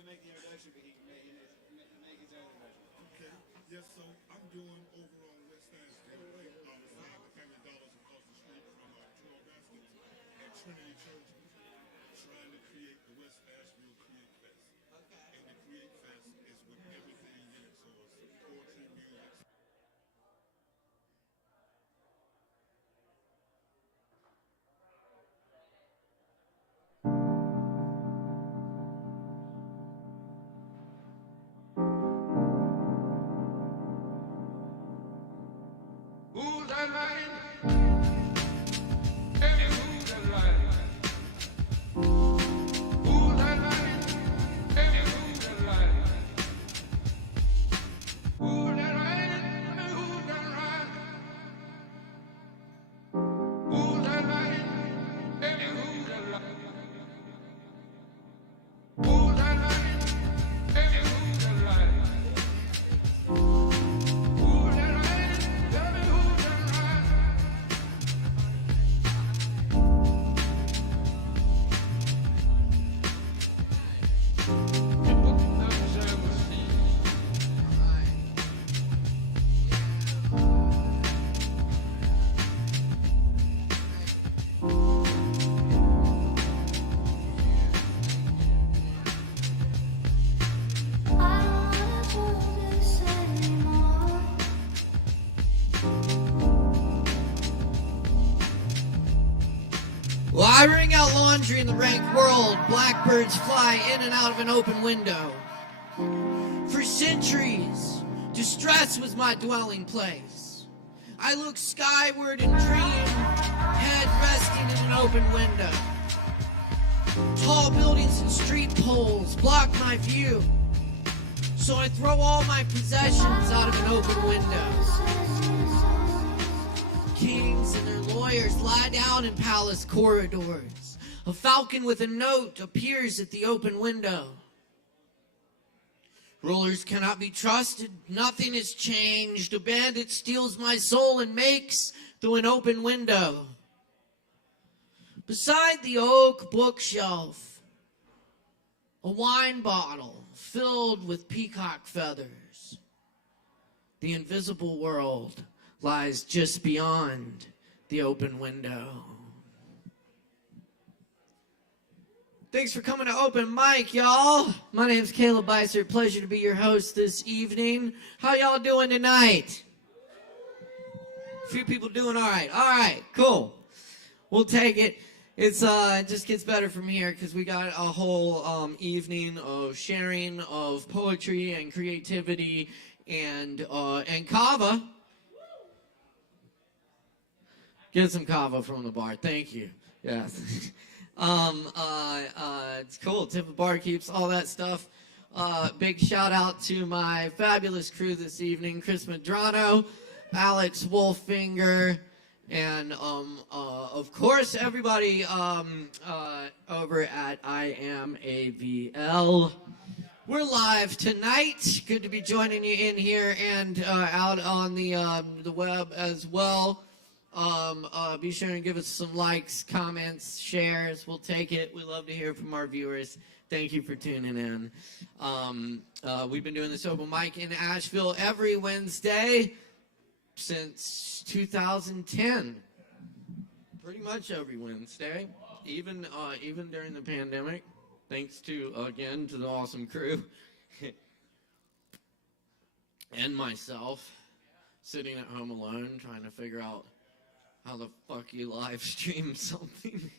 to make the introduction, but he can make his own introduction. Okay. Yes, so I'm doing over on West Asheville, right beside the Family Dollars across the street from Joel Baskets and Trinity Church, trying to create the West Asheville Create Fest. Okay. And the Create Fest is with everything in it, so it's poetry, music. Who's that line? Hey, who's that line? Who's that line? Hey, who's that line? Who's that line? Who's that line? Who's that line? Hey, who's that line? Who's that line? Hey, who's that line? Who's that line? Tell me who's that line? People observe the scene. I don't wanna do this anymore. Well, I wring out laundry in the rank world. Blackbirds fly in and out of an open window. For centuries, distress was my dwelling place. I look skyward and dream, head resting in an open window. Tall buildings and street poles block my view, so I throw all my possessions out of an open window. Kings and their lawyers lie down in palace corridors. A falcon with a note appears at the open window. Rulers cannot be trusted. Nothing has changed. A bandit steals my soul and makes through an open window. Beside the oak bookshelf, a wine bottle filled with peacock feathers. The invisible world lies just beyond the open window. Thanks for coming to Open Mic, y'all. My name's Caleb Beissert. Pleasure to be your host this evening. How y'all doing tonight? A few people doing all right. All right, cool. We'll take it. It just gets better from here because we got a whole evening of sharing of poetry and creativity and Kava. Get some Kava from the bar. Thank you. Yes. It's cool. Tip of barkeeps, all that stuff. Big shout out to my fabulous crew this evening: Chris Medrano, Alex Wolfinger, and of course everybody over at ASHEViLLE. We're live tonight. Good to be joining you in here and out on the web as well. Be sure and give us some likes, comments, shares. We'll take it. We love to hear from our viewers. Thank you for tuning in. We've been doing this open mic in Asheville every Wednesday since 2010. Pretty much every Wednesday, even during the pandemic. Thanks to the awesome crew and myself sitting at home alone trying to figure out how the fuck you live stream something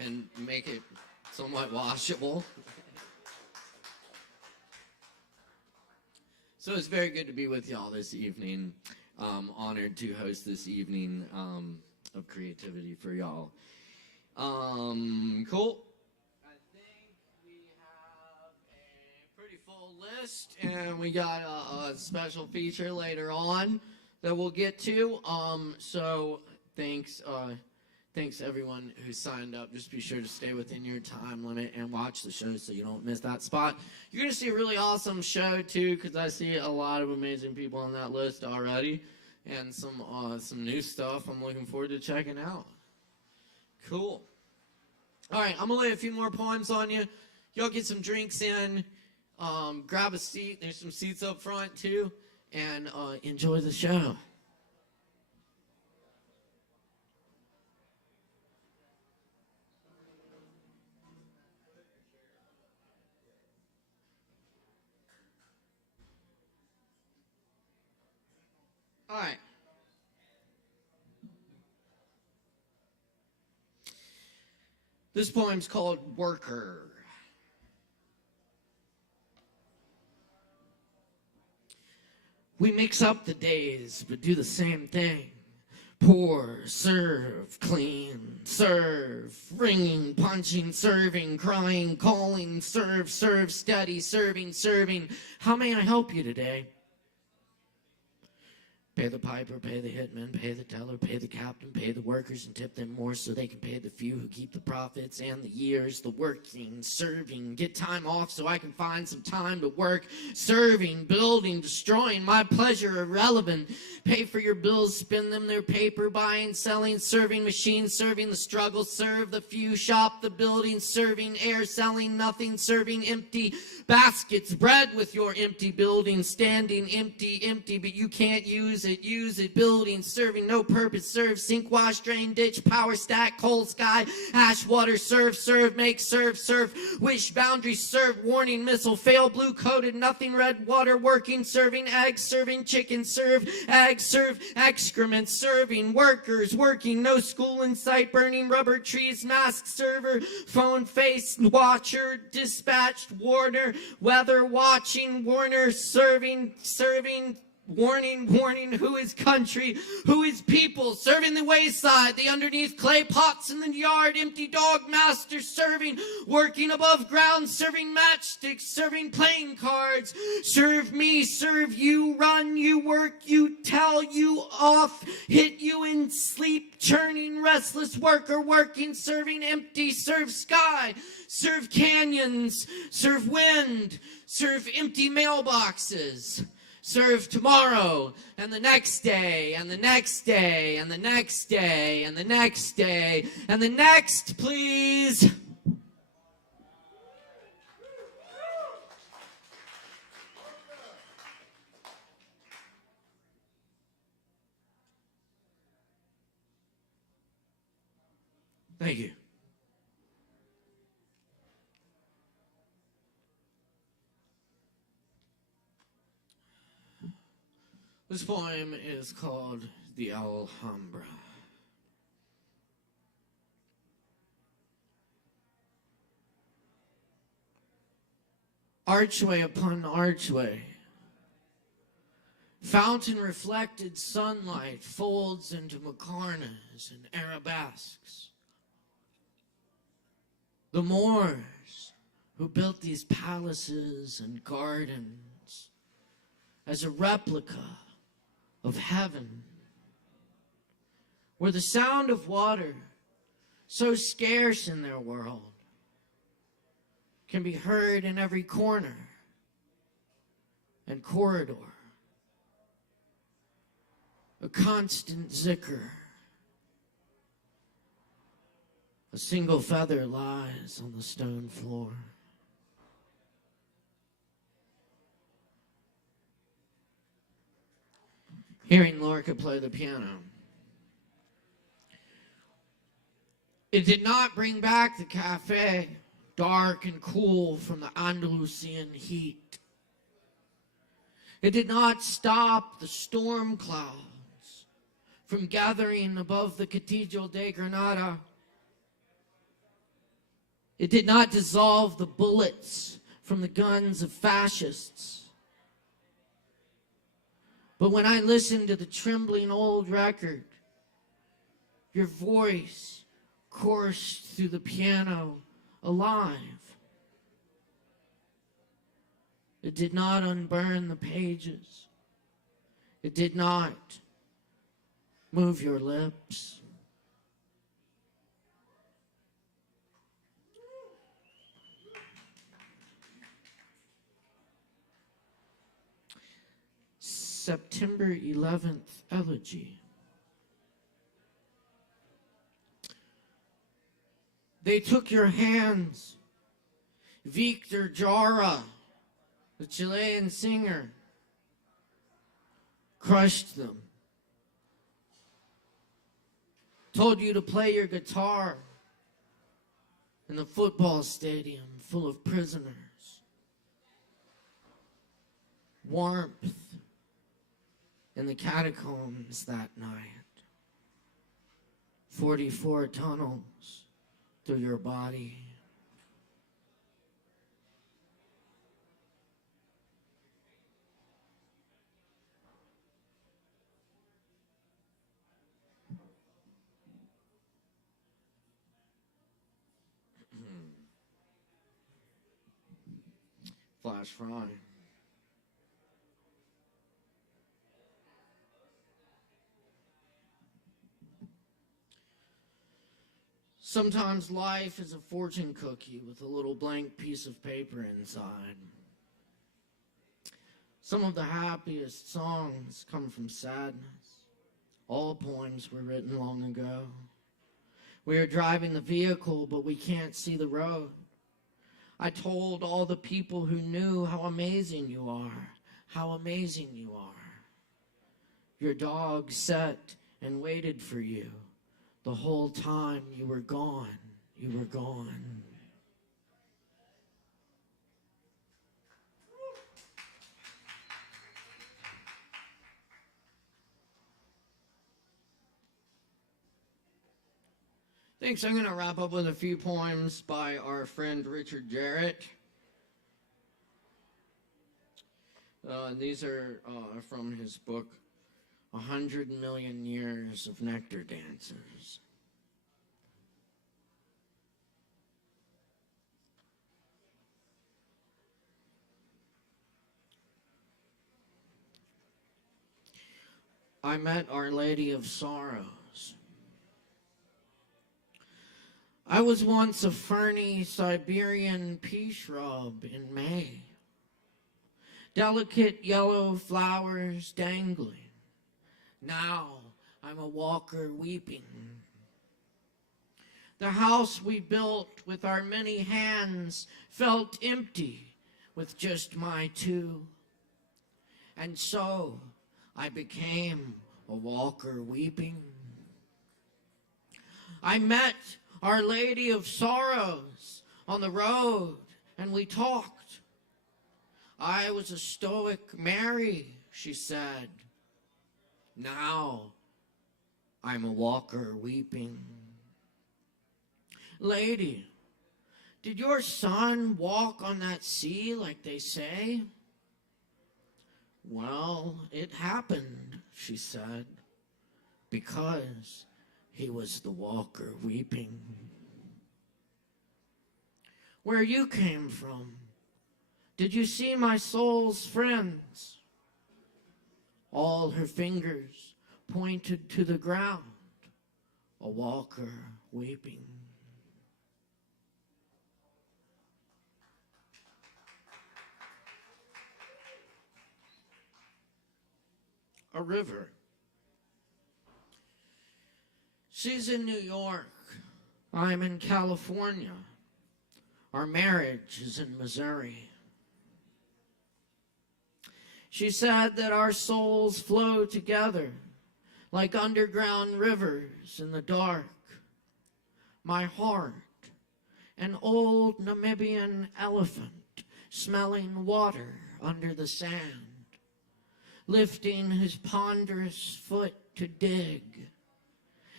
and make it somewhat watchable. So it's very good to be with y'all this evening. Honored to host this evening of creativity for y'all. Cool. I think we have a pretty full list, and we got a special feature later on that we'll get to. So thanks everyone who signed up. Just be sure to stay within your time limit and watch the show so you don't miss that spot. You're gonna see a really awesome show too, because I see a lot of amazing people on that list already, and some new stuff I'm looking forward to checking out. Cool. All right, I'm going to lay a few more poems on you. Y'all get some drinks in. Grab a seat. There's some seats up front, too. And enjoy the show. All right. This poem's called Worker. We mix up the days, but do the same thing. Pour, serve, clean, serve, ringing, punching, serving, crying, calling, serve, serve, steady, serving, serving. How may I help you today? Pay the piper, pay the hitman, pay the teller, pay the captain, pay the workers, and tip them more so they can pay the few who keep the profits and the years, the working, serving, get time off so I can find some time to work, serving, building, destroying, my pleasure irrelevant. Pay for your bills, spend them their paper, buying, selling, serving machines, serving the struggle, serve the few, shop the building, serving air, selling nothing, serving empty baskets, bread with your empty building, standing empty, empty, but you can't use it, building, serving, no purpose, serve, sink, wash, drain, ditch, power stack, coal sky, ash, water, serve, serve, make, serve, serve, wish, boundary, serve, warning, missile, fail, blue coated, nothing, red, water, working, serving, eggs, serving, chicken, serve, eggs, serve, excrement, serving, workers, working, no school in sight, burning, rubber trees, mask, server, phone, face, watcher, dispatched, warner, weather, watching, warner, serving, serving, warning, warning, who is country, who is people, serving the wayside, the underneath clay pots in the yard, empty dog master, serving, working above ground, serving matchsticks, serving playing cards, serve me, serve you, run, you work, you tell, you off, hit you in sleep, churning, restless worker, working, serving empty, serve sky, serve canyons, serve wind, serve empty mailboxes. Serve tomorrow, and the next day, and the next day, and the next day, and the next day, and the next, please. Thank you. This poem is called The Alhambra. Archway upon archway, fountain reflected sunlight folds into macarnas and arabesques. The Moors who built these palaces and gardens as a replica of heaven, where the sound of water, so scarce in their world, can be heard in every corner and corridor. A constant zikr. A single feather lies on the stone floor. Hearing Lorca play the piano, it did not bring back the cafe, dark and cool from the Andalusian heat. It did not stop the storm clouds from gathering above the Cathedral de Granada. It did not dissolve the bullets from the guns of fascists. But when I listened to the trembling old record, your voice coursed through the piano alive. It did not unburn the pages. It did not move your lips. September 11th Elegy. They took your hands. Victor Jara, the Chilean singer, crushed them. Told you to play your guitar in the football stadium full of prisoners. Warmth in the catacombs that night. 44 tunnels through your body. Flash fry. Sometimes life is a fortune cookie with a little blank piece of paper inside. Some of the happiest songs come from sadness. All poems were written long ago. We are driving the vehicle, but we can't see the road. I told all the people who knew how amazing you are, how amazing you are. Your dog sat and waited for you. The whole time you were gone, you were gone. Thanks. I'm going to wrap up with a few poems by our friend Richard Jarrett. These are from his book, 100 Million Years of Nectar Dancers. I met Our Lady of Sorrows. I was once a ferny Siberian pea shrub in May. Delicate yellow flowers dangling. Now I'm a walker weeping. The house we built with our many hands felt empty with just my two. And so I became a walker weeping. I met Our Lady of Sorrows on the road and we talked. I was a stoic Mary, she said. Now I'm a walker weeping. Lady, did your son walk on that sea like they say? Well, it happened, she said, because he was the walker weeping. Where you came from, did you see my soul's friends? All her fingers pointed to the ground, a walker weeping. A river. She's in New York. I'm in California. Our marriage is in Missouri. She said that our souls flow together like underground rivers in the dark. My heart, an old Namibian elephant smelling water under the sand, lifting his ponderous foot to dig.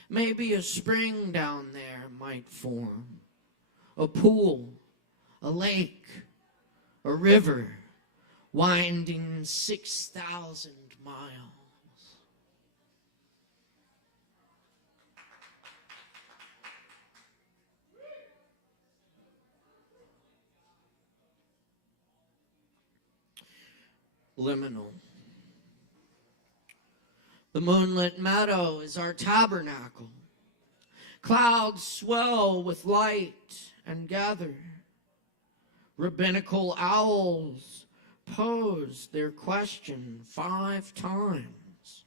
Maybe a spring down there might form, a pool, a lake, a river, winding 6,000 miles. Liminal. The moonlit meadow is our tabernacle. Clouds swell with light and gather. Rabbinical owls pose their question 5 times.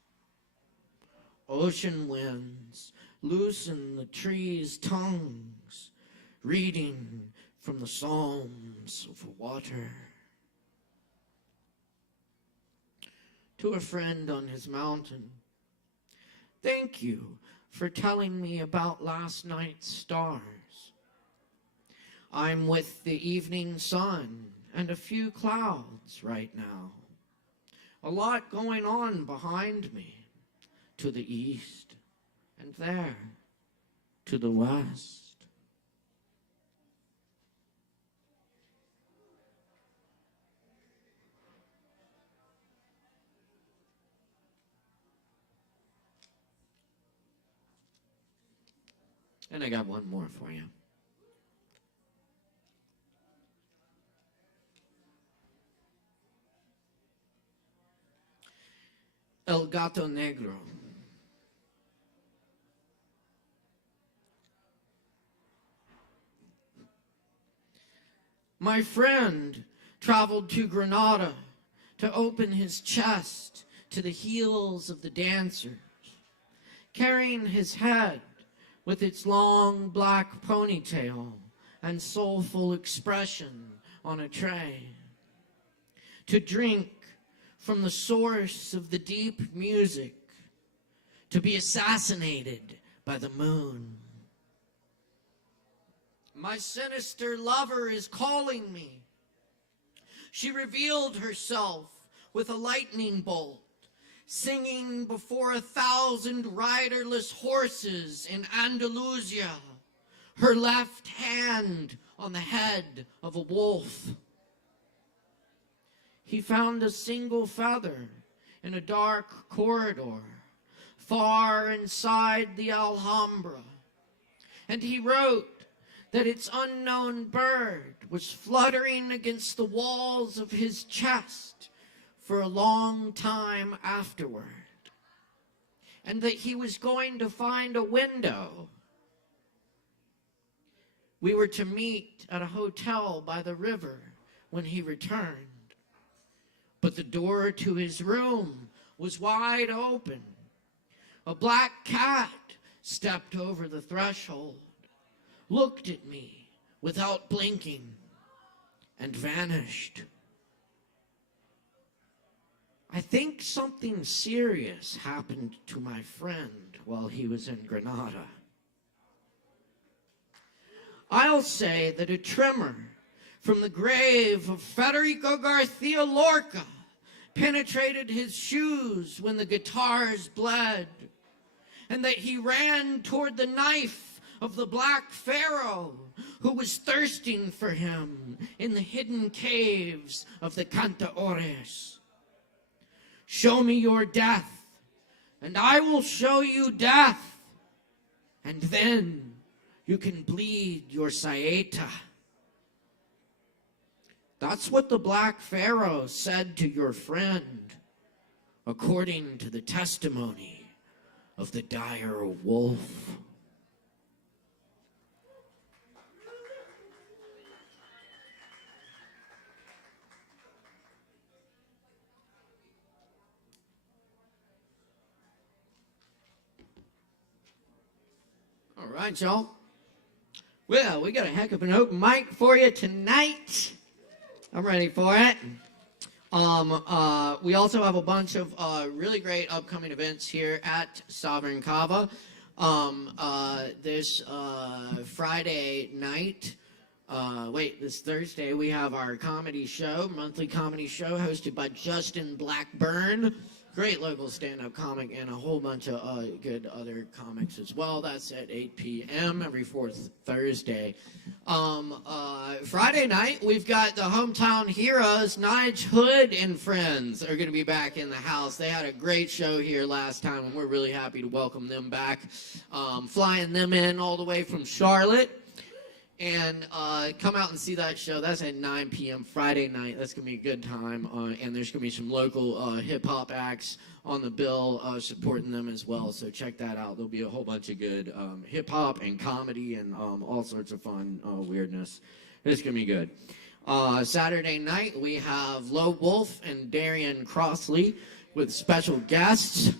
Ocean winds loosen the trees' tongues. reading from the Psalms of water. To a friend on his mountain, thank you for telling me about last night's stars. I'm with the evening sun and a few clouds right now. A lot going on behind me, to the east, and there, to the west. And I got one more for you. El Gato Negro. My friend traveled to Granada to open his chest to the heels of the dancers, carrying his head with its long black ponytail and soulful expression on a tray, to drink from the source of the deep music, to be assassinated by the moon. My sinister lover is calling me. She revealed herself with a lightning bolt, singing before 1,000 riderless horses in Andalusia, her left hand on the head of a wolf. He found a single feather in a dark corridor, far inside the Alhambra, and he wrote that its unknown bird was fluttering against the walls of his chest for a long time afterward, and that he was going to find a window. We were to meet at a hotel by the river when he returned, but the door to his room was wide open. A black cat stepped over the threshold, looked at me without blinking, and vanished. I think something serious happened to my friend while he was in Granada. I'll say that a tremor from the grave of Federico Garcia Lorca penetrated his shoes when the guitars bled, and that he ran toward the knife of the Black Pharaoh who was thirsting for him in the hidden caves of the Cantaores. Show me your death, and I will show you death, and then you can bleed your saeta. That's what the Black Pharaoh said to your friend, according to the testimony of the dire wolf. All right, y'all. Well, we got a heck of an open mic for you tonight. I'm ready for it. We also have a bunch of really great upcoming events here at Sovereign Kava. This Friday night, this Thursday, we have our comedy show, monthly comedy show hosted by Justin Blackburn. Great local stand-up comic and a whole bunch of good other comics as well. That's at 8 p.m. every fourth Thursday. Friday night, we've got the hometown heroes, Nige Hood and friends, are going to be back in the house. They had a great show here last time, and we're really happy to welcome them back. Flying them in all the way from Charlotte. And come out and see that show. That's at 9 p.m. Friday night. That's going to be a good time. And there's going to be some local hip-hop acts on the bill supporting them as well. So check that out. There'll be a whole bunch of good hip-hop and comedy and all sorts of fun weirdness. It's going to be good. Saturday night, we have Low Wolf and Darian Crossley with special guests.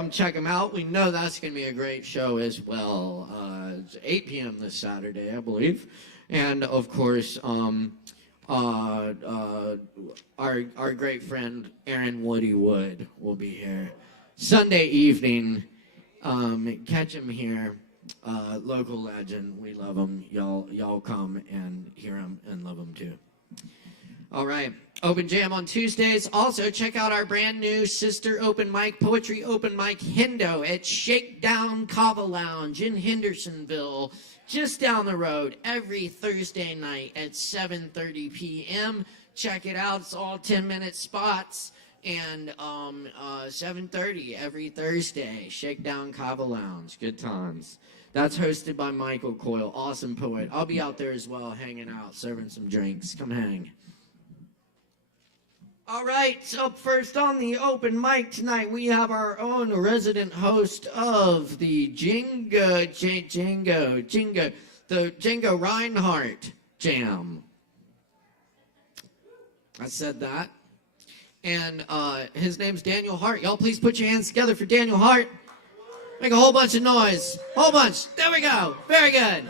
Come check them out. We know that's going to be a great show as well. It's 8 p.m. this Saturday, I believe. And, of course, our great friend Aaron Woody Wood will be here Sunday evening. Catch him here. Local legend. We love him. Y'all come and hear him and love him too. All right. Open Jam on Tuesdays. Also, check out our brand new sister open mic, poetry open mic, Hendo at Shakedown Kava Lounge in Hendersonville, just down the road, every Thursday night at 7:30 p.m. Check it out. It's all 10-minute spots. And 7:30 every Thursday, Shakedown Kava Lounge. Good times. That's hosted by Michael Coyle, awesome poet. I'll be out there as well, hanging out, serving some drinks. Come hang. All right, up first on the open mic tonight, we have our own resident host of the Django Reinhardt Jam. I said that. And his name's Daniel Hart. Y'all please put your hands together for Daniel Hart. Make a whole bunch of noise. Whole bunch. There we go. Very good.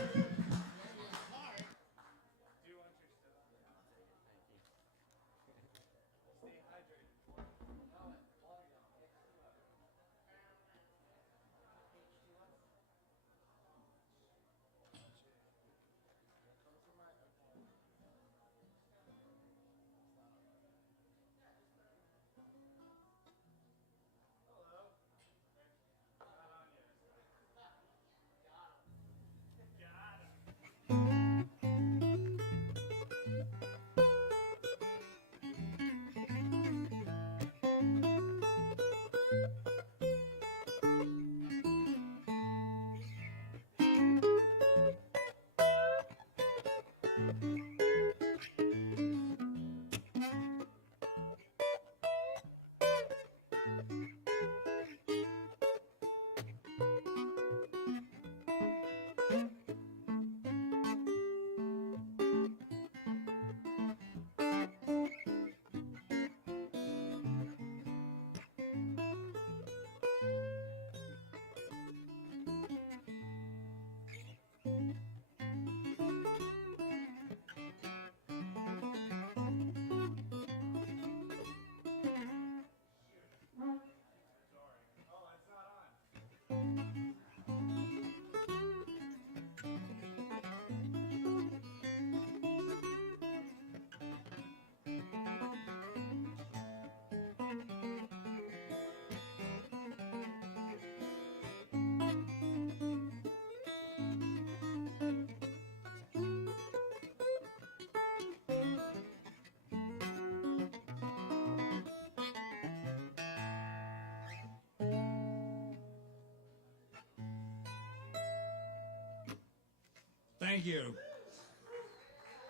Thank you.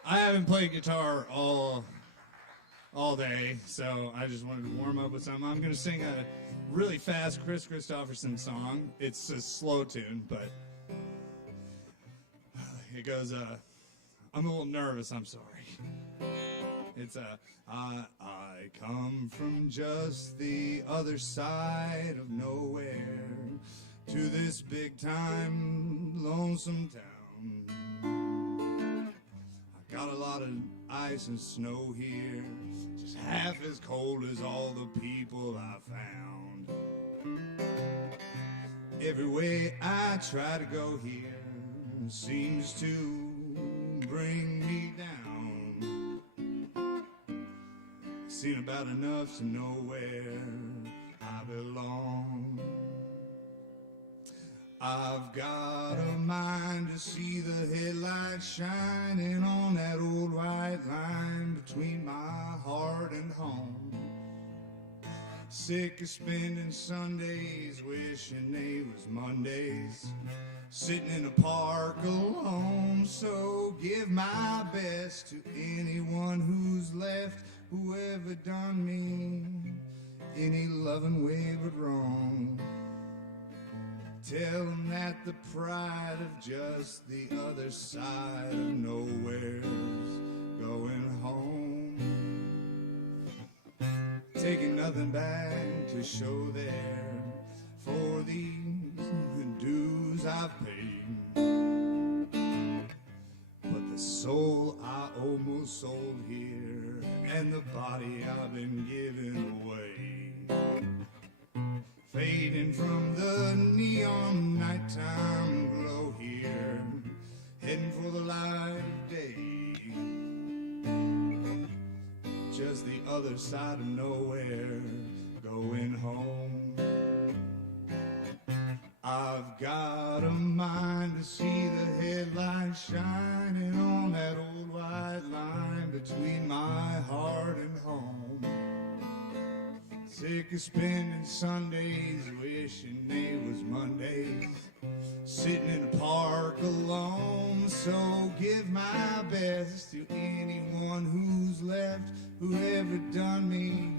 I haven't played guitar all day, so I just wanted to warm up with something. I'm going to sing a really fast Chris Christopherson song. It's a slow tune, but it goes, I'm a little nervous, I'm sorry. It's I come from just the other side of nowhere to this big time lonesome town. I got a lot of ice and snow here, just half as cold as all the people I found. Every way I try to go here seems to bring me down. Seen about enough to know where I belong. I've got a mind to see the headlights shining on that old white line between my heart and home. Sick of spending Sundays wishing they was Mondays, sitting in a park alone. So give my best to anyone who's left, whoever done me any loving way but wrong. Tell them that the pride of just the other side of nowhere's going home. Taking nothing back to show their for these dues I've paid. But the soul I almost sold here, and the body I've been giving away, fading from the neon nighttime glow here, heading for the light of day, just the other side of nowhere, going home. I've got a mind to see the headlights shining on that old white line between my heart and home. Sick of spending Sundays wishing they was Mondays, sitting in a park alone. So give my best to anyone who's left, who ever done me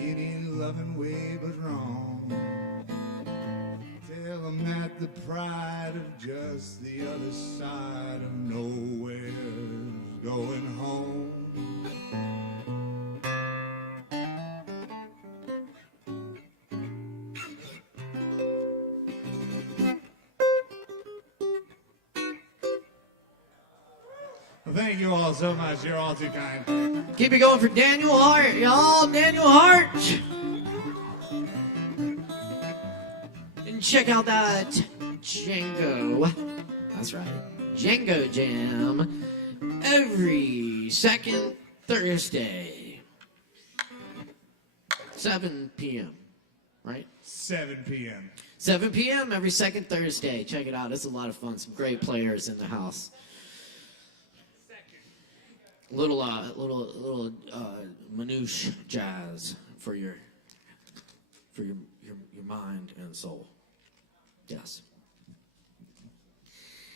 any loving way but wrong. Tell them that the pride of just the other side of nowhere's going home. Well, thank you all so much. You're all too kind. Keep it going for Daniel Hart, y'all. Daniel Hart. And check out that Django. That's right. Django Jam. Every second Thursday. 7 p.m. Right? 7 p.m. 7 p.m. every second Thursday. Check it out. It's a lot of fun. Some great players in the house. Little manouche jazz for your mind and soul. Yes.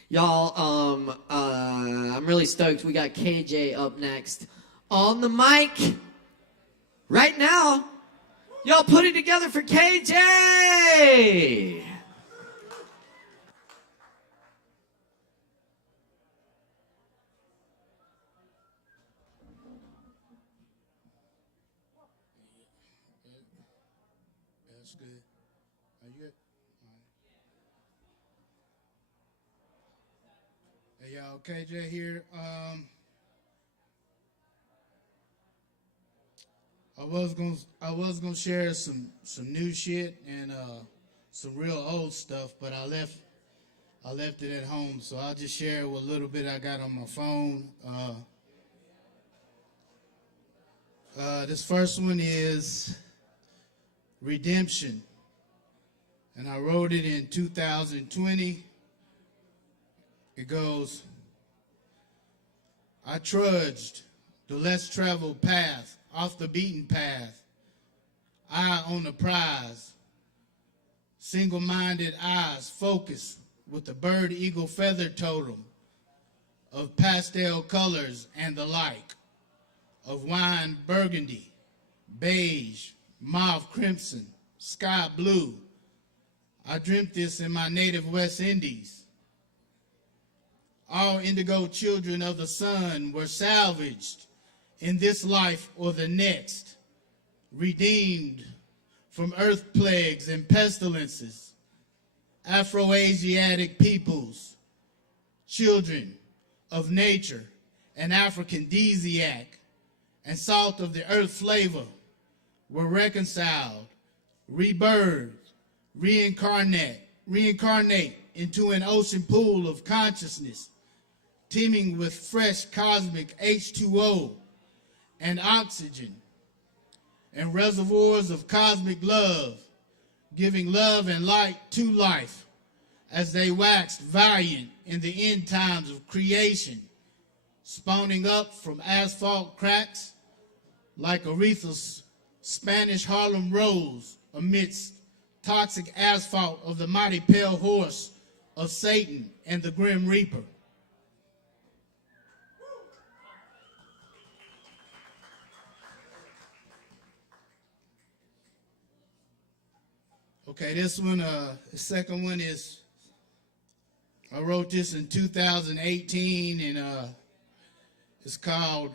Y'all, I'm really stoked. We got KJ up next on the mic right now. Y'all put it together for KJ. That's good. Are you good? All right. Hey y'all, KJ here. I was gonna share some new shit and some real old stuff, but I left it at home, so I'll just share what little bit I got on my phone. This first one is Redemption, and I wrote it in 2020. It goes, I trudged the less traveled path, off the beaten path, eye on the prize, single-minded eyes focused with the bird eagle feather totem of pastel colors and the like, of wine burgundy, beige, mauve crimson, sky blue. I dreamt this in my native West Indies. All indigo children of the sun were salvaged in this life or the next, redeemed from earth plagues and pestilences. Afro-Asiatic peoples, children of nature, and aphrodisiac and salt of the earth flavor, were reconciled, rebirthed, reincarnate into an ocean pool of consciousness, teeming with fresh cosmic H2O and oxygen, and reservoirs of cosmic love, giving love and light to life as they waxed valiant in the end times of creation, spawning up from asphalt cracks like Aretha's Spanish Harlem Rose amidst toxic asphalt of the mighty pale horse of Satan and the Grim Reaper. Okay, this one, the second one is, I wrote this in 2018, and it's called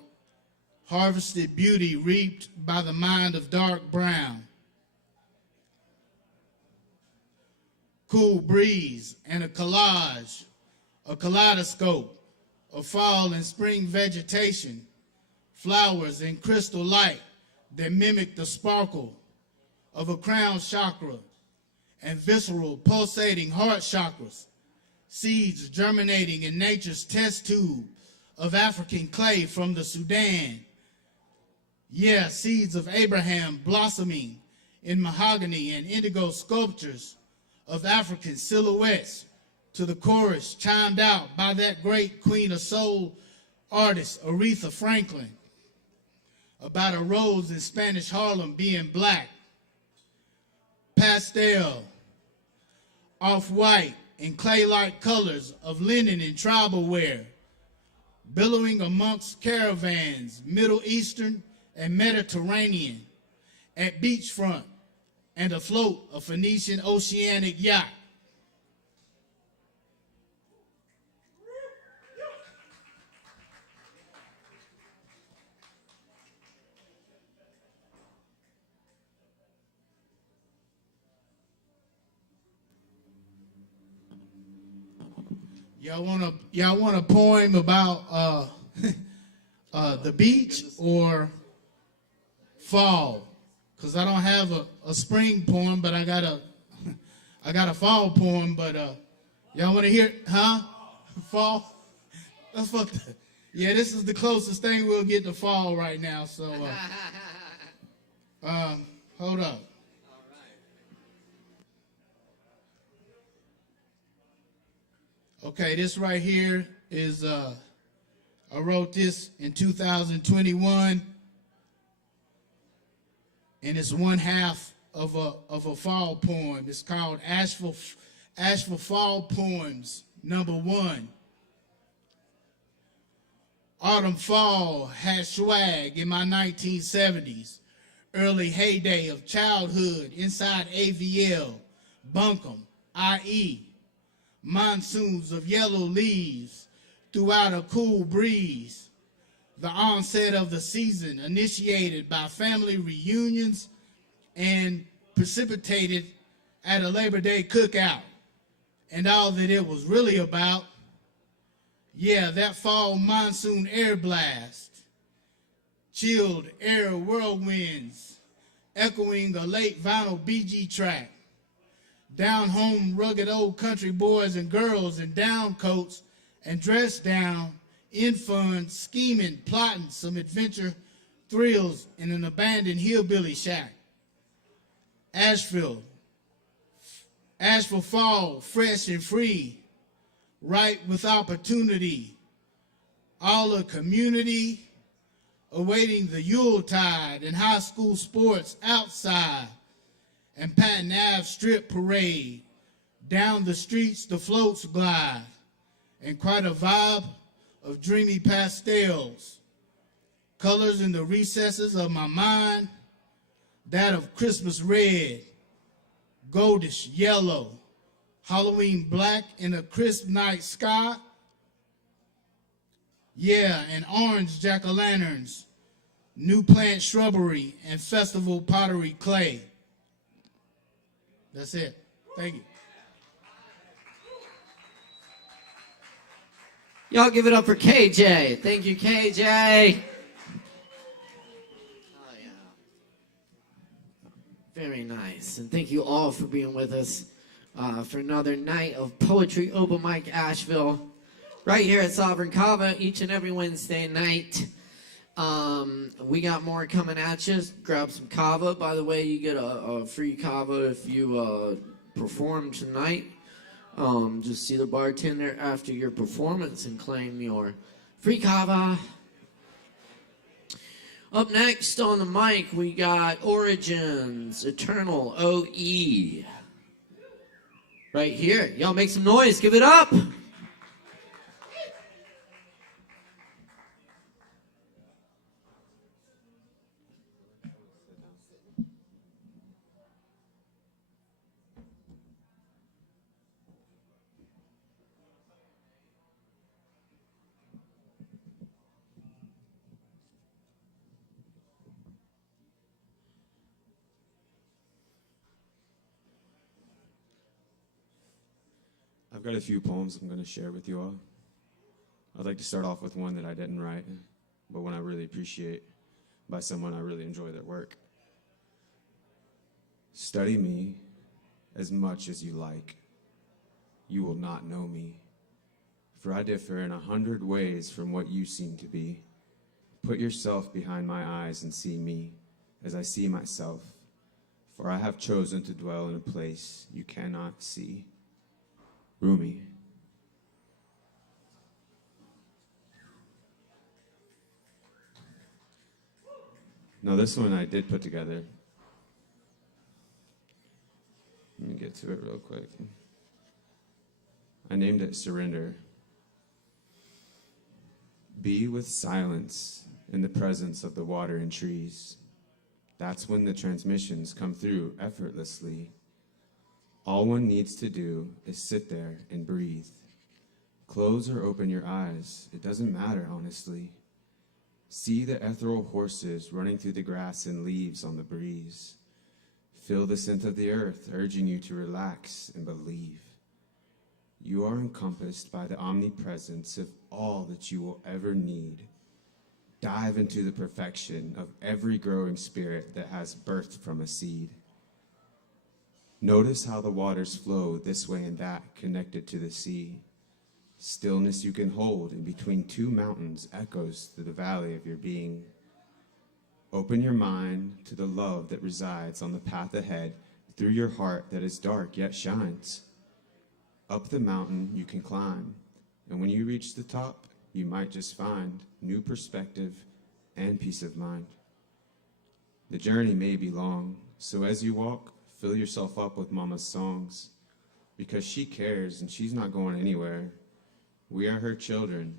Harvested Beauty Reaped by the Mind of Dark Brown. cool breeze, and a kaleidoscope of fall and spring vegetation, flowers and crystal light that mimic the sparkle of a crown chakra and visceral pulsating heart chakras, seeds germinating in nature's test tube of African clay from the Sudan. Yeah, seeds of Abraham blossoming in mahogany and indigo sculptures of African silhouettes to the chorus chimed out by that great queen of soul artist, Aretha Franklin, about a rose in Spanish Harlem being black, pastel, off-white, and clay-like colors of linen and tribal wear, billowing amongst caravans, Middle Eastern and Mediterranean, at beachfront and afloat a Phoenician oceanic yacht. Y'all want a poem about the beach or fall? Cause I don't have a spring poem, but I got a fall poem. But y'all want to hear it? Huh? Fall? That's what. Yeah, this is the closest thing we'll get to fall right now. So hold up. Okay, this right here is, I wrote this in 2021, and it's one half of a fall poem. It's called ASHEViLLE Fall Poems, #1. Autumn fall had swag in my 1970s, early heyday of childhood inside AVL, Bunkum, IE. Monsoons of yellow leaves throughout a cool breeze. The onset of the season initiated by family reunions and precipitated at a Labor Day cookout. And all that it was really about, yeah, that fall monsoon air blast, chilled air whirlwinds, echoing a late vinyl BG track. Down home rugged old country boys and girls in down coats and dressed down, in fun, scheming, plotting some adventure thrills in an abandoned hillbilly shack. ASHEViLLE fall, fresh and free, ripe with opportunity. All a community awaiting the Yuletide and high school sports outside. And Patton Ave Strip Parade, down the streets the floats glide, and quite a vibe of dreamy pastels, colors in the recesses of my mind, that of Christmas red, goldish yellow, Halloween black in a crisp night sky, yeah, and orange jack-o'-lanterns, new plant shrubbery, and festival pottery clay. That's it. Thank you. Y'all give it up for KJ. Thank you, KJ. Oh, yeah. Very nice. And thank you all for being with us for another night of Poetry Open Mic ASHEViLLE right here at Sovereign Kava each and every Wednesday night. We got more coming at you. Grab some Kava. By the way, you get a free Kava if you perform tonight. Just see the bartender after your performance and claim your free Kava. Up next on the mic, we got Origins, Eternal OE. Right here. Y'all make some noise. Give it up. got a few poems I'm going to share with you all. I'd like to start off with one that I didn't write, but one I really appreciate by someone I really enjoy their work. Study me as much as you like. You will not know me, for I differ in 100 ways from what you seem to be. Put yourself behind my eyes and see me as I see myself, for I have chosen to dwell in a place you cannot see. Rumi. Now this one I did put together. Let me get to it real quick. I named it Surrender. Be with silence in the presence of the water and trees. That's when the transmissions come through effortlessly. All one needs to do is sit there and breathe. Close or open your eyes. It doesn't matter, honestly. See the ethereal horses running through the grass and leaves on the breeze. Feel the scent of the earth urging you to relax and believe. You are encompassed by the omnipresence of all that you will ever need. Dive into the perfection of every growing spirit that has birthed from a seed. Notice how the waters flow this way and that, connected to the sea. Stillness you can hold in between two mountains echoes through the valley of your being. Open your mind to the love that resides on the path ahead through your heart that is dark yet shines. Up the mountain you can climb, and when you reach the top, you might just find new perspective and peace of mind. The journey may be long, so as you walk, fill yourself up with Mama's songs, because she cares and she's not going anywhere. We are her children,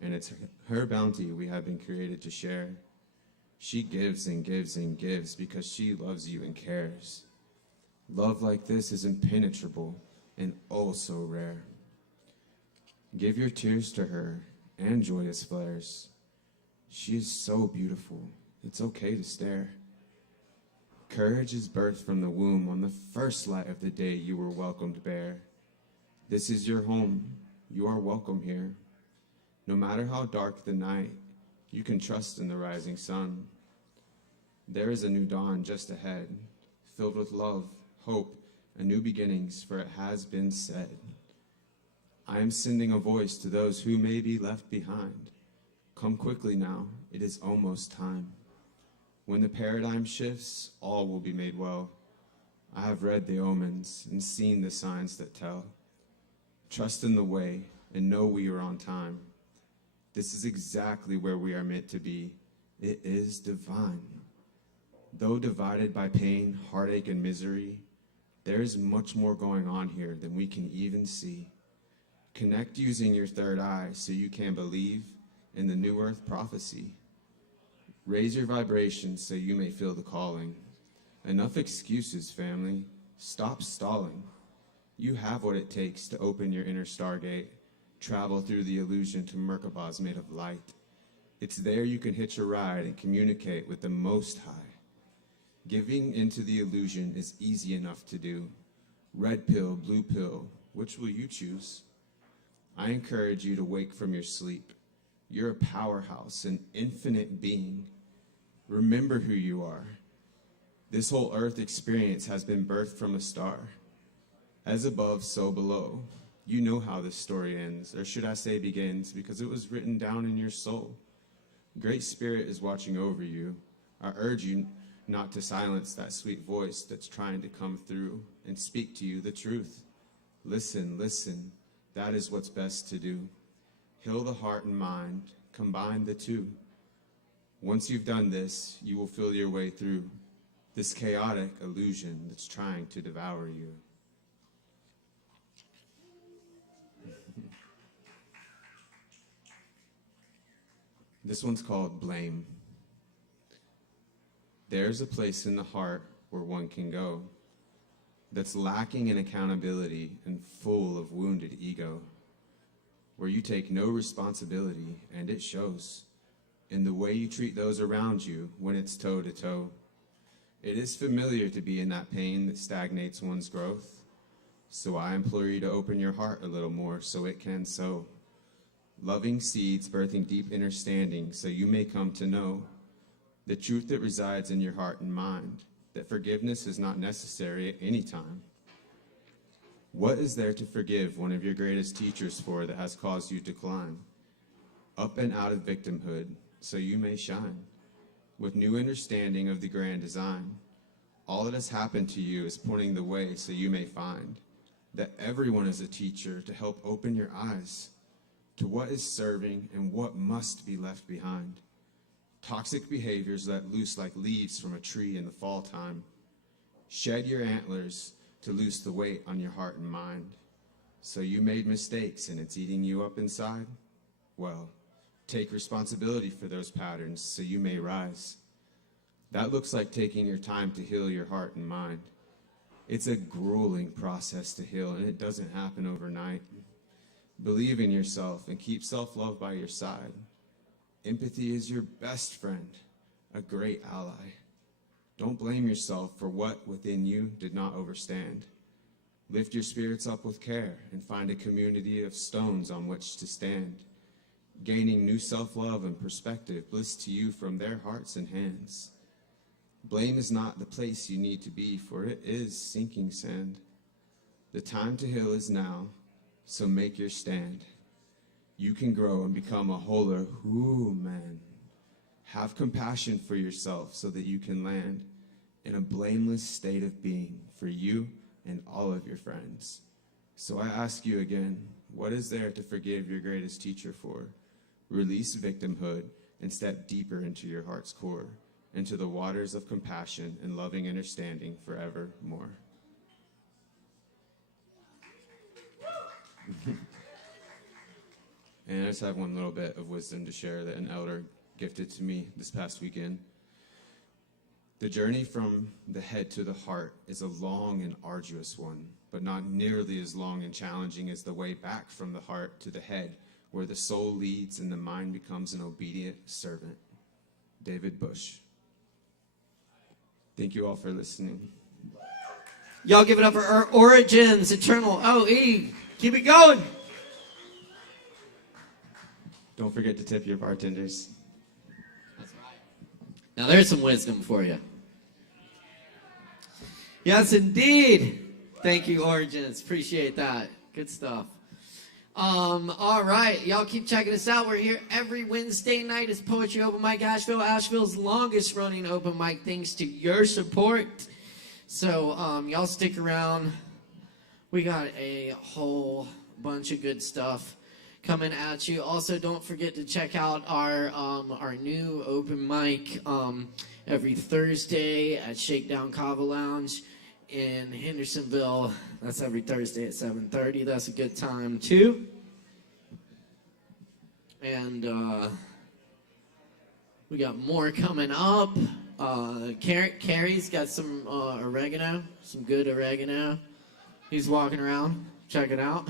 and it's her bounty we have been created to share. She gives and gives and gives because she loves you and cares. Love like this is impenetrable and oh so rare. Give your tears to her and joyous flares. She is so beautiful, it's okay to stare. Courage is birthed from the womb on the first light of the day you were welcomed bare. This is your home, you are welcome here. No matter how dark the night, you can trust in the rising sun. There is a new dawn just ahead, filled with love, hope, and new beginnings, for it has been said. I am sending a voice to those who may be left behind. Come quickly now, it is almost time. When the paradigm shifts, all will be made well. I have read the omens and seen the signs that tell. Trust in the way and know we are on time. This is exactly where we are meant to be. It is divine. Though divided by pain, heartache, and misery, there is much more going on here than we can even see. Connect using your third eye so you can believe in the new earth prophecy. Raise your vibration so you may feel the calling. Enough excuses, family. Stop stalling. You have what it takes to open your inner stargate, travel through the illusion to Merkabahs made of light. It's there you can hitch a ride and communicate with the Most High. Giving into the illusion is easy enough to do. Red pill, blue pill, which will you choose? I encourage you to wake from your sleep. You're a powerhouse, an infinite being. Remember who you are. This whole earth experience has been birthed from a star. As above, so below. You know how this story ends, or should I say begins, because it was written down in your soul. Great Spirit is watching over you. I urge you not to silence that sweet voice that's trying to come through and speak to you the truth. Listen, listen. That is what's best to do. Heal the heart and mind. Combine the two. Once you've done this, you will feel your way through this chaotic illusion that's trying to devour you. This one's called Blame. There's a place in the heart where one can go that's lacking in accountability and full of wounded ego, where you take no responsibility, and it shows in the way you treat those around you when it's toe to toe. It is familiar to be in that pain that stagnates one's growth. So I implore you to open your heart a little more so it can sow. Loving seeds birthing deep understanding so you may come to know the truth that resides in your heart and mind, that forgiveness is not necessary at any time. What is there to forgive one of your greatest teachers for that has caused you to climb up and out of victimhood so you may shine with new understanding of the grand design? All that has happened to you is pointing the way so you may find that everyone is a teacher to help open your eyes to what is serving and what must be left behind. Toxic behaviors let loose like leaves from a tree in the fall time. Shed your antlers to loose the weight on your heart and mind. So you made mistakes and it's eating you up inside? Well, take responsibility for those patterns so you may rise. That looks like taking your time to heal your heart and mind. It's a grueling process to heal, and it doesn't happen overnight. Believe in yourself and keep self-love by your side. Empathy is your best friend, a great ally. Don't blame yourself for what within you did not overstand. Lift your spirits up with care and find a community of stones on which to stand. Gaining new self-love and perspective, bliss to you from their hearts and hands. Blame is not the place you need to be, for it is sinking sand. The time to heal is now, so make your stand. You can grow and become a wholer man. Have compassion for yourself so that you can land in a blameless state of being for you and all of your friends. So I ask you again, what is there to forgive your greatest teacher for? Release victimhood and step deeper into your heart's core, into the waters of compassion and loving understanding forevermore. And I just have one little bit of wisdom to share that an elder gifted to me this past weekend. The journey from the head to the heart is a long and arduous one, but not nearly as long and challenging as the way back from the heart to the head, where the soul leads and the mind becomes an obedient servant. David Bush. Thank you all for listening. Y'all give it up for our Origins, Eternal OE. Keep it going. Don't forget to tip your bartenders. That's right. Now there's some wisdom for you. Yes, indeed. Thank you, Origins. Appreciate that. Good stuff. All right, y'all keep checking us out. We're here every Wednesday night. It's Poetry Open Mic Asheville, Asheville's longest running open mic, thanks to your support. So y'all stick around. We got a whole bunch of good stuff coming at you. Also, don't forget to check out our new open mic every Thursday at Shakedown Kava Lounge in Hendersonville. That's every Thursday at 7:30. That's a good time too. And we got more coming up. Carrie's got some oregano, some good oregano. He's walking around. Check it out.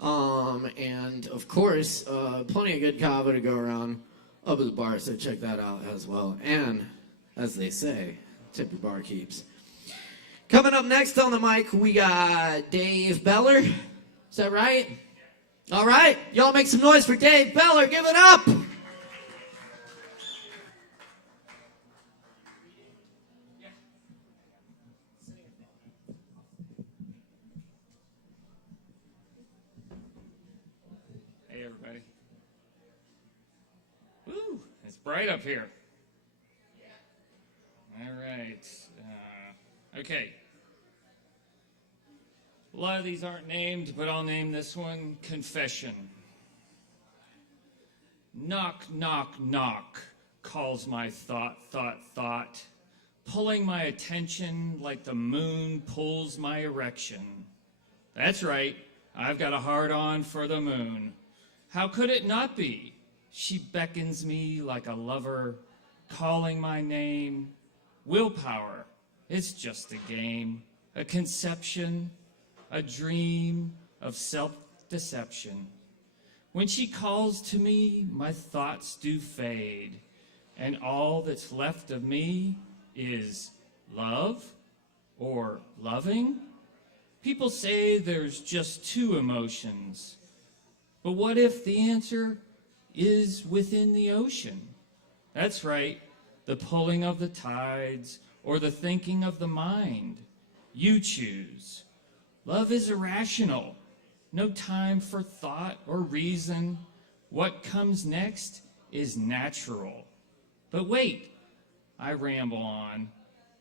And of course, plenty of good kava to go around up at the bar, so check that out as well. And as they say, tip your barkeeps. Coming up next on the mic, we got Dave Beller. Is that right? All right, y'all make some noise for Dave Beller. Give it up. Hey, everybody. Woo, it's bright up here. All right. Okay. A lot of these aren't named, but I'll name this one Confession. Knock, knock, knock, calls my thought, pulling my attention like the moon pulls my erection. That's right, I've got a hard-on for the moon. How could it not be? She beckons me like a lover, calling my name. Willpower, it's just a game, a conception, a dream of self-deception. When she calls to me, my thoughts do fade, and all that's left of me is love or loving. People say there's just two emotions. But what if the answer is within the ocean? That's right, the pulling of the tides or the thinking of the mind. You choose. Love is irrational. No time for thought or reason. What comes next is natural. But wait, I ramble on.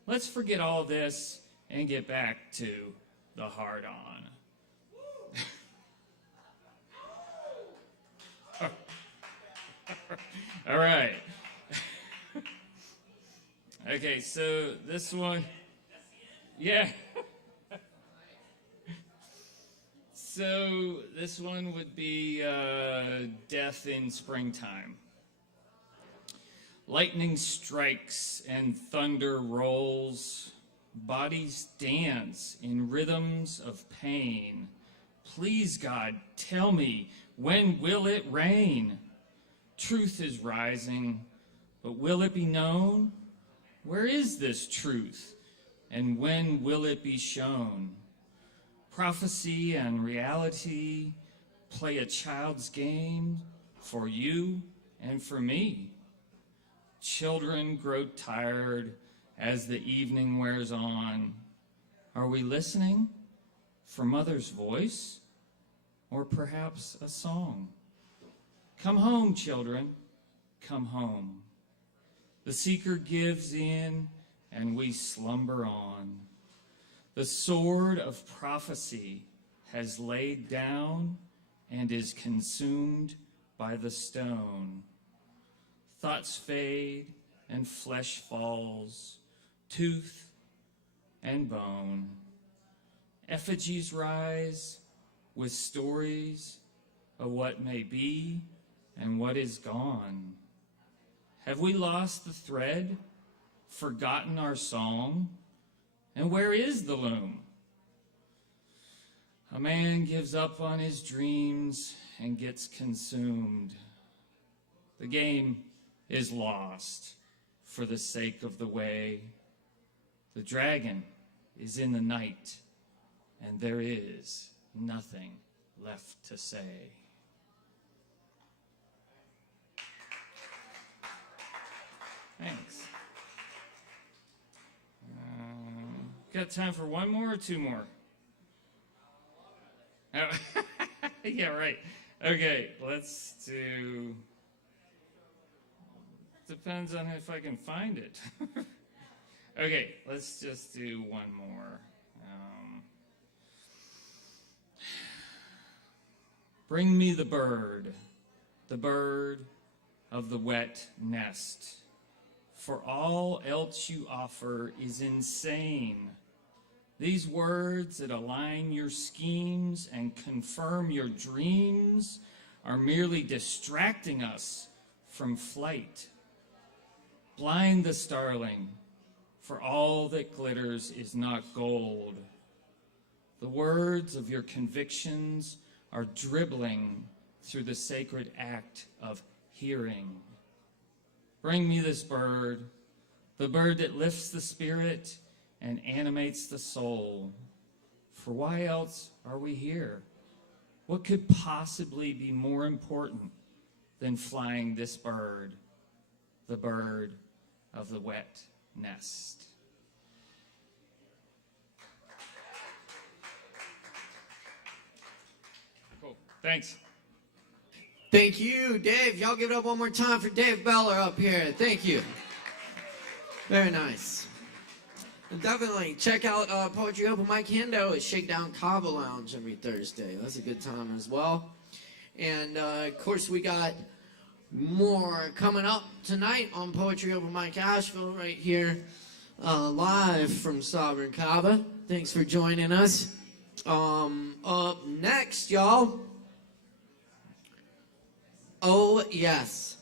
Let's forget all this and get back to the hard-on. All right. Okay, so this one, yeah. So this one would be Death in Springtime. Lightning strikes and thunder rolls. Bodies dance in rhythms of pain. Please, God, tell me, when will it rain? Truth is rising, but will it be known? Where is this truth, and when will it be shown? Prophecy and reality play a child's game for you and for me. Children grow tired as the evening wears on. Are we listening for mother's voice, or perhaps a song? Come home, children, come home. The seeker gives in, and we slumber on. The sword of prophecy has laid down and is consumed by the stone. Thoughts fade and flesh falls, tooth and bone. Effigies rise with stories of what may be and what is gone. Have we lost the thread, forgotten our song? And where is the loom? A man gives up on his dreams and gets consumed. The game is lost for the sake of the way. The dragon is in the night, and there is nothing left to say. Thanks. Got time for one more or two more? Oh, yeah, right. Okay, let's do... Depends on if I can find it. Okay, let's just do one more. Bring me the bird of the wet nest. For all else you offer is insane. These words that align your schemes and confirm your dreams are merely distracting us from flight. Blind the starling, for all that glitters is not gold. The words of your convictions are dribbling through the sacred act of hearing. Bring me this bird, the bird that lifts the spirit and animates the soul. For why else are we here? What could possibly be more important than flying this bird, the bird of the wet nest? Cool. Thanks. Thank you, Dave. Y'all give it up one more time for Dave Beller up here. Thank you. Very nice. And definitely check out Poetry Open Mic Hendo at Shakedown Kava Lounge every Thursday. That's a good time as well. And, of course, we got more coming up tonight on Poetry Open Mic Asheville right here live from Sovereign Kava. Thanks for joining us. Up next, y'all. Oh, yes.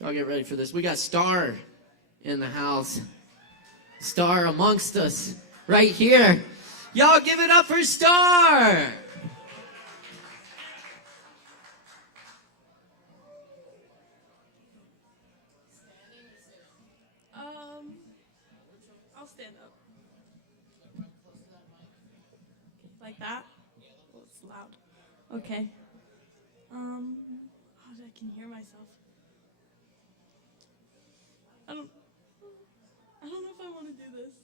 Y'all get ready for this. We got Star in the house. Star amongst us right here. Y'all give it up for Star. I'll stand up. Like Okay. I can hear myself. I don't know if I want to do this.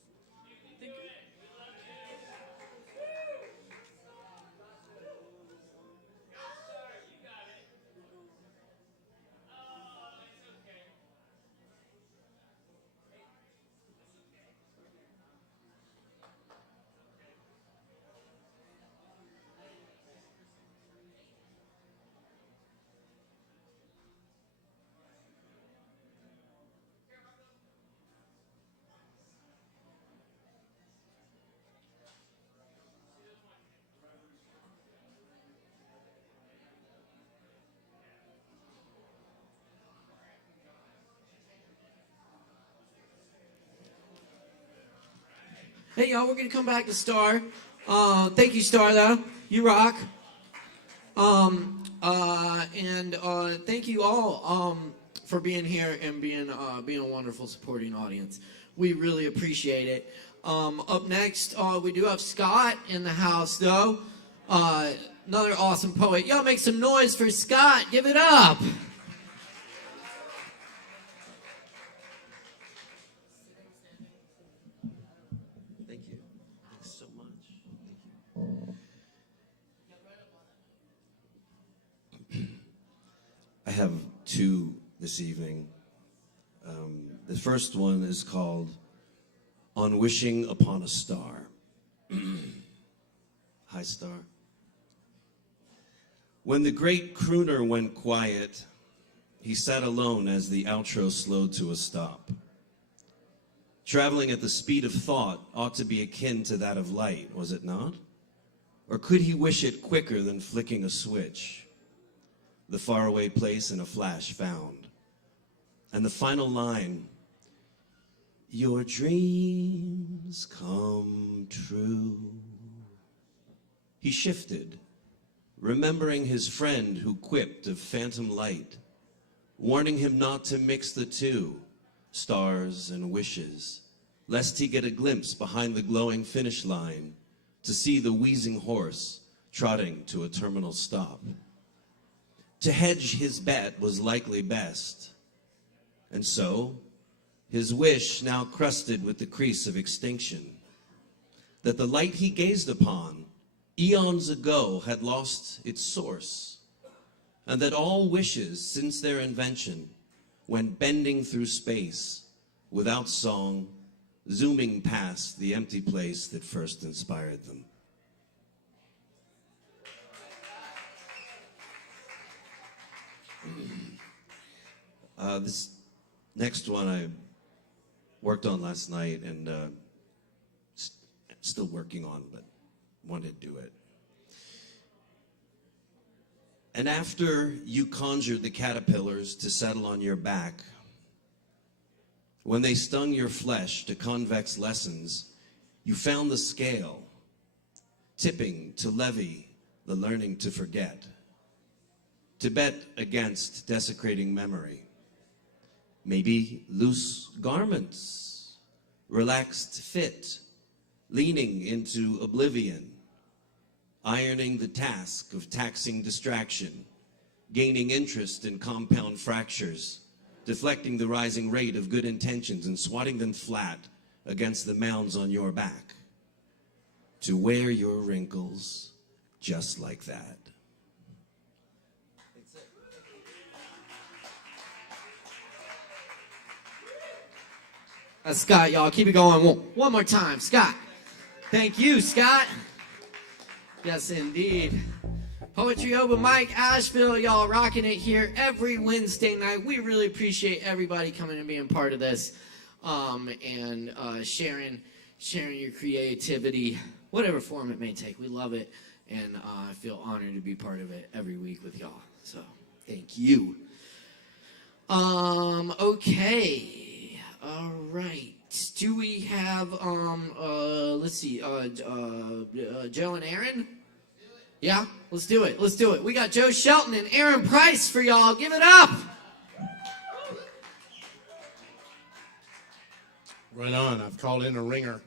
Hey, y'all, we're going to come back to Star. Thank you, Star, though. You rock. And thank you all for being here and being a wonderful supporting audience. We really appreciate it. Up next, we do have Scott in the house, though. Another awesome poet. Y'all make some noise for Scott. Give it up. Thank you. Thanks so much. Thank you. I have two this evening. The first one is called On Wishing Upon a Star. Hi, Star. When the great crooner went quiet, he sat alone as the outro slowed to a stop. Traveling at the speed of thought ought to be akin to that of light, was it not? Or could he wish it quicker than flicking a switch? The faraway place in a flash found. And the final line, your dreams come true. He shifted, remembering his friend who quipped of phantom light, warning him not to mix the two, stars and wishes, lest he get a glimpse behind the glowing finish line to see the wheezing horse trotting to a terminal stop. To hedge his bet was likely best, and so his wish now crusted with the crease of extinction, that the light he gazed upon eons ago had lost its source, and that all wishes since their invention went bending through space without song, zooming past the empty place that first inspired them. This next one I worked on last night and still working on, but wanted to do it. And after you conjured the caterpillars to settle on your back, when they stung your flesh to convex lessons, you found the scale, tipping to levy the learning to forget, to bet against desecrating memory. Maybe loose garments, relaxed fit, leaning into oblivion, ironing the task of taxing distraction, gaining interest in compound fractures, deflecting the rising rate of good intentions and swatting them flat against the mounds on your back, to wear your wrinkles just like that. That's Scott, y'all. Keep it going. One more time. Scott. Thank you, Scott. Yes, indeed. Poetry Open Mic, Asheville, y'all rocking it here every Wednesday night. We really appreciate everybody coming and being part of this, and sharing your creativity, whatever form it may take. We love it, and I feel honored to be part of it every week with y'all. So, thank you. Okay. All right. Do we have, let's see, Joe and Aaron? Yeah, let's do it. Let's do it. We got Joe Shelton and Aaron Price for y'all. Give it up. Right on. I've called in a ringer.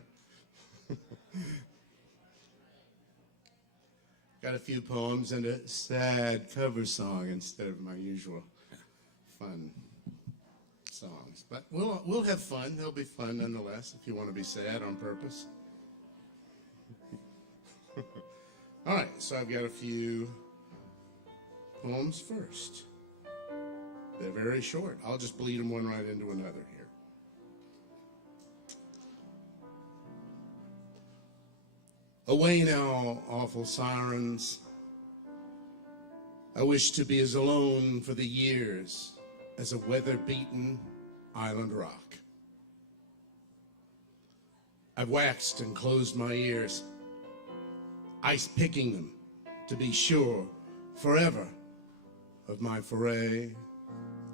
Got a few poems and a sad cover song instead of my usual fun songs. But we'll have fun. They'll be fun nonetheless if you want to be sad on purpose. All right, so I've got a few poems first. They're very short. I'll just bleed them one right into another here. Away now, awful sirens. I wish to be as alone for the years as a weather-beaten island rock. I've waxed and closed my ears, ice-picking them to be sure forever of my foray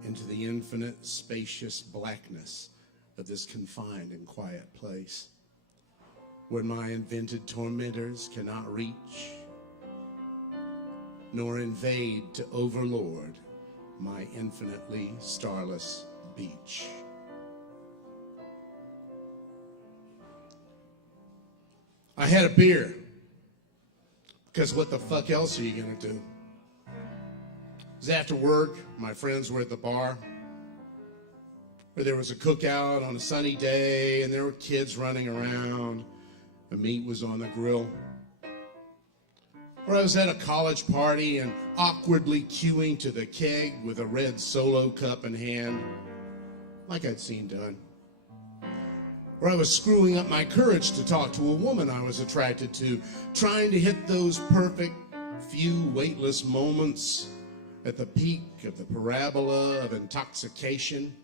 into the infinite, spacious blackness of this confined and quiet place, where my invented tormentors cannot reach, nor invade to overlord my infinitely starless beach. I had a beer, because what the fuck else are you gonna do? It was after work, my friends were at the bar, where there was a cookout on a sunny day, and there were kids running around, the meat was on the grill. Or I was at a college party and awkwardly queuing to the keg with a red Solo cup in hand, like I'd seen done. Or I was screwing up my courage to talk to a woman I was attracted to, trying to hit those perfect few weightless moments at the peak of the parabola of intoxication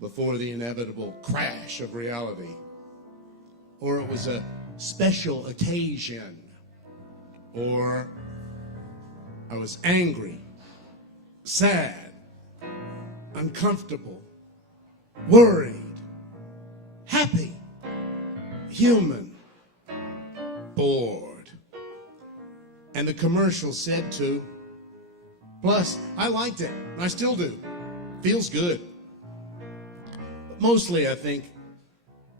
before the inevitable crash of reality. Or it was a special occasion. Or I was angry, sad, uncomfortable, worried, happy, human, bored. And the commercial said to. Plus, I liked it, and I still do. Feels good. But mostly, I think,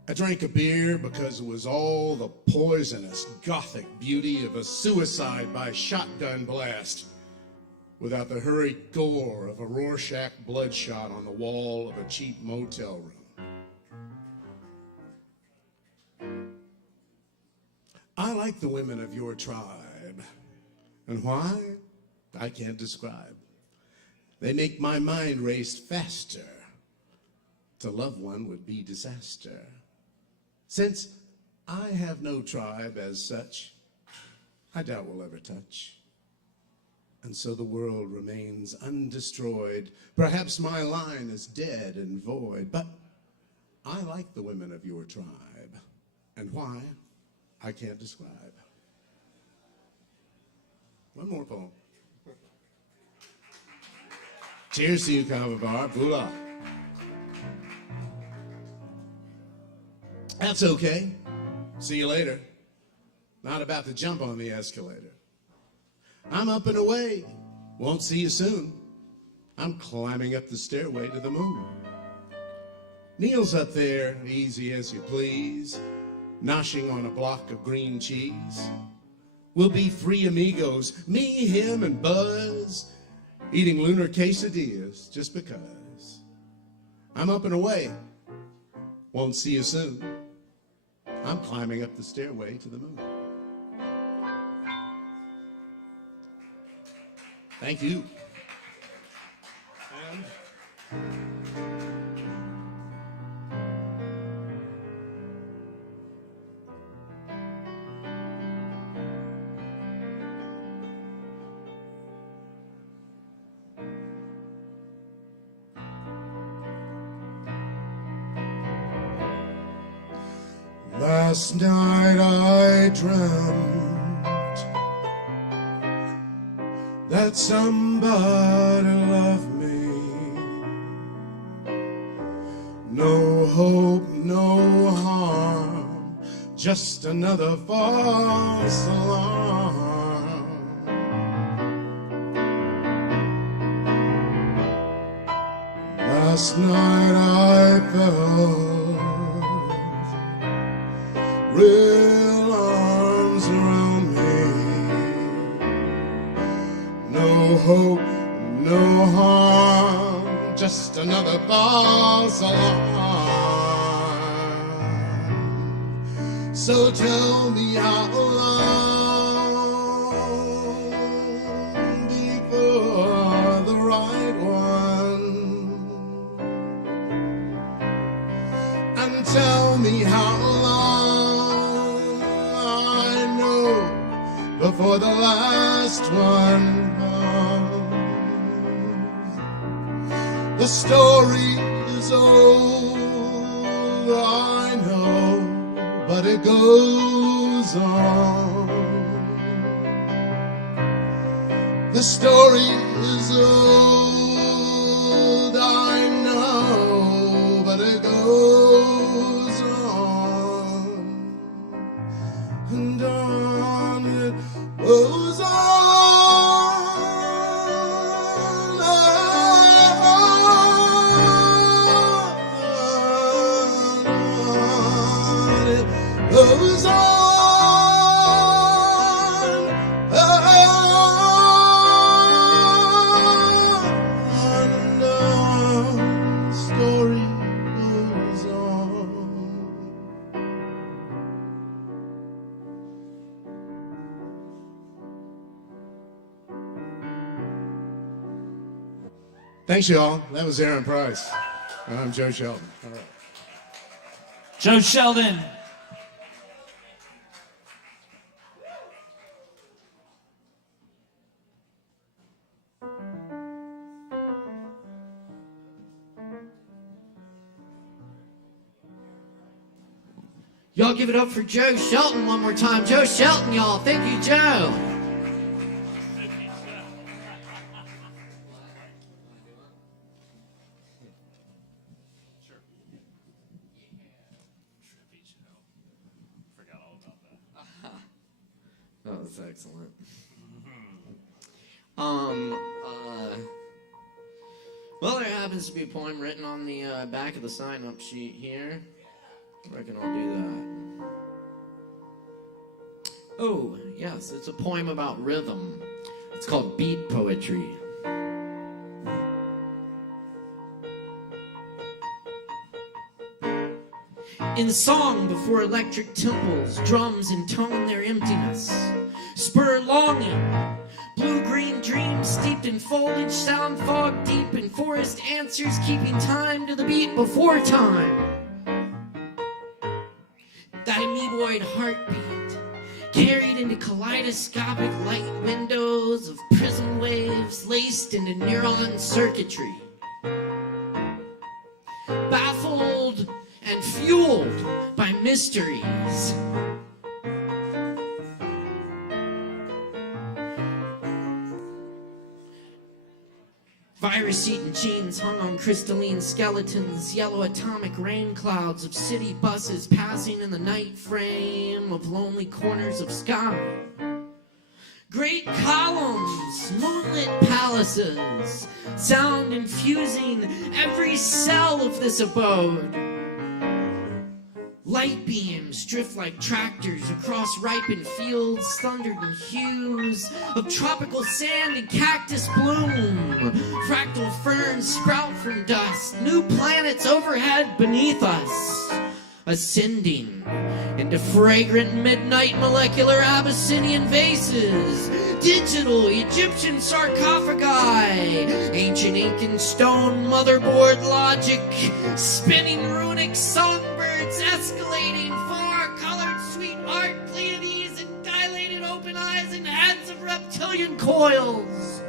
I drank a beer because it was all the poisonous, gothic beauty of a suicide by shotgun blast, without the hurried gore of a Rorschach bloodshot on the wall of a cheap motel room. I like the women of your tribe. And why? I can't describe. They make my mind race faster. To love one would be disaster. Since I have no tribe as such, I doubt we'll ever touch. And so the world remains undestroyed. Perhaps my line is dead and void, but I like the women of your tribe. And why? I can't describe. One more poem. Cheers to you, Kava Bar. Bula. That's okay. See you later. Not about to jump on the escalator. I'm up and away. Won't see you soon. I'm climbing up the stairway to the moon. Neil's up there, easy as you please, noshing on a block of green cheese. We'll be three amigos, me, him, and Buzz, eating lunar quesadillas just because. I'm up and away. Won't see you soon. I'm climbing up the stairway to the moon. Thank you. And last night I dreamt that somebody loved me. No hope, no harm, just another false alarm. Last night I felt real arms around me. hope, no harm, just another false alarm. So tell me how long before the right one, and tell me how long I know before the last one comes. The story is old, I know, but it goes on. The story is old, I know, but it goes on. And on it goes on. It goes on. And the story goes on. Thanks, y'all. That was Aaron Price. I'm Joe Shelton. All right. Joe Sheldon. Y'all give it up for Joe Shelton one more time. Joe Shelton, y'all. Thank you, Joe. That was excellent. Well, there happens to be a poem written on the back of the sign-up sheet here. I reckon I'll do that. Oh, yes, it's a poem about rhythm. It's called Beat Poetry. In song before electric temples, drums intone their emptiness. Spur longing, blue-green dreams steeped in foliage, sound fog deep in forest answers, keeping time to the beat before time. That amoeboid heartbeat, carried into kaleidoscopic light windows of prism waves laced into neuron circuitry. Baffled and fueled by mysteries. Virus-eaten genes hung on crystalline skeletons, yellow atomic rain clouds of city buses passing in the night frame of lonely corners of sky. Great columns, moonlit palaces, sound infusing every cell of this abode. Light beams drift like tractors across ripened fields, thundered in hues of tropical sand and cactus bloom. Fractal ferns sprout from dust, new planets overhead beneath us, ascending into fragrant midnight molecular Abyssinian vases, digital Egyptian sarcophagi, ancient Incan stone motherboard logic, spinning runic songbirds escalating, far-colored sweet art Pleiades and dilated open eyes and heads of reptilian coils.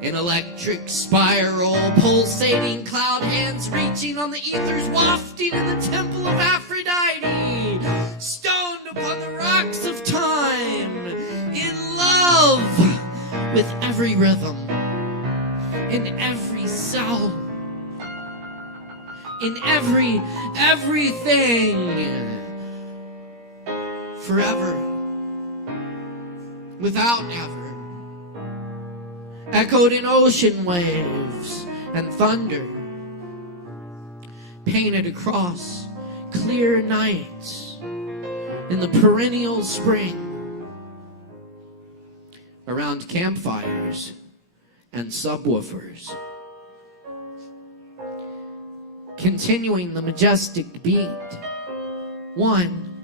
An electric spiral, pulsating cloud hands reaching on the ethers, wafting in the temple of Aphrodite, stoned upon the rocks of time, in love with every rhythm, in every cell, in everything, forever, without ever. Echoed in ocean waves and thunder, painted across clear nights in the perennial spring, around campfires and subwoofers. Continuing the majestic beat. 1,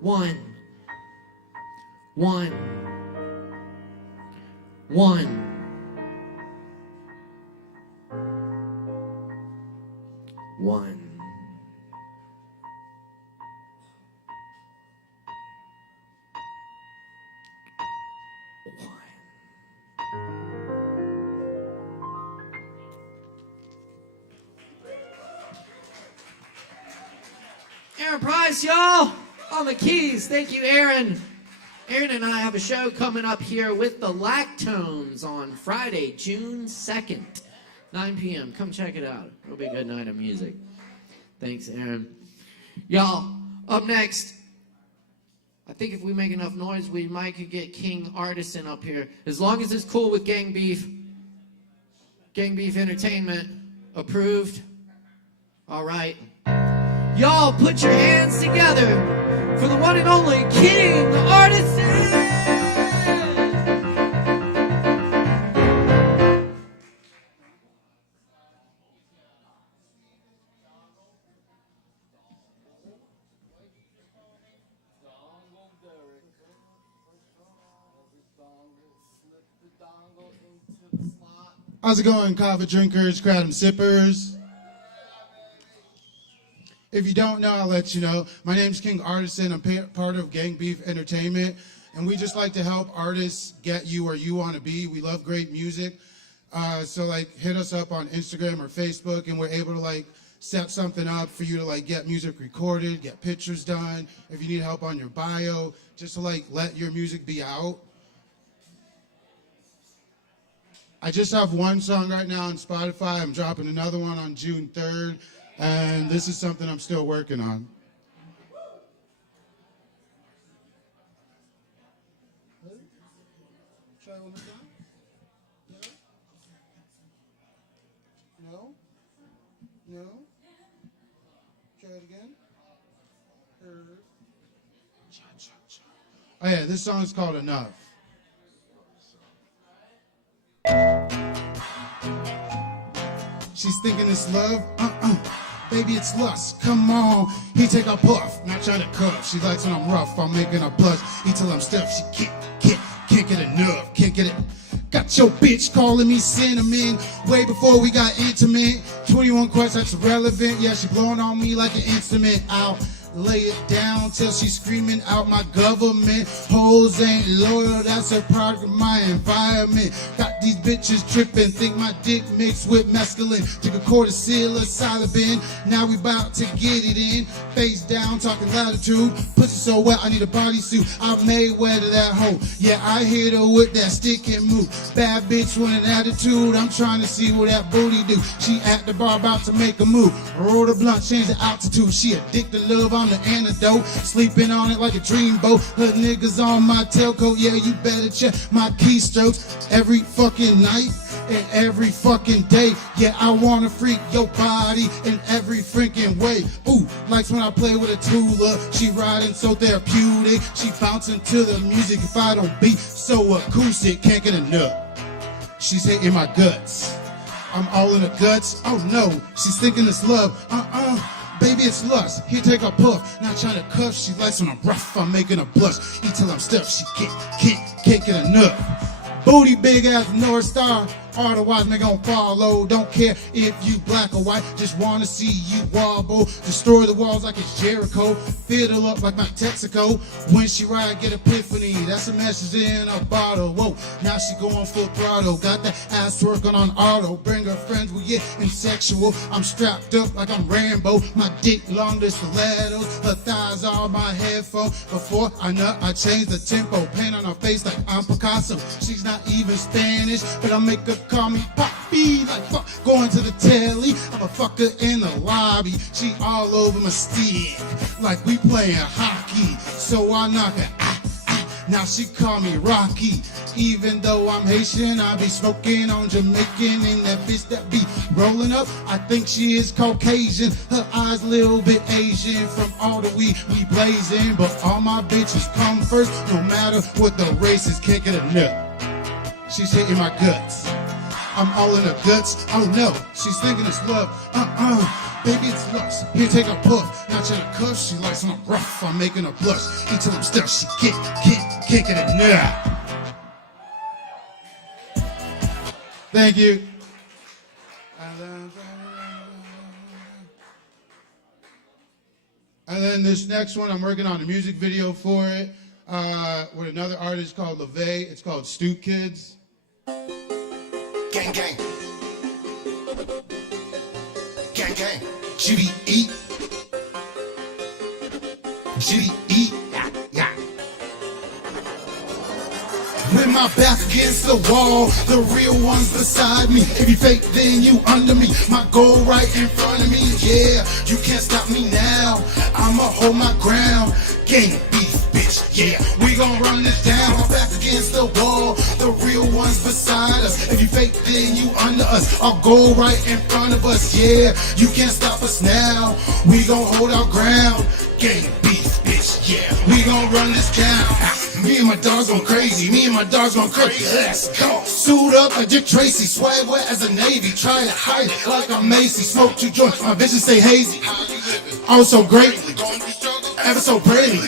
1, 1, 1. 1. Aaron Price, y'all, on the keys. Thank you, Aaron. Aaron and I have a show coming up here with the Lactones on Friday, June 2nd, 9 p.m. Come check it out. It'll be a good night of music. Thanks, Aaron. Y'all, up next, I think if we make enough noise, we might could get King Artisan up here. As long as it's cool with Gang Beef Entertainment, approved. All right. Y'all put your hands together for the one and only King Artisan! How's it going, Kava drinkers, Kratom sippers? If you don't know, I'll let you know. My name's King Artisan. I'm part of Gang Beef Entertainment, and we just like to help artists get you where you want to be. We love great music, so like hit us up on Instagram or Facebook, and we're able to like set something up for you to like get music recorded, get pictures done. If you need help on your bio, just to like let your music be out. I just have one song right now on Spotify. I'm dropping another one on June 3rd. And this is something I'm still working on. Try one more time. No? No? No? Try it again. Oh yeah, this song is called Enough. She's thinking it's love, baby, it's lust, come on. He take a puff, not trying to cuff. She likes when I'm rough, I'm making her blush. He tell I'm stuff, she can't get enough, can't get it. Got your bitch calling me cinnamon, way before we got intimate. 21 questions, that's irrelevant, yeah, she blowing on me like an instrument. I'll lay it down till she's screaming out my government. Hoes ain't loyal, that's a product of my environment. Got these bitches tripping, think my dick mixed with mescaline. Took a quarter seal of Salabin, now we bout to get it in. Face down, talking latitude, pussy so wet I need a bodysuit. I made wet to that hoe, yeah I hit her with that stick and move. Bad bitch with an attitude, I'm trying to see what that booty do. She at the bar about to make a move, roll the blunt, change the altitude. She addicted to love, I'm the antidote, sleeping on it like a dreamboat. Her niggas on my tailcoat, yeah you better check my keystrokes. Every fucking night and every fucking day, yeah I wanna freak your body in every freaking way. Ooh, likes when I play with a Tula, she riding so therapeutic. She bouncing to the music if I don't beat so acoustic, can't get enough. She's hating my guts, I'm all in the guts. Oh no, she's thinking it's love, baby, it's lust. He take a puff, not trying to cuff. She likes when I'm rough, I'm making her blush. He tell I'm stuff, she can't get enough. Booty big as North Star, otherwise nigga gon' follow. Don't care if you black or white, just wanna see you wobble. Destroy the walls like it's Jericho, fiddle up like my Texaco. When she ride, get epiphany, that's a message in a bottle. Whoa, now she going full throttle, got that ass working on auto. Bring her friends, we getting sexual. I'm strapped up like I'm Rambo, my dick long the stilettos. Her thighs are my headphones. Before I nut, I change the tempo, paint on her face like I'm Picasso. She's not even Spanish, but I make her call me Poppy, like fuck, going to the telly. I'm a fucker in the lobby. She all over my stick, like we playing hockey. So I knock her, now she call me Rocky. Even though I'm Haitian, I be smoking on Jamaican. And that bitch that be rolling up, I think she is Caucasian. Her eyes a little bit Asian from all the weed we blazing. But all my bitches come first, no matter what the race is, can't get enough. She's hitting my guts. I'm all in her guts. Oh no, she's thinking it's love. Baby, it's lust. Here, take a puff. Not trying to cuff. She likes when I'm rough. I'm making her blush. Eat till I'm stuck. She kicking it now. Thank you. And then this next one, I'm working on a music video for it with another artist called LeVay. It's called Stoop Kids. Gang, gang. Gang, gang. GDE. GDE. Yeah, yeah. With my back against the wall, the real ones beside me. If you fake, then you under me. My goal right in front of me. Yeah, you can't stop me now. I'ma hold my ground. Gang beef, bitch. Yeah, we gon' run this down. My back against the wall, the real ones beside us. If you fake, then you under us. Our goal right in front of us. Yeah, you can't stop us now. We gon' hold our ground. Gang beef, bitch. Yeah, we gon' run this down. Me and my dogs going crazy. Me and my dogs going crazy. Let's go. Suit up like Dick Tracy. Swag wet as a Navy. Try to hide it like I'm Macy. Smoke 2 joints. My vision stay hazy. Oh, so greatly. Ever so pretty.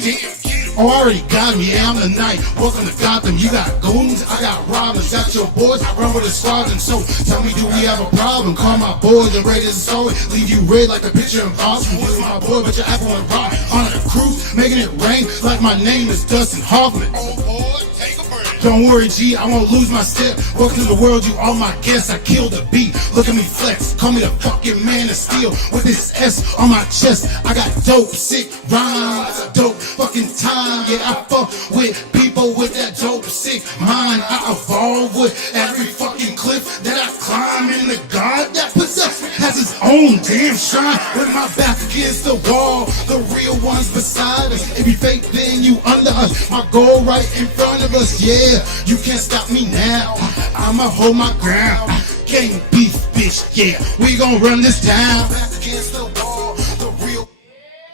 Oh, already got me. Yeah, I'm the night. Welcome to Gotham. You got goons. I got robbers. Got your boys. Run with a squadron. So tell me, do we have a problem? Call my boys. The raiders is always leave you red like a picture in Boston. With my boy, but your apple went wrong. On a cruise, making it rain like my name is Dustin Hoffman. Oh boy, take a break. Don't worry, G, I won't lose my step. Welcome to the world, you all my guests. I killed the beat. Look at me flex. Call me the fucking man of steel. With this S on my chest, I got dope, sick rhymes. Dope fucking time. Yeah, I fuck with people with that dope, sick mind. I evolve with every fucking cliff that I climb. And the God that possesses me has his own damn shrine. With my back against the wall, the real ones beside us. If you fake, then you under us. My goal right in front of us. Yeah, you can't stop me now. I'ma hold my ground. Gang beef, bitch. Yeah, we gon' run this town. Back against the wall, the real.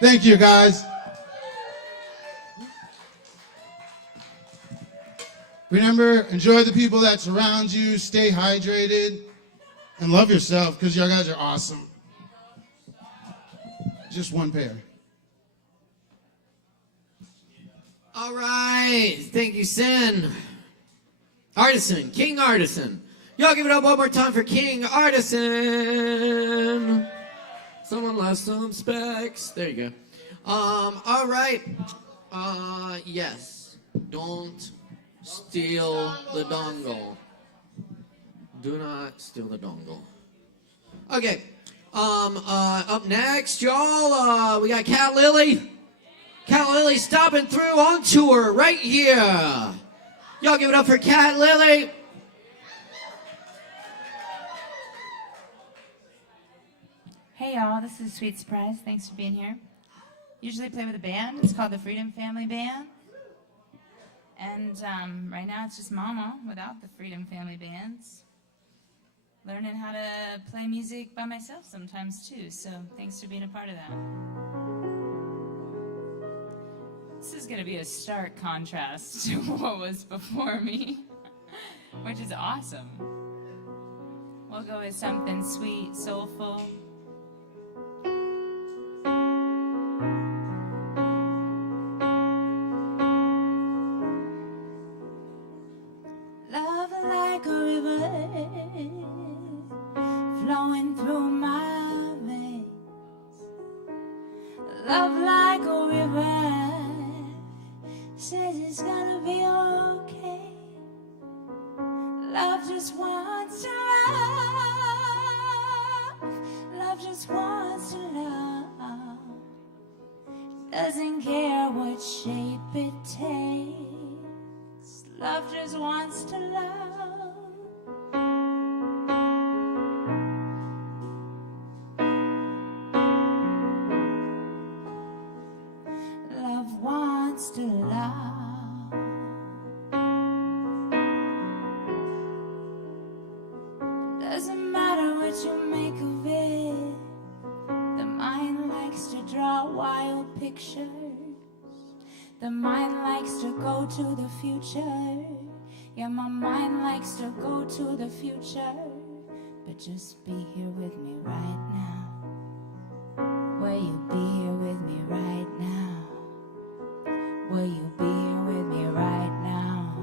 Thank you, guys. Remember, enjoy the people that surround you. Stay hydrated, and love yourself because you guys are awesome. Just one pair. All right. Thank you, Sin. Artisan. King Artisan. Y'all give it up one more time for King Artisan. Someone left some specs. There you go. All right. Yes. Don't steal the dongle. Do not steal the dongle. Okay. Up next, y'all, we got Cat Lily. Cat Lily stopping through on tour right here. Y'all give it up for Cat Lily. Hey y'all, this is Sweet Surprise. Thanks for being here. Usually play with a band. It's called the Freedom Family Band. And right now it's just Mama without the Freedom Family Bands. Learning how to play music by myself sometimes too, so thanks for being a part of that. This is going to be a stark contrast to what was before me, which is awesome. We'll go with something sweet, soulful. Love like a river flowing through my veins. Love like a river says it's gonna be okay. Love just wants to love. Love just wants to love. Doesn't care what shape it takes. Love just wants to love. Love wants to love. Doesn't matter what you make of it. The mind likes to draw wild pictures. The mind likes to go to the future. Yeah, my mind likes to go to the future, but just be here with me right now. Will you be here with me right now? Will you be here with me right now?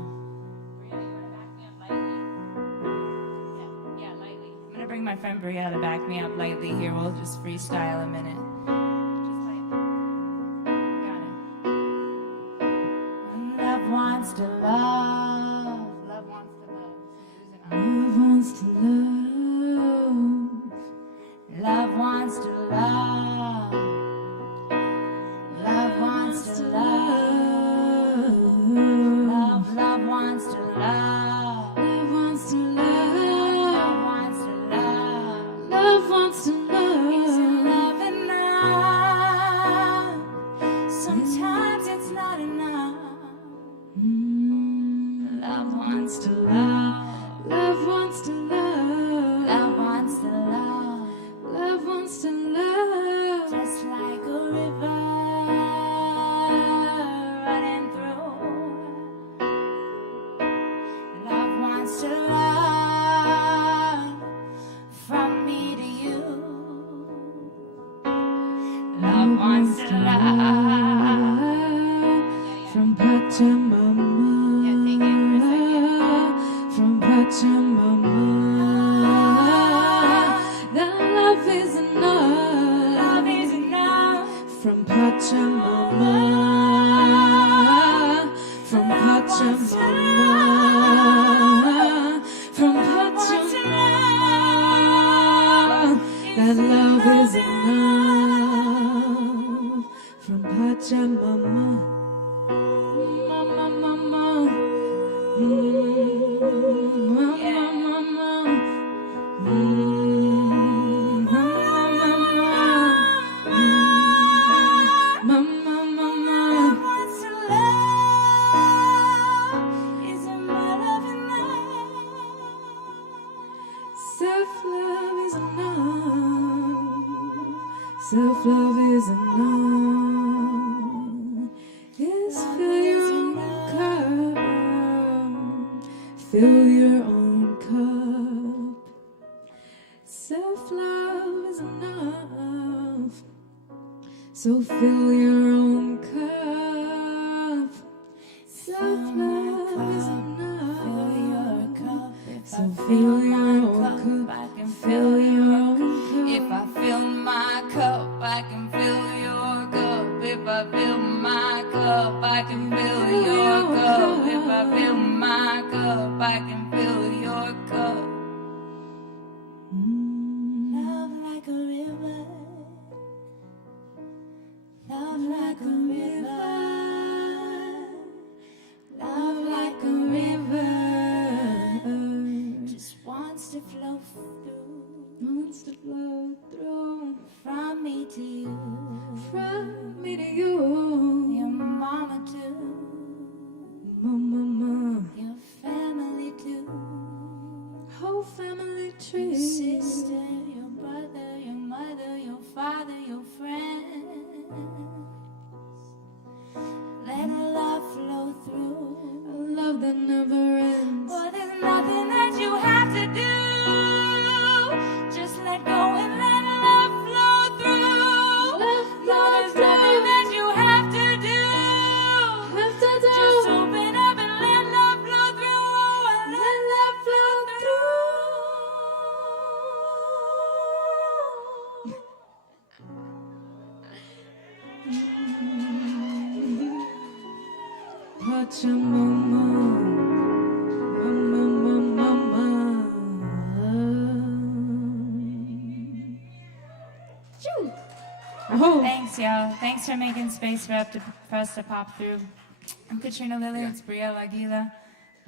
Bria, you wanna back me up lightly? Yeah, lightly. I'm gonna bring my friend Bria to back me up lightly here. We'll just freestyle a minute. Just lightly. Got it. Love wants to love. Love wants to love. Love wants to love. Love wants to love. Love wants to love. Love wants to love. Love wants to love. Love wants to love. Love wants to love. Isn't love enough? Sometimes it's not enough. Love wants to love. Love wants to love. Love wants to love. Love wants to love. Just like a river running through. Love wants to love from me to you. Love wants to love from Pachamama. Yeah, take it for a second. From Pachamama. That love is enough. Love is enough. From Pachamama. From Pachamama. From Pachamama. That love is enough. From Pachamama. Mama, mama. Mama, mama. Mama, mama. Love wants to love. Isn't my love enough? Self-love is enough. Self-love is enough. Yes, fill your own cup. Fill your own cup. Self-love is enough. So fill your own cup. Self-love is enough. Fill your cup. So fill your own cup. I can fill your own cup. If I fill my cup, I can fill your cup. If I fill my cup, I can fill your cup. If I fill my cup, I can fill your cup. Love like a river. Love like a river. Love like a river. Just wants to flow through. Wants to flow through. From me to you. From me to you. Your mama too. Mama. Your family too. Whole family tree. Your sister, your brother, your mother, your father, your friends. Let love flow through. A love that never ends. Well, there's nothing that you have to do. Just let go and let love flow through. No, there's nothing that you have to do. Just open up and let love flow through. Let love flow through. Pachamama. Mama, mama, mama. Oh. Thanks, y'all. Thanks for making space for us to pop through. I'm Katrina Lily. It's Brielle Aguila.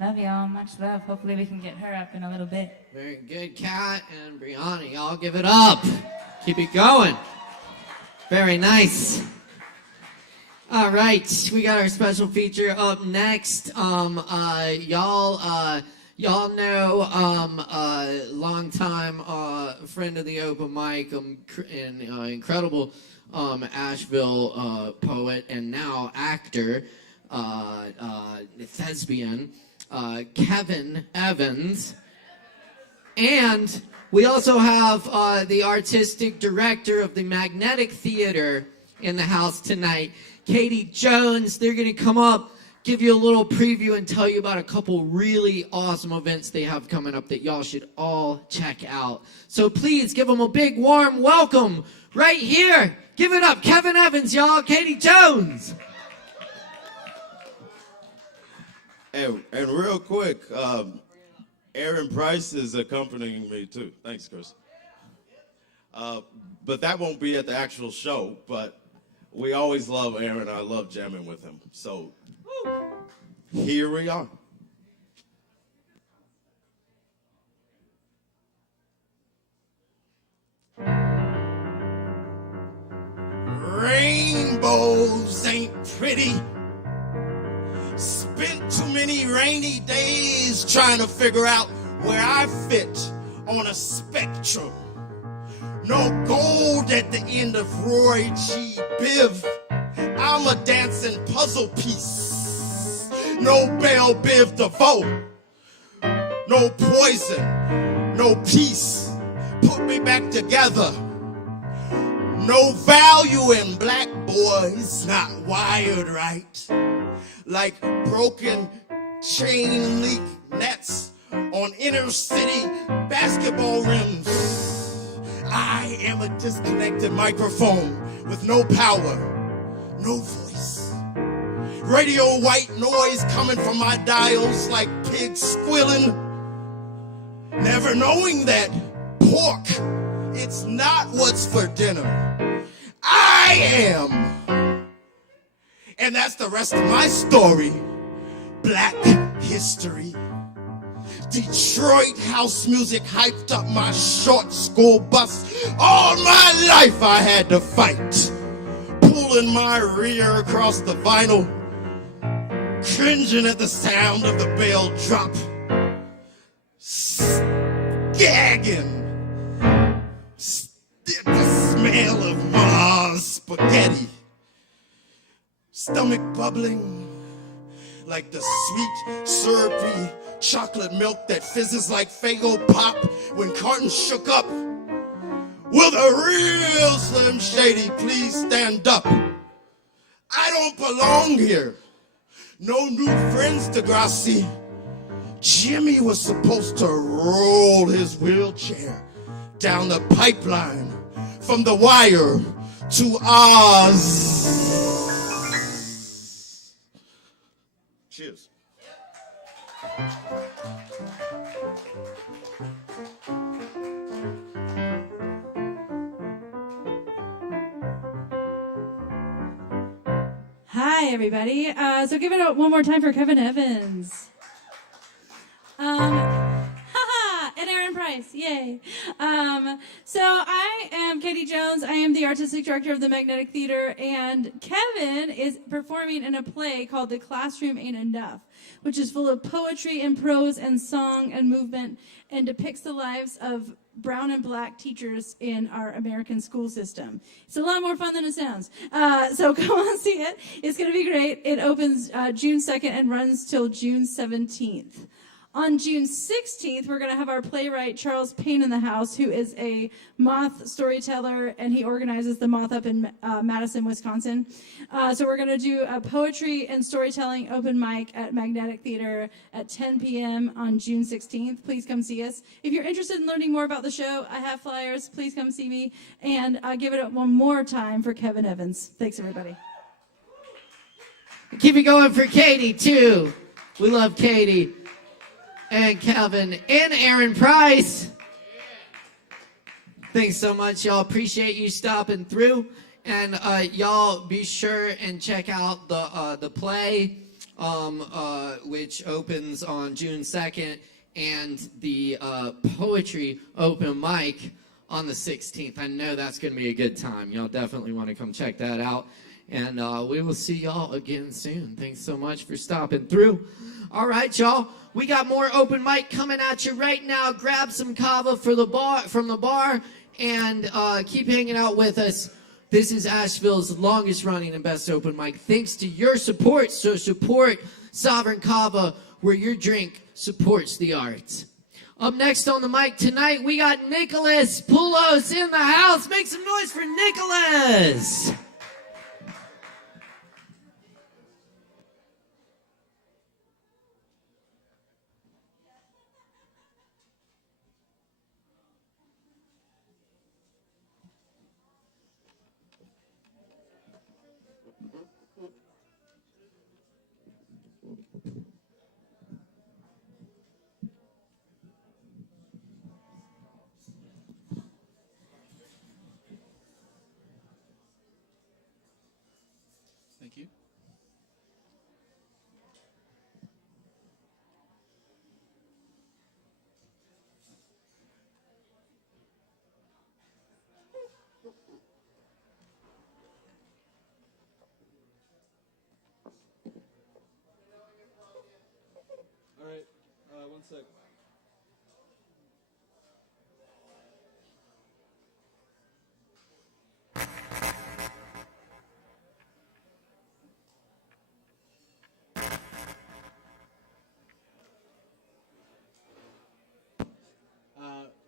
Love y'all. Much love. Hopefully we can get her up in a little bit. Very good, Kat and Brianna. Y'all give it up. Keep it going. Very nice. All right, we got our special feature up next. Y'all know long time friend of the open mic and incredible Asheville poet and now actor, thespian, Kevin Evans. And we also have the artistic director of the Magnetic Theater in the house tonight, Katie Jones. They're going to come up, give you a little preview, and tell you about a couple really awesome events they have coming up that y'all should all check out. So please give them a big warm welcome right here. Give it up, Kevin Evans, y'all, Katie Jones. And real quick, Aaron Price is accompanying me too. Thanks, Chris. But that won't be at the actual show, but we always love Aaron. I love jamming with him. So here we are. Rainbows ain't pretty. Spent too many rainy days trying to figure out where I fit on a spectrum. No gold at the end of Roy G. Biv. I'm a dancing puzzle piece. No Belle Biv DeVoe. No poison. No peace. Put me back together. No value in black boys not wired right. Like broken chain link nets on inner city basketball rims. I am a disconnected microphone with no power, no voice. Radio white noise coming from my dials like pigs squealing. Never knowing that pork, it's not what's for dinner. I am. And that's the rest of my story. Black history. Detroit house music hyped up my short school bus. All my life I had to fight. Pulling my rear across the vinyl. Cringing at the sound of the bell drop. Gagging. The smell of Mars spaghetti. Stomach bubbling like the sweet, syrupy chocolate milk that fizzes like Faygo Pop when cartons shook up. Will the real Slim Shady please stand up? I don't belong here. No new friends, Degrassi. Jimmy was supposed to roll his wheelchair down the pipeline from the wire to Oz. Cheers. Hi, everybody. So give it up one more time for Kevin Evans. And Aaron Price, yay. So I am Katie Jones. I am the artistic director of the Magnetic Theater, and Kevin is performing in a play called The Classroom Ain't Enough, which is full of poetry and prose and song and movement and depicts the lives of brown and black teachers in our American school system. It's a lot more fun than it sounds. So come on, see it. It's going to be great. It opens June 2nd and runs till June 17th. On June 16th, we're going to have our playwright, Charles Payne, in the house, who is a moth storyteller, and he organizes the Moth up in Madison, Wisconsin. So we're going to do a poetry and storytelling open mic at Magnetic Theater at 10 p.m. on June 16th. Please come see us. If you're interested in learning more about the show, I have flyers. Please come see me. And give it up one more time for Kevin Evans. Thanks, everybody. Keep it going for Katie, too. We love Katie. And Kevin and Aaron Price. Thanks so much, y'all. Appreciate you stopping through. And y'all be sure and check out the play, which opens on June 2nd, and the poetry open mic on the 16th. I know that's going to be a good time. Y'all definitely want to come check that out. And we will see y'all again soon. Thanks so much for stopping through. All right, y'all. We got more open mic coming at you right now. Grab some Kava from the bar and keep hanging out with us. This is Asheville's longest running and best open mic. Thanks to your support. So support Sovereign Kava where your drink supports the arts. Up next on the mic tonight, we got Nicholas Poulos in the house. Make some noise for Nicholas. Thank you. All right, one sec.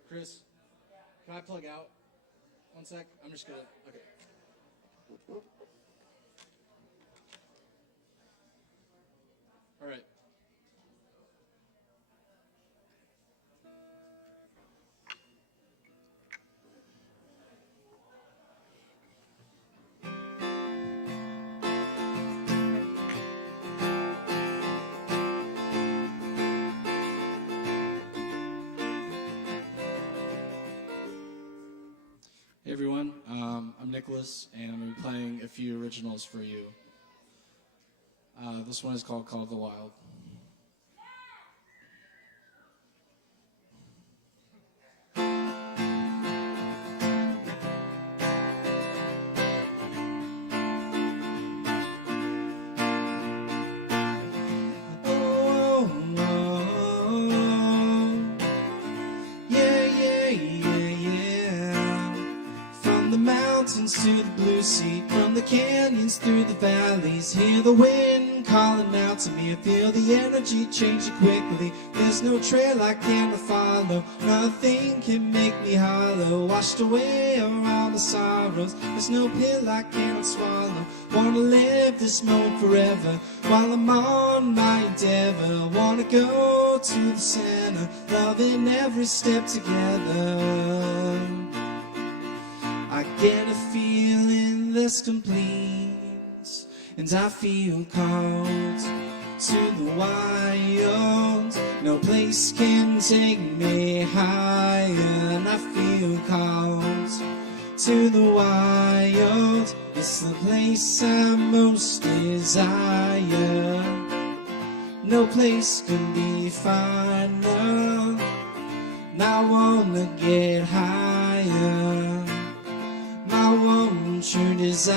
Chris, can I plug out? One sec. I'm just gonna. Okay. All right. Hey everyone, I'm Nicholas, and I'm going to be playing a few originals for you. This one is called Call of the Wild. To the blue sea, from the canyons through the valleys, hear the wind calling out to me. I feel the energy changing quickly. There's no trail I cannot follow, nothing can make me hollow. Washed away are all the sorrows, there's no pill I cannot swallow. Wanna live this moment forever while I'm on my endeavor. Wanna go to the center, loving every step together. I get a feeling that's complete, and I feel called to the wild. No place can take me higher, and I feel called to the wild. It's the place I most desire. No place can be finer, and I wanna get higher. My one true desire,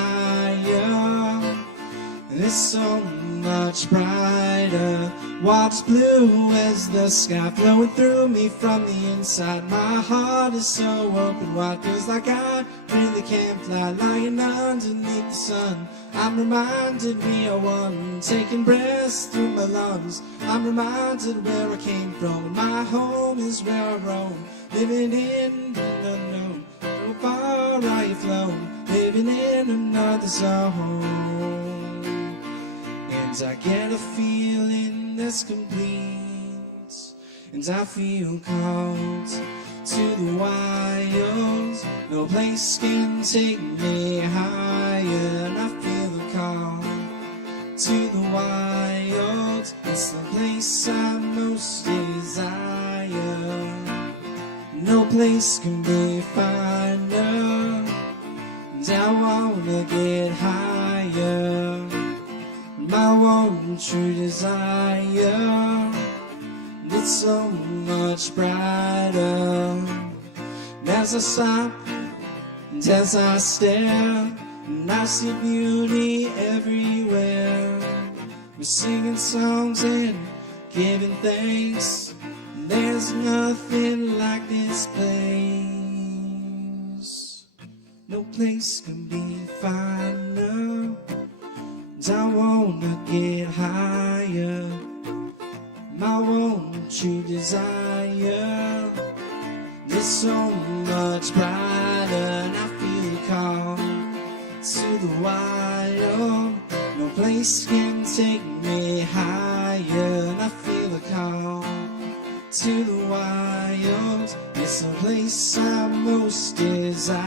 and it's so much brighter. Water's blue as the sky, flowing through me from the inside. My heart is so open wide, feels like I really can't fly. Lying underneath the sun, I'm reminded we are one. Taking breaths through my lungs, I'm reminded where I came from. And my home is where I roam, living in the unknown. So far I have flown, living in another zone. And I get a feeling that's complete, and I feel called to the wild. No place can take me higher, and I feel the call to the wild. It's the place I most desire. No place can be finer, and I wanna get higher. My one true desire, and it's so much brighter. And as I stop, and as I stare, and I see beauty everywhere. We're singing songs and giving thanks. There's nothing like this place. No place can be finer, and I wanna get higher. true desire. There's so much brighter, and I feel a call to the wild. No place can take me higher, and I feel a call to the wild. It's the place I most desire.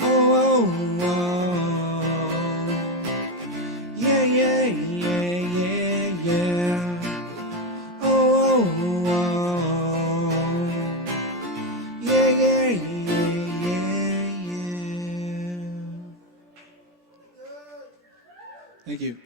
Oh, oh, oh. Yeah, yeah, yeah, yeah, yeah. Oh, oh, oh. Yeah, yeah, yeah, yeah, yeah. Thank you.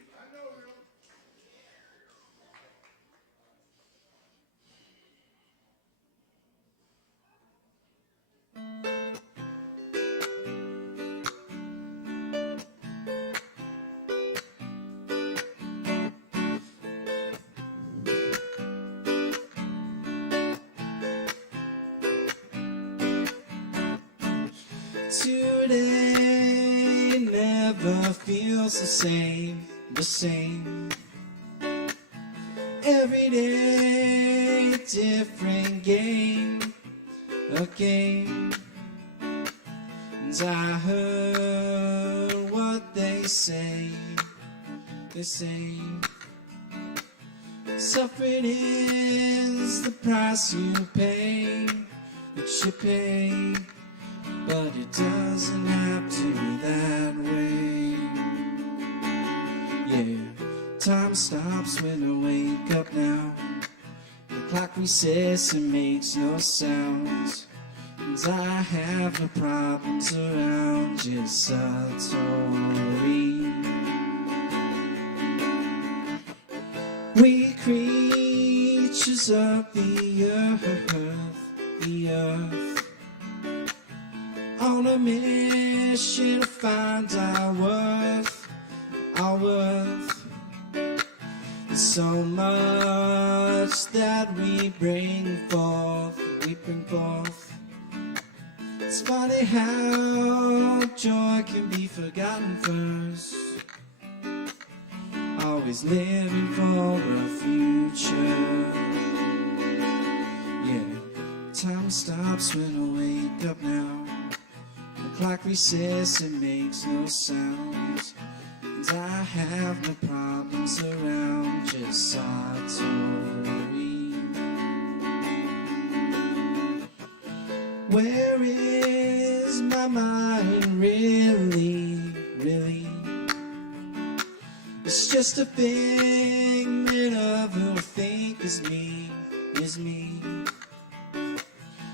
Today never feels the same, the same. Every day, different game, a game. And I heard what they say, suffering is the price you pay, what you pay. But it doesn't have to be that way. Yeah, time stops when I wake up now. The clock resets and makes no sound. And I have no problems around, just Satori. We creatures of the earth, on a mission to find our worth, our worth. There's so much that we bring forth, It's funny how joy can be forgotten first. Always living for a future. Yeah, time stops when I wake up now. The clock resets and makes no sound. And I have no problems around, just Satori. Where is my mind really, really? It's just a figment of who I think is me,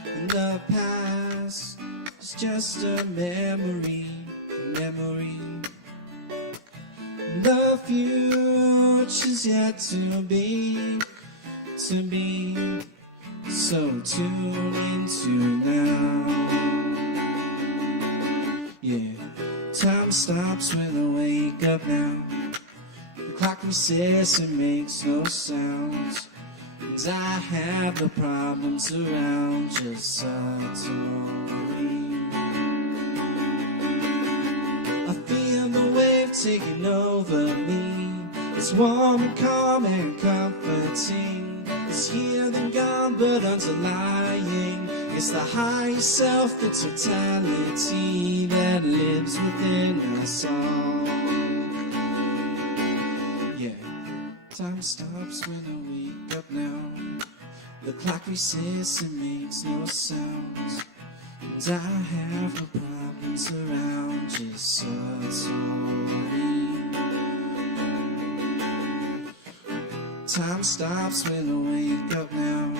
And the past is just a memory. The future's yet to be. So tune into now. Yeah, time stops when I wake up now. The clock resets and makes no sounds. And I have no problems around, just Satori. I feel the wave taking over me. It's warm and calm and comforting. It's here then gone but underlying. It's the higher self, the totality that lives within us all. Yeah, time stops when I wake up now. The clock resets and makes no sounds. And I have no problems around, just Satori. Time stops when I wake up now.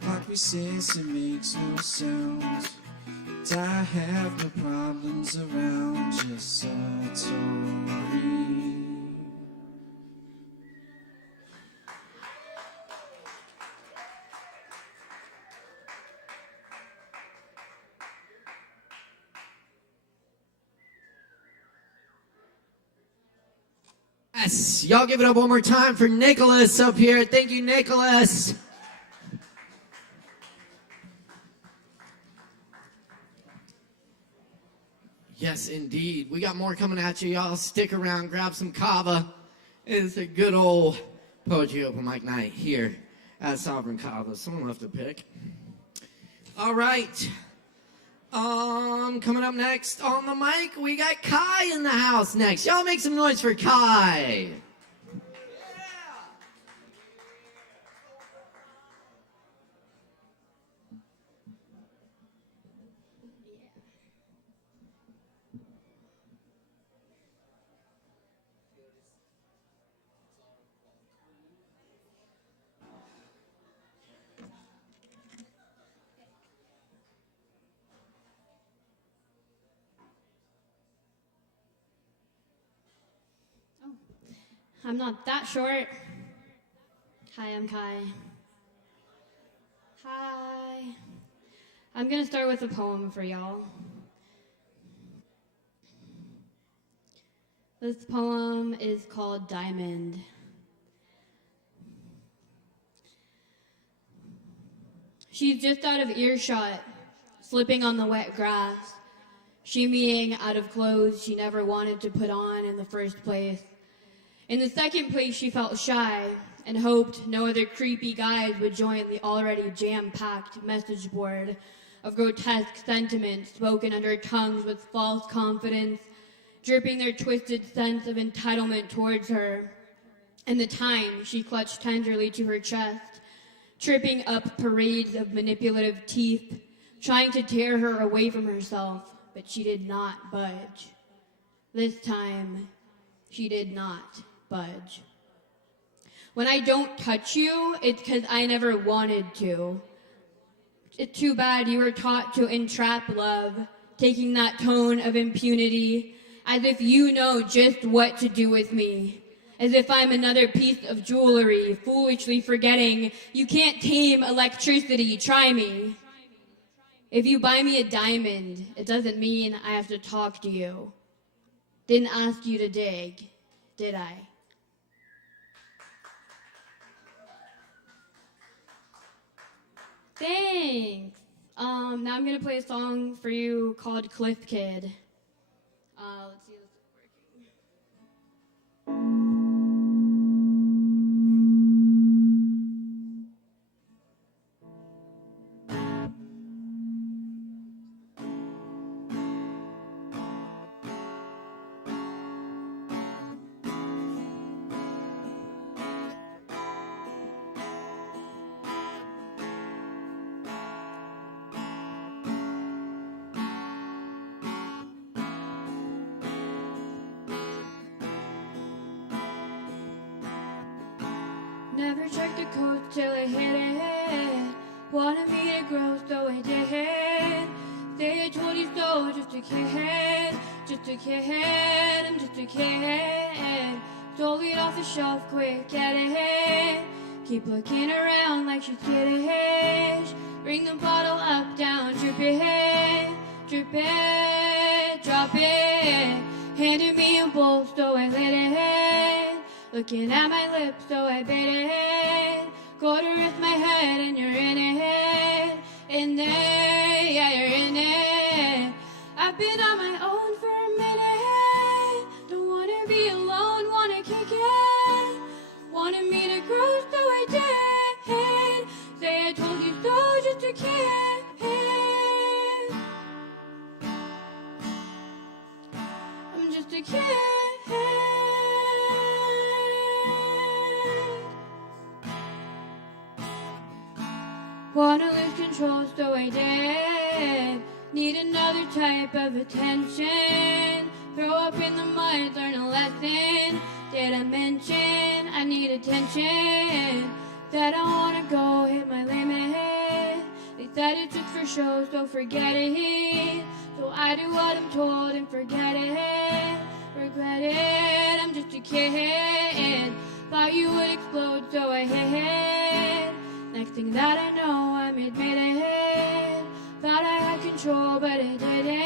Clock resets and makes no sounds. And I have no problems around, just Satori. Yes, y'all give it up one more time for Nicholas up here. Thank you, Nicholas. Yes, indeed. We got more coming at you, y'all. Stick around, grab some Kava. It's a good old Poetry Open Mic Night here at Sovereign Kava. Someone left a pick. All right. Coming up next on the mic, we got Kai in the house next. Y'all make some noise for Kai. I'm not that short. Hi, I'm Kai. Hi. I'm gonna start with a poem for y'all. This poem is called Diamond. She's just out of earshot, slipping on the wet grass, shimmying out of clothes she never wanted to put on in the first place. In the second place, she felt shy and hoped no other creepy guys would join the already jam-packed message board of grotesque sentiments spoken under tongues with false confidence, dripping their twisted sense of entitlement towards her. And the time she clutched tenderly to her chest, tripping up parades of manipulative teeth, trying to tear her away from herself, but she did not budge. This time, she did not budge. When I don't touch you, it's because I never wanted to. It's too bad you were taught to entrap love, taking that tone of impunity, as if you know just what to do with me, as if I'm another piece of jewelry, foolishly forgetting you can't tame electricity, try me. If you buy me a diamond, it doesn't mean I have to talk to you. Didn't ask you to dig, did I? Thanks. Now I'm gonna play a song for you called Cliff Kid. Let's see if this is working. Never checked the code till I hit it. Wanted me to grow, so I did. Say I told you so, just a kid. Just a kid, I'm just a kid. Stole it off the shelf, quick, get it. Keep looking around like she's kiddish. Bring the bottle up, down, drip it, drop it. Handed me a bowl, so I lit it. Looking at my lips, so I bit it. Go to rest my head, and you're in it. In there, yeah, you're in it. I've been on my own for a minute. Don't wanna be alone, wanna kick it. Wanted me to grow, so I did. Say I told you so, just a kid. I'm just a kid. Wanna lose control, so I did. Need another type of attention. Throw up in the mud, learn a lesson. Did I mention I need attention? That I wanna go hit my limit. They said it's just for show, so forget it. So I do what I'm told and forget it. Regret it, I'm just a kid. Thought you would explode, so I hit. Next thing that I know, I'm admitted. Thought I had control, but I didn't.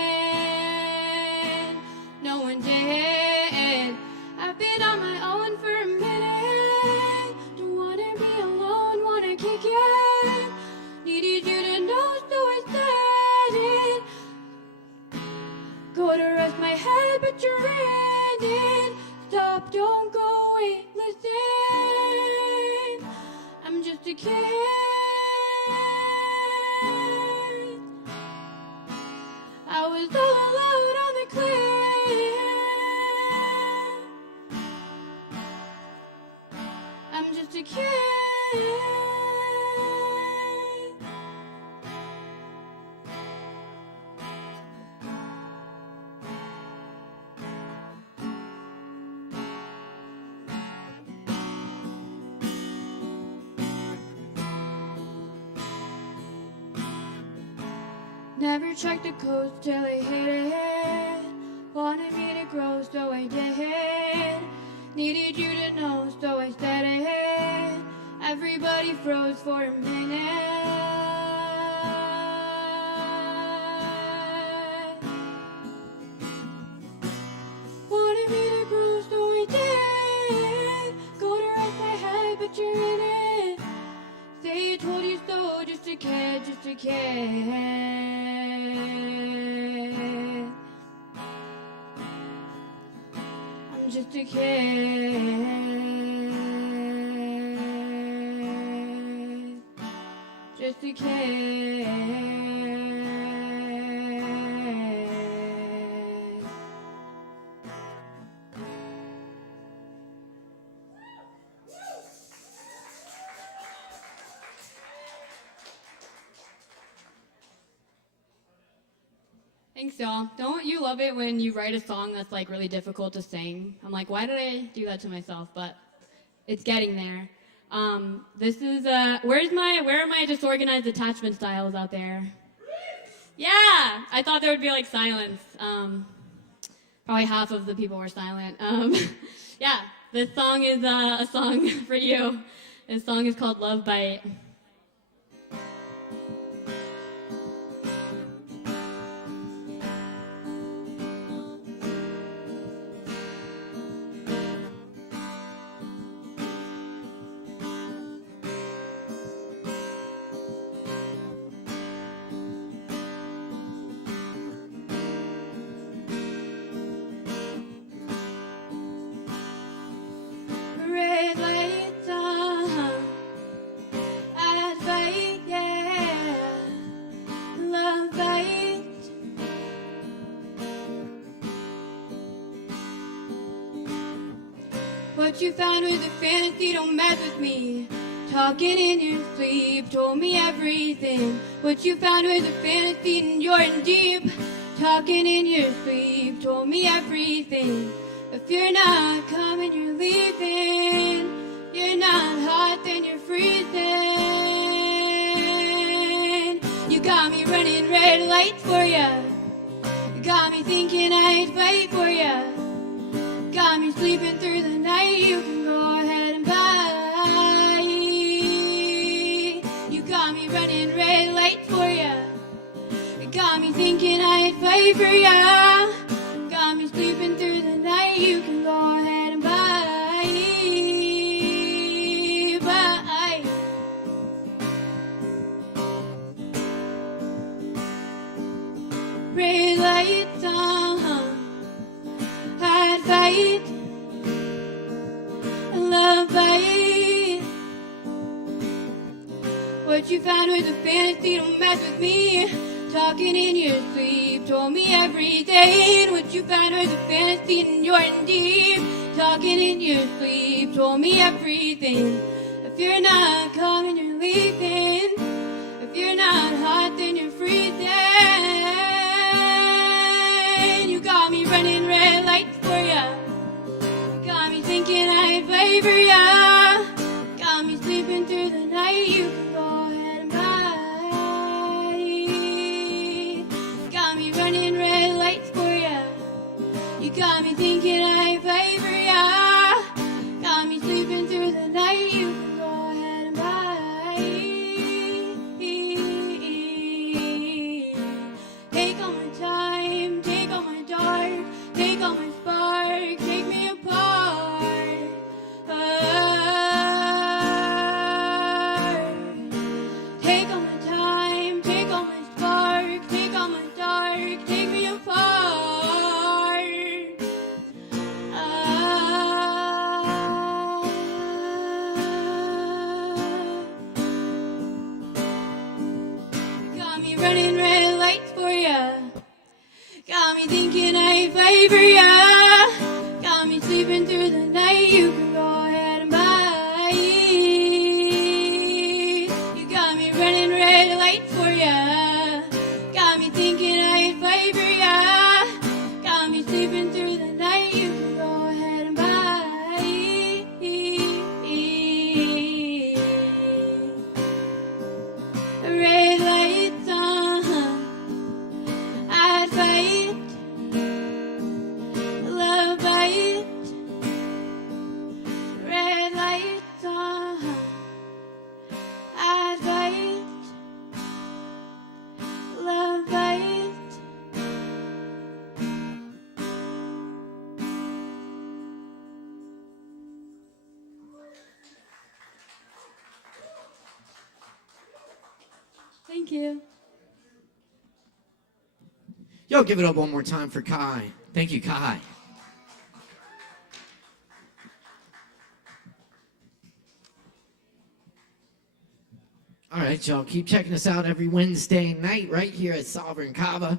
No one did. I've been on my own for a minute. Don't wanna be alone, wanna kick it. Needed you to know, so I said it. Go to rest my head, but you're in it. Stop, don't go, wait, listen. just a kid. I was all alone on the cliff. I'm just a kid. Never checked the coast till I hit it. Wanted me to grow, so I did. Needed you to know, so I said it. Everybody froze for a minute. Wanted me to grow, so I did. Go to rest my head, but you're in it. Say I told you so, just a kid, just a kid. I'm just a kid. Just a kid. Thanks, y'all. Don't you love it when you write a song that's like really difficult to sing? I'm like, why did I do that to myself? But it's getting there. This is where are my disorganized attachment styles out there? Yeah, I thought there would be like silence. Probably half of the people were silent. Yeah, this song is a song for you. This song is called Love Bite. Red lights on, I'd fight, yeah, love fight. What you found was a fantasy, don't mess with me. Talking in your sleep, told me everything. What you found was a fantasy and you're in deep. Talking in your sleep, told me everything. If you're not coming, you're leaving. You're not hot, then you're freezing. You got me running red lights for ya. You got me thinking I'd fight for ya. Got me sleeping through the night. You can go ahead and buy. You got me running red lights for ya. You got me thinking I'd fight for ya. Got me sleeping through the night. You can go ahead and buy. Red lights on, I'd fight, love fight. What you found was a fantasy, don't mess with me. Talking in your sleep, told me everything. What you found was a fantasy and you're in deep. Talking in your sleep, told me everything. If you're not coming, you're leaving. If you're not hot, then you're freezing. You got me running red lights for ya. You got me thinking I'd play for ya. Got me sleeping through the night. You can go ahead and buy. Got me running red lights for ya. You got me thinking I'd play for ya. Got me sleeping through the night. You can go ahead and buy. Take all my time, take all my dark, take all my spark, take me apart. Take all my time, take all my spark, take all my dark, take me apart. Got me thinking I favor ya. Got me sleeping through the night. You can go ahead and buy. You got me running red light for ya. Got me thinking I favor ya. Got me sleeping through the night. You can go ahead and buy. Red lights on. I'd fight. Love bite. Red lights on. I'd fight. Love bite. Thank you. Yo, give it up one more time for Kai. Thank you, Kai. All right, y'all, keep checking us out every Wednesday night right here at Sovereign Kava.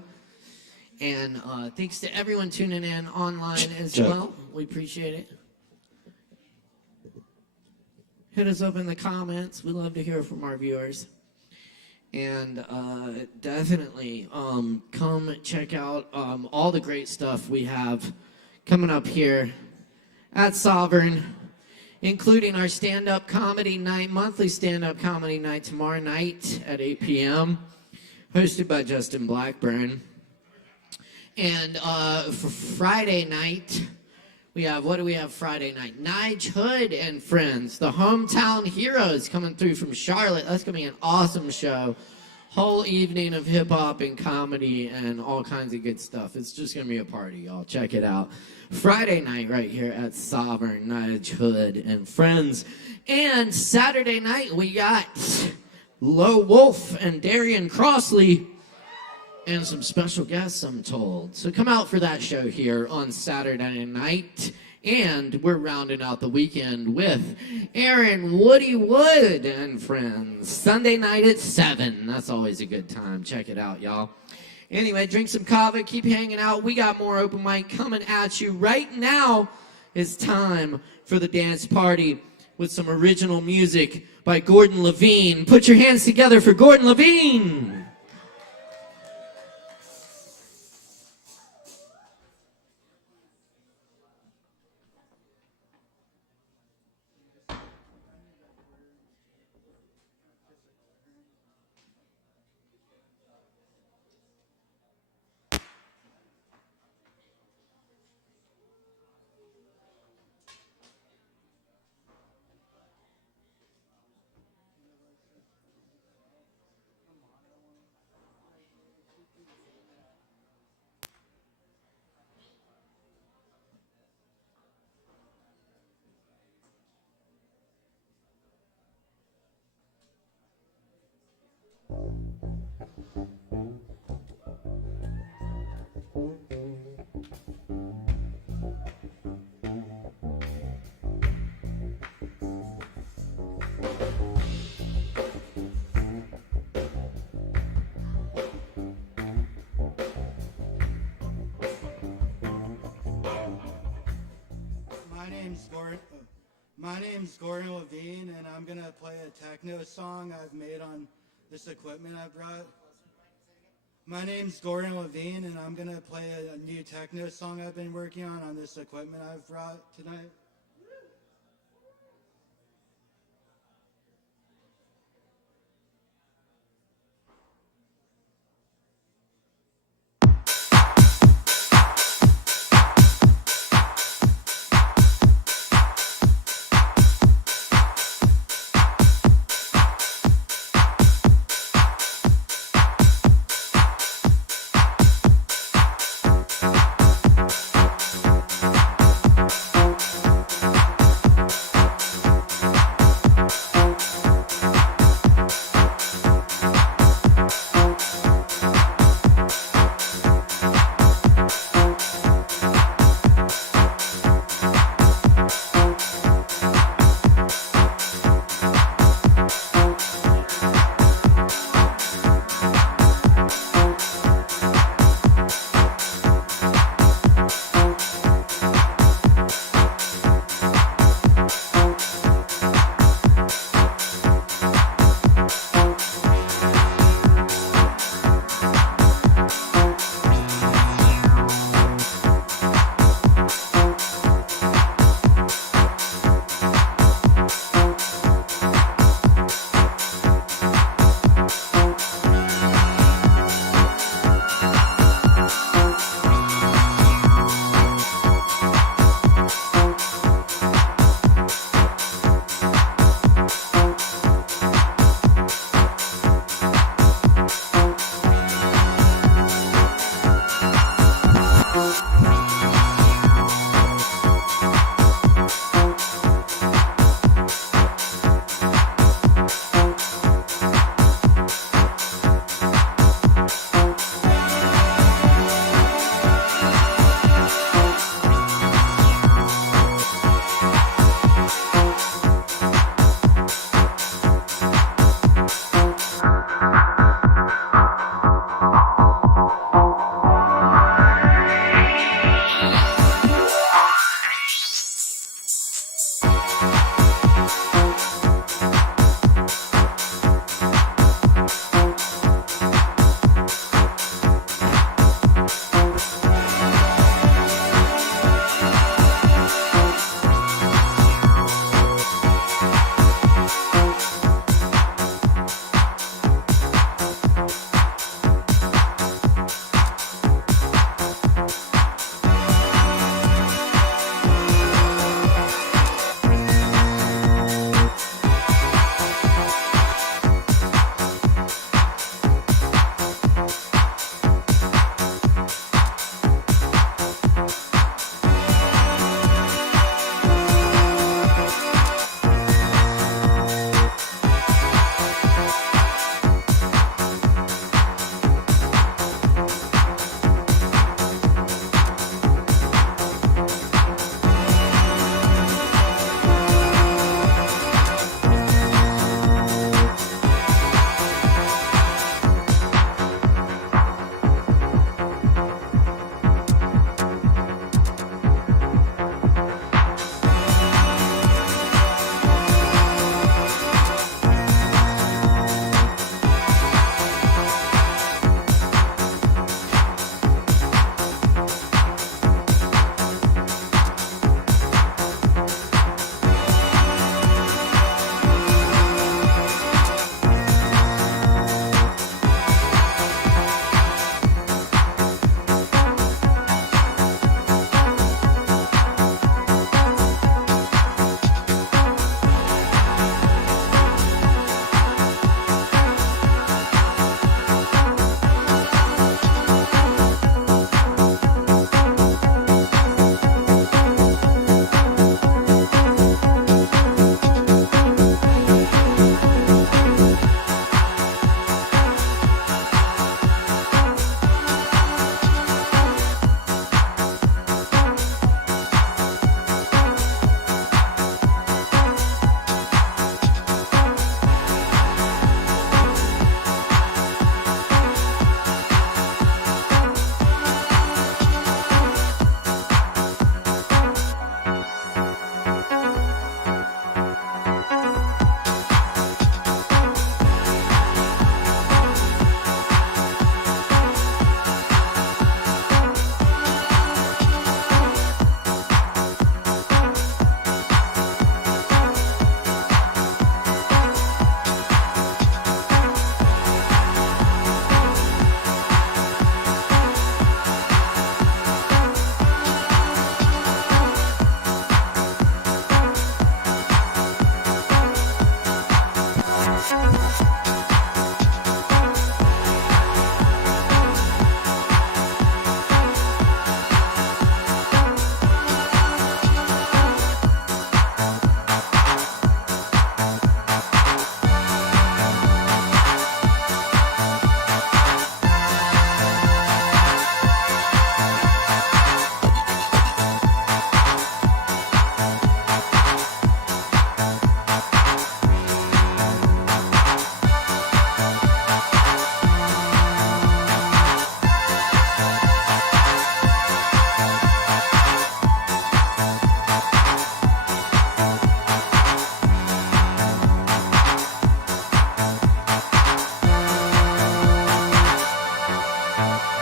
And thanks to everyone tuning in online as well. We appreciate it. Hit us up in the comments. We love to hear from our viewers. And definitely come check out all the great stuff we have coming up here at Sovereign, including our stand-up comedy night, monthly stand-up comedy night tomorrow night at 8 p.m., hosted by Justin Blackburn. And for Friday night, we have, what do we have Friday night? Nige Hood and Friends, the Hometown Heroes coming through from Charlotte. That's going to be an awesome show. Whole evening of hip-hop and comedy and all kinds of good stuff. It's just going to be a party, y'all. Check it out. Friday night right here at Sovereign, Nige Hood and Friends. And Saturday night, we got Low Wolf and Darian Crossley and some special guests, I'm told. So come out for that show here on Saturday night. And we're rounding out the weekend with Aaron Woody Wood and Friends. Sunday night at 7. That's always a good time. Check it out, y'all. Anyway, drink some kava. Keep hanging out. We got more open mic coming at you. Right now is time for the dance party with some original music by Gordon Levine. Put your hands together for Gordon Levine. My name's Gordon Levine, and I'm going to play a techno song I've made on this equipment I brought. My name's Gordon Levine, and I'm going to play a new techno song I've been working on this equipment I've brought tonight.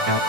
Thank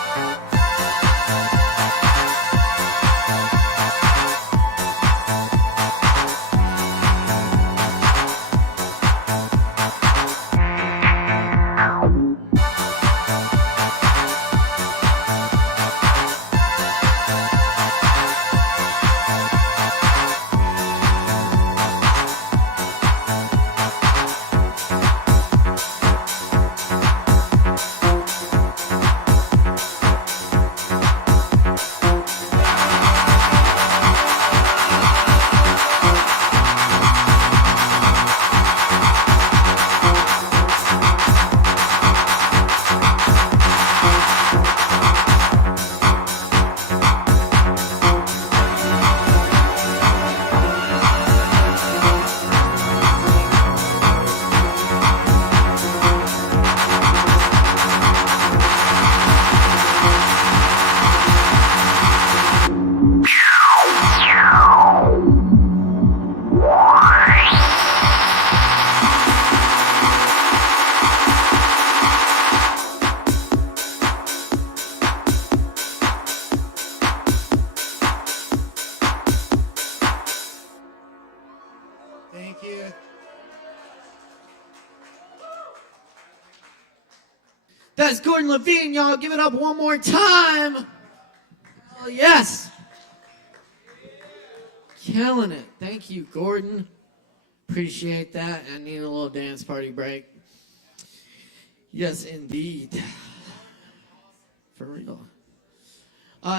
you. That's Gordon Levine, y'all. Give it up one more time. Oh, yes. Killing it. Thank you, Gordon. Appreciate that. I need a little dance party break. Yes, indeed. For real.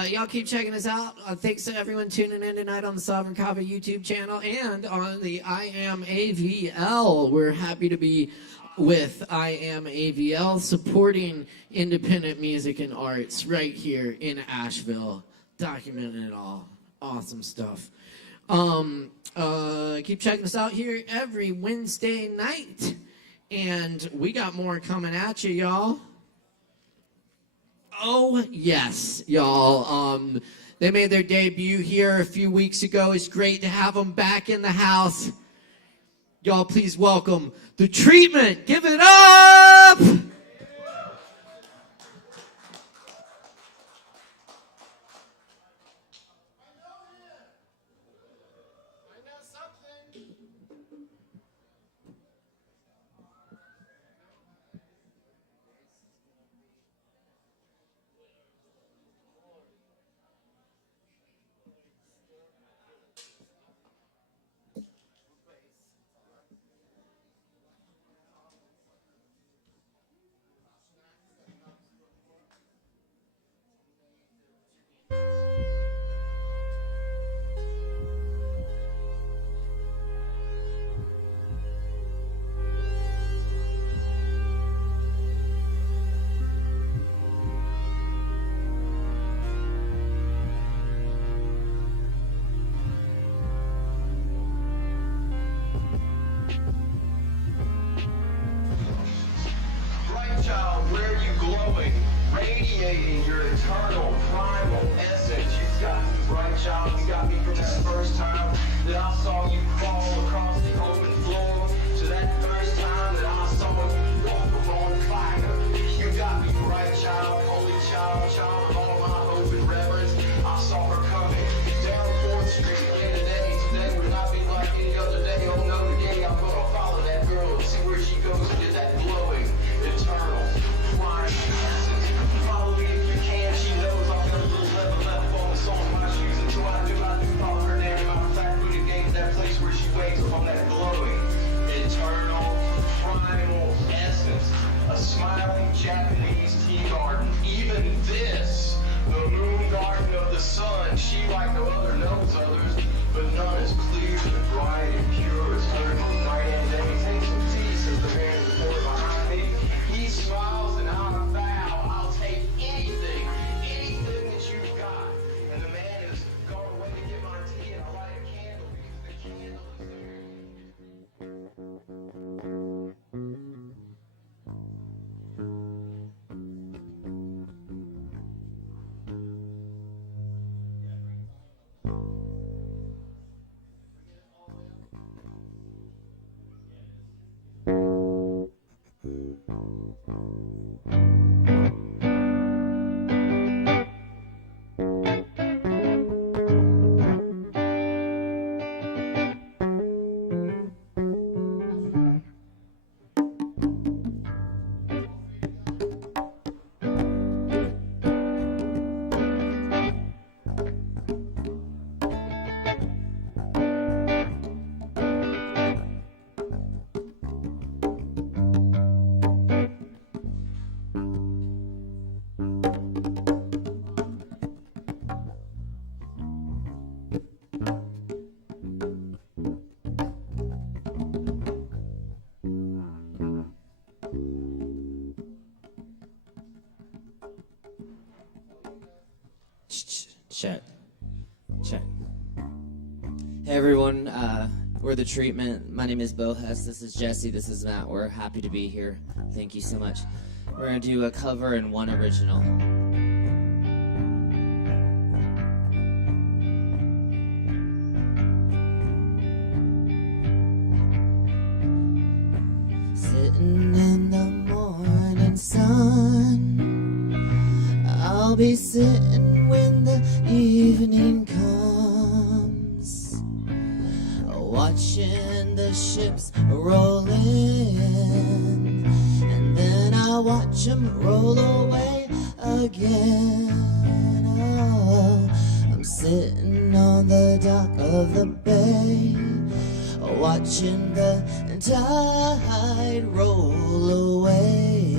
Y'all keep checking us out. Thanks to everyone tuning in tonight on the Sovereign Kava YouTube channel and on the I Am AVL. We're happy to be with I Am AVL, supporting independent music and arts right here in Asheville. Documenting it all. Awesome stuff. Keep checking us out here every Wednesday night. And we got more coming at you, y'all. Oh, yes, y'all. They made their debut here a few weeks ago. It's great to have them back in the house. Y'all, please welcome The Treatment. Give it up! Radiating your eternal, primal essence. You've got me bright, child. You got me from that first time that I saw you fall across the open floor to that first time that I saw you walk upon fire. You got me bright, child, holy child, child of all my hope and reverence. I saw her coming down 4th Street today. Today would not be like any other day. Oh no, today I'm gonna follow that girl and see where she goes and get that glowing, eternal, primal essence. Follow me if you can. She knows I've got a little level left on the sole of my shoes until I do follow her name. Matter of fact, we the game Check. Check. Hey everyone, we're The Treatment. My name is Bohes. This is Jesse. This is Matt. We're happy to be here. Thank you so much. We're going to do a cover and one original. Sitting in the morning sun, I'll be sitting when the evening comes, watching the ships roll in, and then I'll watch them roll away again. Oh, I'm sitting on the dock of the bay, watching the tide roll away.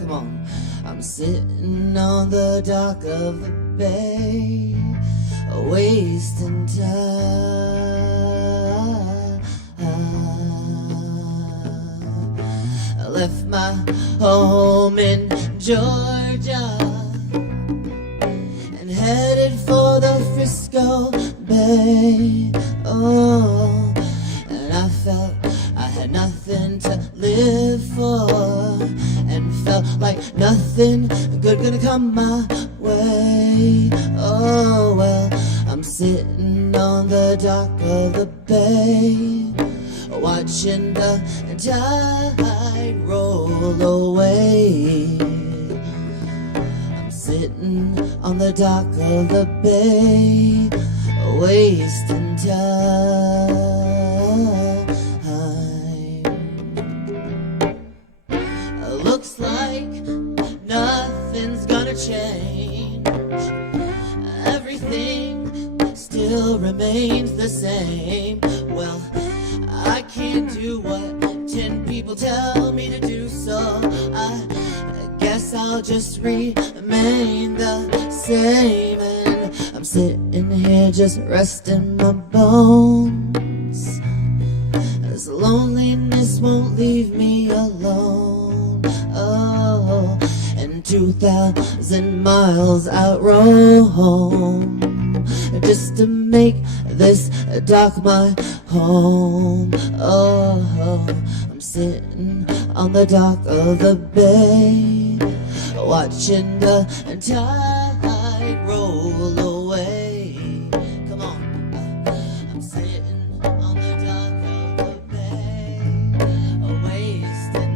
Come on, I'm sitting on the dock of the bay, wasting time. I left my home in Georgia and headed for the Frisco Bay. Oh, and I felt I had nothing to live for, and felt like nothing good gonna come my way. Oh well, I'm sitting on the dock of the bay, watching the tide roll away. I'm sitting on the dock of the bay, wasting time. Looks like nothing's gonna change. Everything still remains the same. Well, I can't do what 10 people tell me to do, so I guess I'll just remain the same. And I'm sitting here just resting my bones, as loneliness won't leave me alone. Oh, and 2,000 miles out roam, just to make this dock my home. Oh, I'm sitting on the dock of the bay, watching the tide roll away. Come on, I'm sitting on the dock of the bay, wasting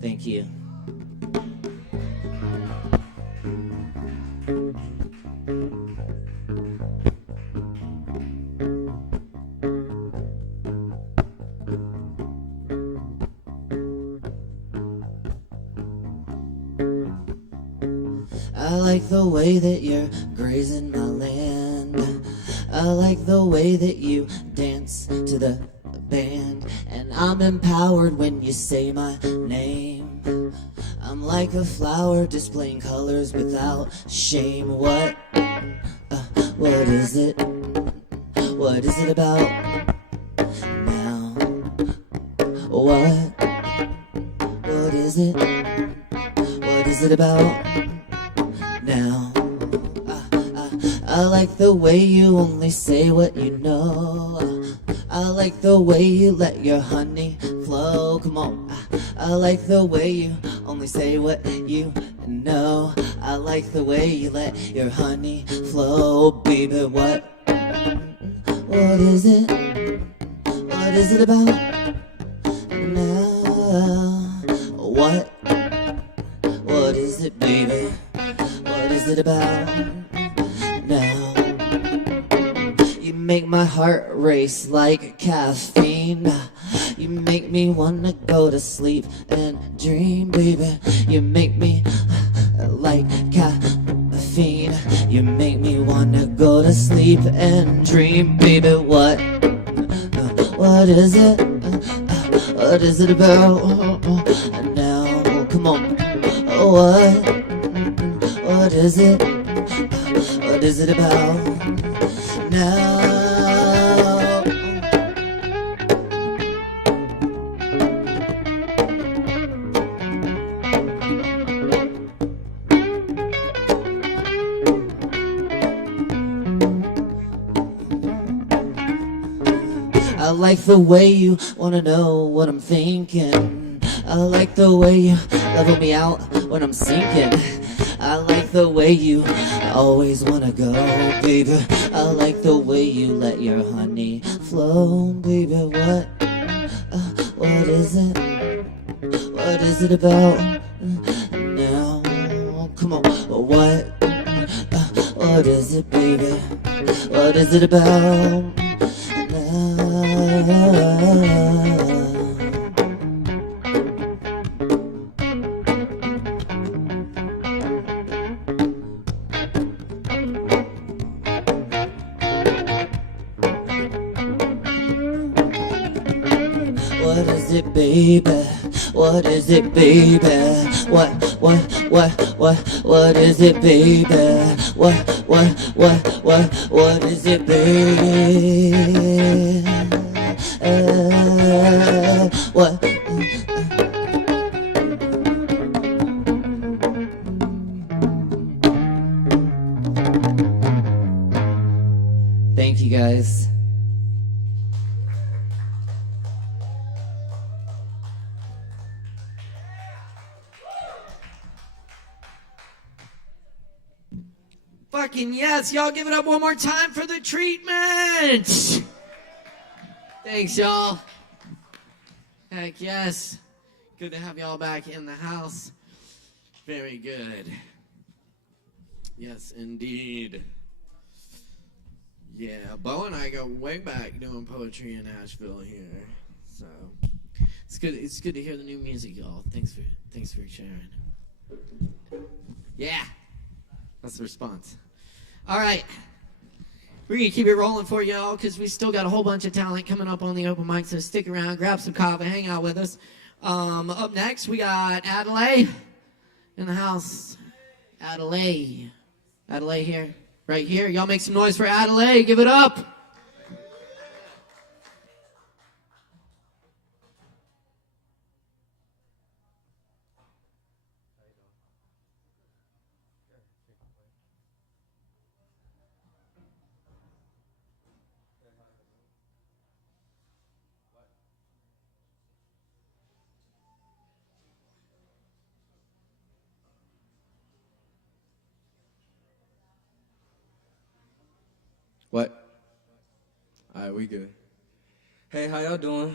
Thank you. I like the way that you're grazing my land. I like the way that you dance to the band, and I'm empowered when you say my name. I'm like a flower displaying colors without shame. What is it? What is it about now? What is it? What is it about now? I like the way you only say what you know. I like the way you let your honey flow. Come on. I like the way you only say what you know. I like the way you let your honey flow, baby. What is it? What is it about now? What is it, baby? What is it about now? You make my heart race like caffeine. You make me wanna go to sleep and dream, baby. You make me like caffeine. morphine. You make me wanna go to sleep and dream. Baby, what is it? What is it about now? Come on. What is it? What is it about now? I like the way you wanna know what I'm thinking. I like the way you level me out when I'm sinking. I like the way you always wanna go, baby. I like the way you let your honey flow, baby. What is it? What is it about now? Come on, what is it, baby? What is it about now? What is it, baby? What is it, baby? What is it, baby? What is it, baby? What? Thank you, guys. Fucking yes, y'all give it up one more time for the treatment. Thanks, y'all. Heck yes. Good to have y'all back in the house. Very good. Yes, indeed. Yeah, Bo and I go way back doing poetry in Asheville here. So it's good to hear the new music, y'all. Thanks for sharing. Yeah. That's the response. All right. We're going to keep it rolling for y'all because we still got a whole bunch of talent coming up on the open mic, so stick around, grab some Kava, hang out with us. Up next, we got Adelaide in the house. Adelaide here, right here. Y'all make some noise for Adelaide. Give it up. What? Alright, we good. Hey, how y'all doing?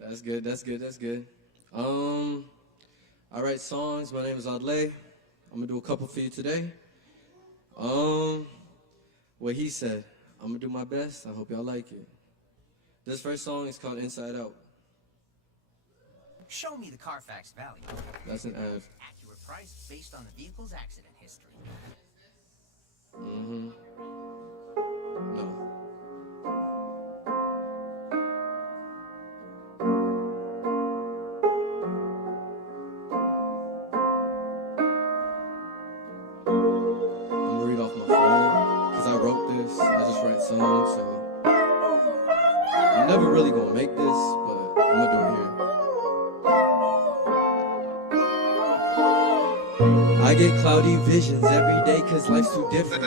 That's good. I write songs. My name is Adelaide. I'm gonna do a couple for you today. What he said. I'm gonna do my best. I hope y'all like it. This first song is called Inside Out. Show me the Carfax value. That's an ad. Accurate price based on the vehicle's accident history. Mm-hmm. No. I'm gonna read off my phone, because I wrote this. I just write songs, so I'm never really gonna make this, but I'm gonna do it here. I get cloudy visions every day cause life's too different.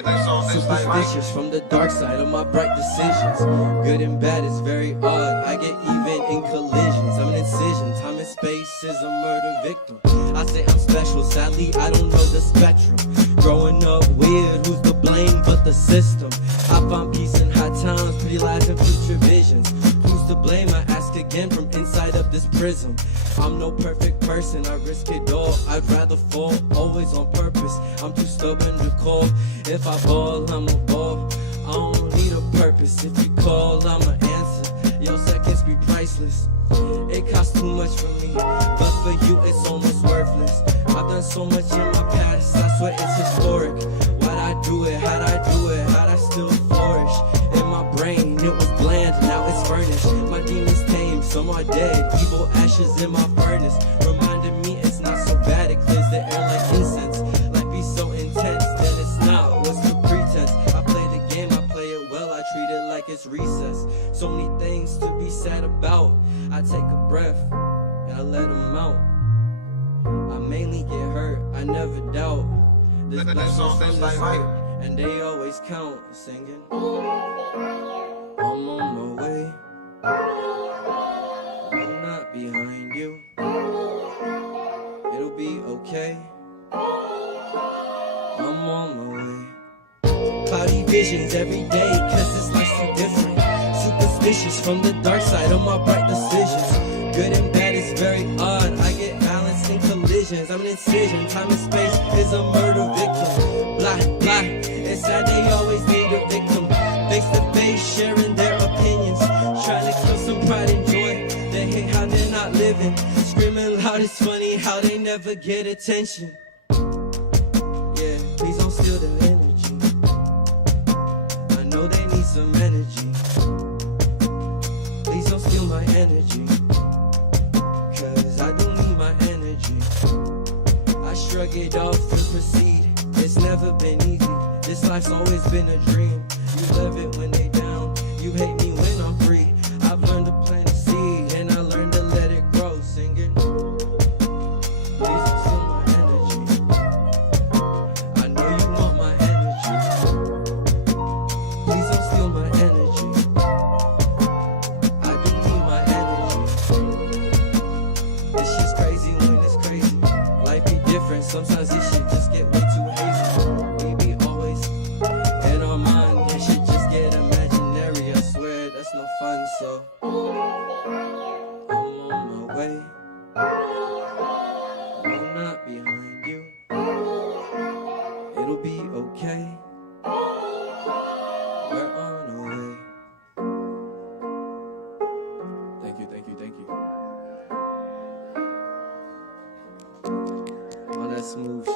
Superstitious from the dark side of my bright decisions. Good and bad is very odd. I get even in collisions. I'm an incision. Time and space is a murder victim. I say I'm special. Sadly, I don't know the spectrum. Growing up weird, who's to blame but the system? I found peace in high times, pretty lies and future visions. Who's to blame? I ask again from inside of this prism. I'm no perfect person, I risk it all. I'd rather fall, always on purpose. I'm too stubborn to call. If I ball, I'm a ball. I don't need a purpose. If you call, I'ma answer. Your seconds be priceless. It costs too much for me, but for you it's almost worthless. I've done so much in my past, I swear it's historic. Why'd I do it? How'd I do it? How'd I still flourish? In my brain it was bland, now it's furnished. My demons tame, some are dead. Evil ashes in my furnace, reminding me it's not so bad. It clears the air like incense. Life be so intense, then it's not. What's the pretense? I play the game, I play it well, I treat it like it's recess. So many things to be sad about. I take a breath and I let them out. I mainly get hurt, I never doubt. This blessing feels hurt, and they always count. Singing, I'm on my way. I'm not behind you. It'll be okay. I'm on my way. Cloudy visions every day, cause this life's so different. Superstitious from the dark side of my bright decisions. Good and bad is very odd. I get balanced in collisions. I'm an incision. Time and space is a murder victim. Blah, blah. It's sad they always need a victim. Face to face, sharing their opinions. Trying to kill some pride and joy. They hate how they're not living. Screaming loud, it's funny how they never get attention. Yeah, please don't steal their energy. I know they need some energy. Please don't steal my energy. Cause I don't need my energy. I shrug it off and proceed. It's never been easy. This life's always been a dream. You love it when they down. You hate me when I'm free. I've learned to plant a seed and I learned to let it grow. Singing, please don't steal my energy. I know you want my energy. Please don't steal my energy. I do need my energy. This shit's crazy when it's crazy. Life be different. Sometimes this shit just get way too hazy. We be always in our mind. This shit just get imaginary. I swear that's no fun. So I'm on my way. I'm not behind you. It'll be okay. We're on our way. Thank you, thank you, thank you. All that smooth shit.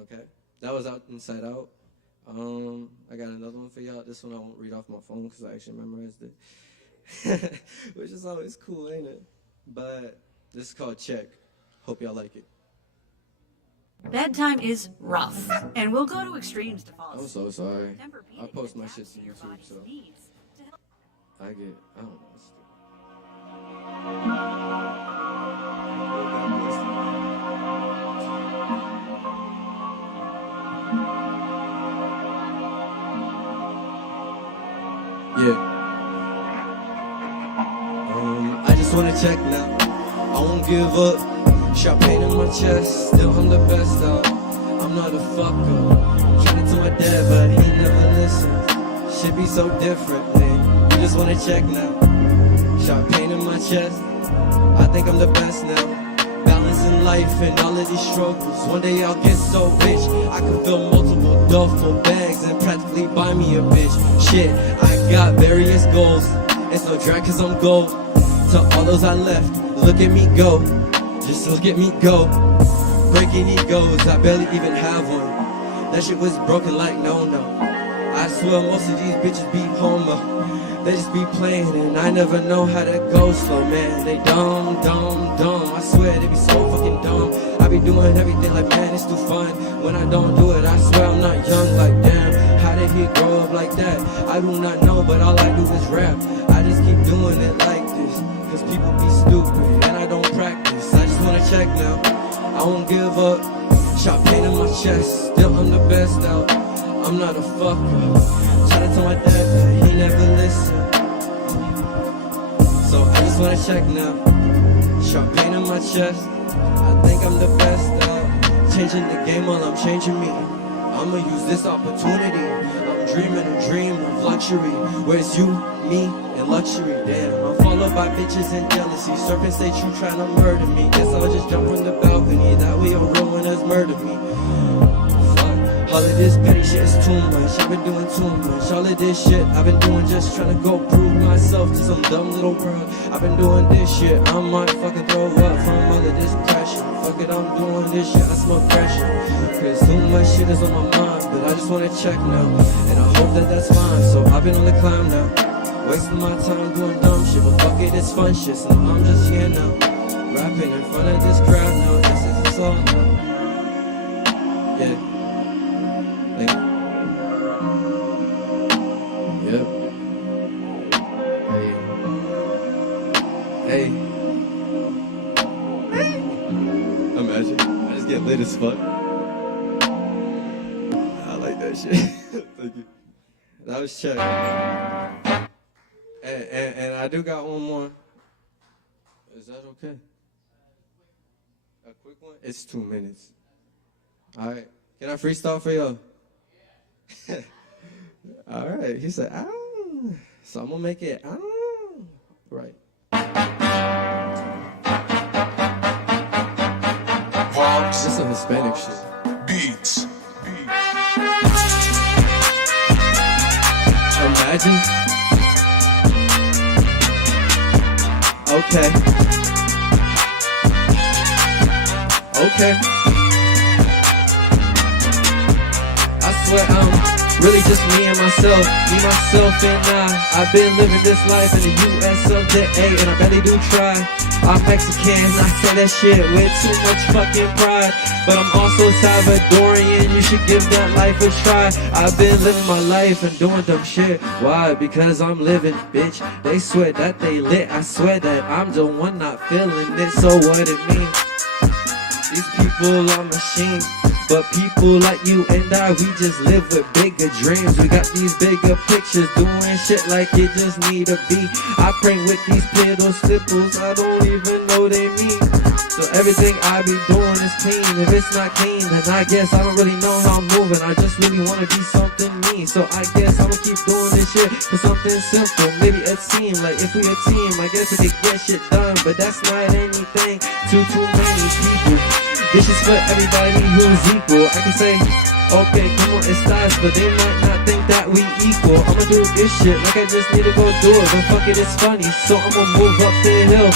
Okay, that was out Inside Out. I got another one for y'all. This one I won't read off my phone because I actually memorized it. Which is always cool, ain't it? But this is called Check. Hope y'all like it. Bedtime is rough, and we'll go to extremes to fall I'm asleep. so sorry. Tempur-Pedic I post my shit adapts to your YouTube, body's so needs to help. I don't know. Yeah. I just wanna check now. I won't give up. Sharp pain in my chest. Still I'm the best out. I'm not a fucker. Tried it to my dad, but he never listened. Shit be so different, man. You just wanna check now. Sharp pain in my chest. I think I'm the best now. Balancing life and all of these struggles. One day I'll get so rich I can fill multiple duffel bags and practically buy me a bitch. Shit, I got various goals. It's no drag cause I'm gold. To all those I left, look at me go. Just look at me go. Breaking egos, I barely even have one. That shit was broken like no. I swear most of these bitches be homo. They just be playing and I never know how to go slow, man. They dumb. I swear they be so fucking dumb. I be doing everything like, man, it's too fun. When I don't do it, I swear I'm not young, like damn. How did he grow up like that? I do not know, but all I do is rap. I just keep doing it like this, cause people be stupid and I don't practice. I just wanna check now. I won't give up. Sharp pain in my chest. Still I'm the best out. I'm not a fucker. Tried to tell my dad, but he never listened. So I just wanna check now. Sharp pain in my chest. I think I'm the best out. Changing the game while I'm changing me. I'ma use this opportunity. I'm dreaming a dream of luxury. Where's you, me, and luxury? Damn, I'm followed by bitches and jealousy. Serpents say you trying to murder me. Guess I'll just jump from the balcony. That way a real one has murdered me. All of this petty shit is too much. I've been doing too much. All of this shit I've been doing just trying to go prove myself to some dumb little girl. I've been doing this shit. I might fucking throw up from all of this pressure. Fuck it, I'm doing this shit. I smell pressure. Cause too much shit is on my mind. But I just wanna check now. And I hope that that's fine. So I've been on the climb now. Wasting my time doing dumb shit. But fuck it, it's fun shit. So I'm just here now. Rapping in front of this crowd now. This is the song now. Yeah. Thank you. Yep. Hey. Imagine. I just get lit as fuck. I like that shit. Thank you. That was check. And I do got one more. Is that okay? A quick one? It's 2 minutes. All right. Can I freestyle for y'all? All right. He said, ah. So I'm going to make it, ah. Right. This is some Hispanic shit. Beats. Imagine. Okay. Okay. I swear I'm really just me and myself. Me, myself, and I. I've been living this life in the US of the A, and I barely do try. I'm Mexican, I say that shit with too much fucking pride. But I'm also Salvadorian, you should give that life a try. I've been living my life and doing dumb shit. Why? Because I'm living, bitch. They swear that they lit, I swear that I'm the one not feeling it. So what it mean? These people are machines. But people like you and I, we just live with bigger dreams. We got these bigger pictures, doing shit like it just need a beat. I pray with these little stipples, I don't even know they mean. So everything I be doing is clean. If it's not clean, then I guess I don't really know how I'm moving. I just really wanna be something mean. So I guess I'ma keep doing this shit for something simple. Maybe a team, like if we a team, I guess we could get shit done. But that's not anything to too many people. This is for everybody who's equal. I can say, okay, come on, it's nice, but they might not think that we equal. I'ma do this shit like I just need to go do it. But fuck it, it's funny, so I'ma move up the hill.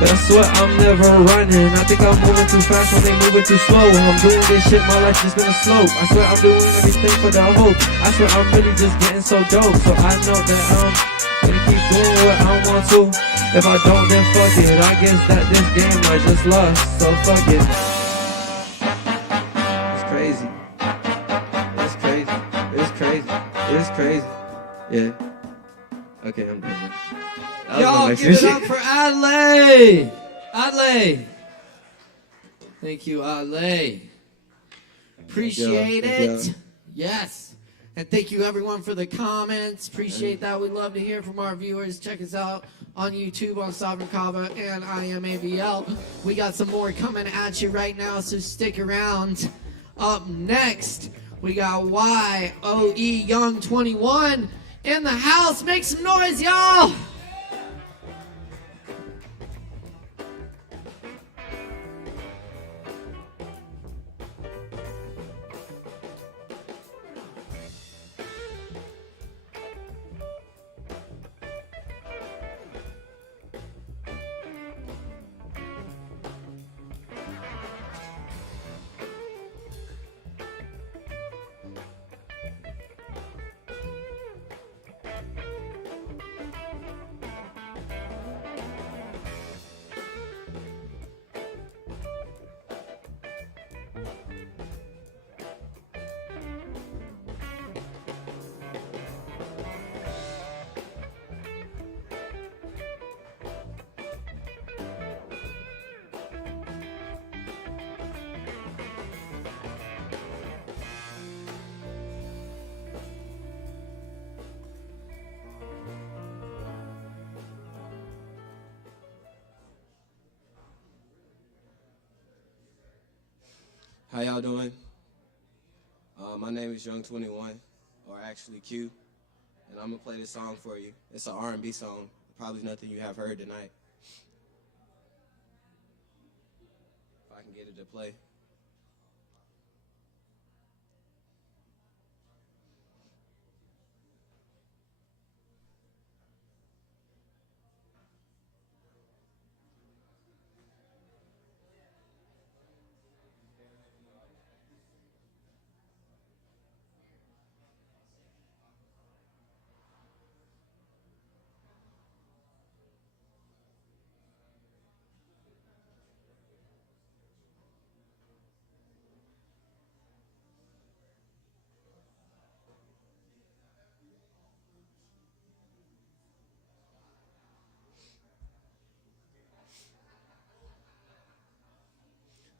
But I swear I'm never running. I think I'm moving too fast when they moving too slow. When I'm doing this shit, my life just been a slope. I swear I'm doing everything for the hope. I swear I'm really just getting so dope. So I know that I'm gonna keep doing what I want to. If I don't, then fuck it. I guess that this game I just lost, so fuck it. It's crazy. Yeah. Okay, I'm done. Y'all give it up for Adelaide. Adelaide. Thank you, Adelaide. Appreciate it. Yes. And thank you, everyone, for the comments. Appreciate that. We love to hear from our viewers. Check us out on YouTube on Sovereign Kava and I am ASHEViLLE. We got some more coming at you right now, so stick around. Up next, we got YOE Young 21 in the house. Make some noise, y'all. How y'all doing? My name is Young 21, or actually Q, and I'm gonna play this song for you. It's an R&B song, probably nothing you have heard tonight. If I can get it to play.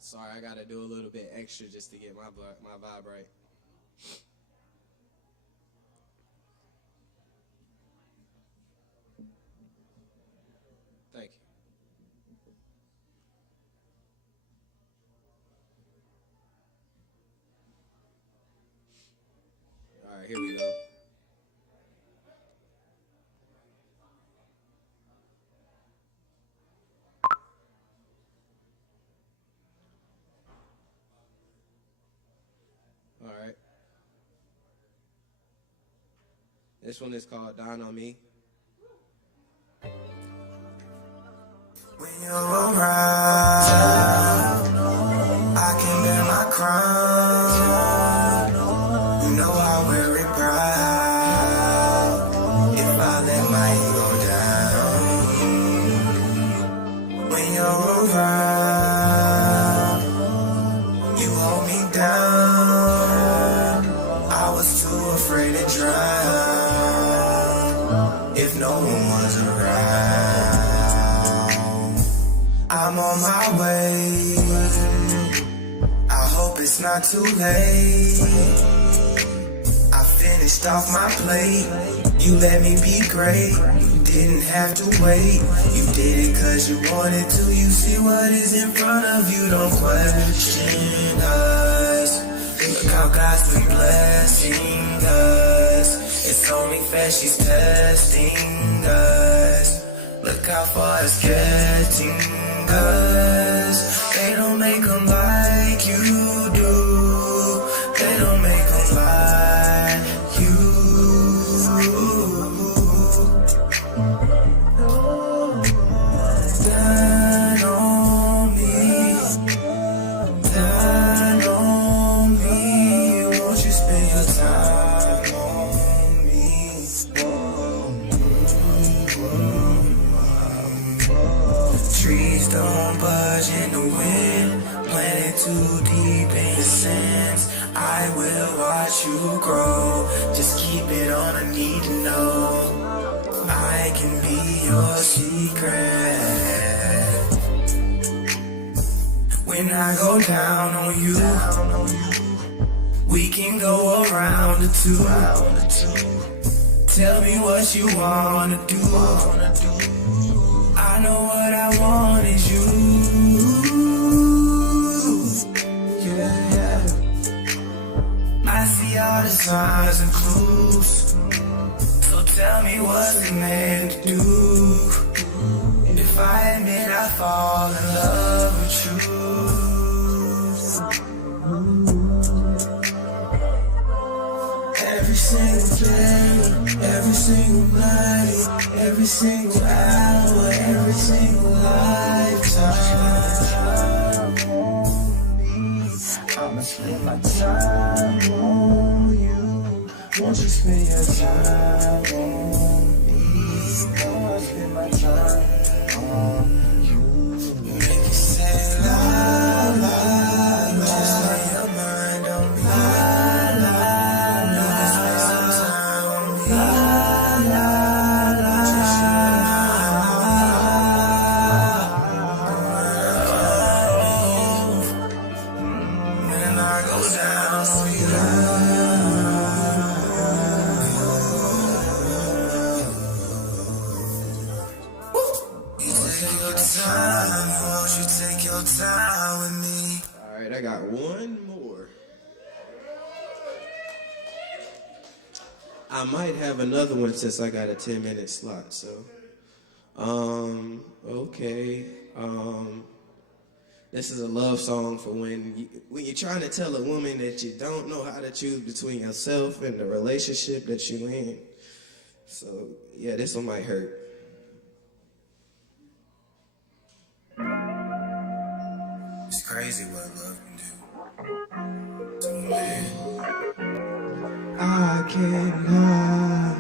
Sorry, I gotta do a little bit extra just to get my vibe right. Thank you. All right, here we go. All right. This one is called Dine on Me. When you're around, I can bear my crown. You know I wear it proud. If I let my ego down. When you're around, you hold me down. I was too afraid to drown if no one was around. I'm on my way. I hope it's not too late. I finished off my plate. You let me be great. You didn't have to wait. You did it cause you wanted to. You see what is in front of you. Don't question us. Look how God's been blessing us. It's only fair she's testing us. Look how far it's getting us. They don't make them like you do. They don't make them like you. Dine on me. Dine on me. Won't you spend your time on me? Trees don't budge in the wind, planted too deep in your sins. I will watch you grow, just keep it on a need to know. I can be your secret. When I go down on you, we can go around the two. Tell me what you wanna do. I know what I want is you. Yeah. I see all the signs and clues. So tell me what's it meant to do. If I admit I fall in love with you. Every single day, every single night, every single hour, every single lifetime. I'ma spend my time on you. Won't you spend your time on me? I'ma spend my time on you. Make you say la la la. Just lay your mind on me. La la la. Spend some time on me. La la la. Just and I go down on you. You take your time, won't you take your time with me? All right, I got one more. I might have another one since I got a 10-minute slot, so. Okay. This is a love song for when you're trying to tell a woman that you don't know how to choose between yourself and the relationship that you're in. So, yeah, this one might hurt. It's crazy what love can do to a man. I can't lie,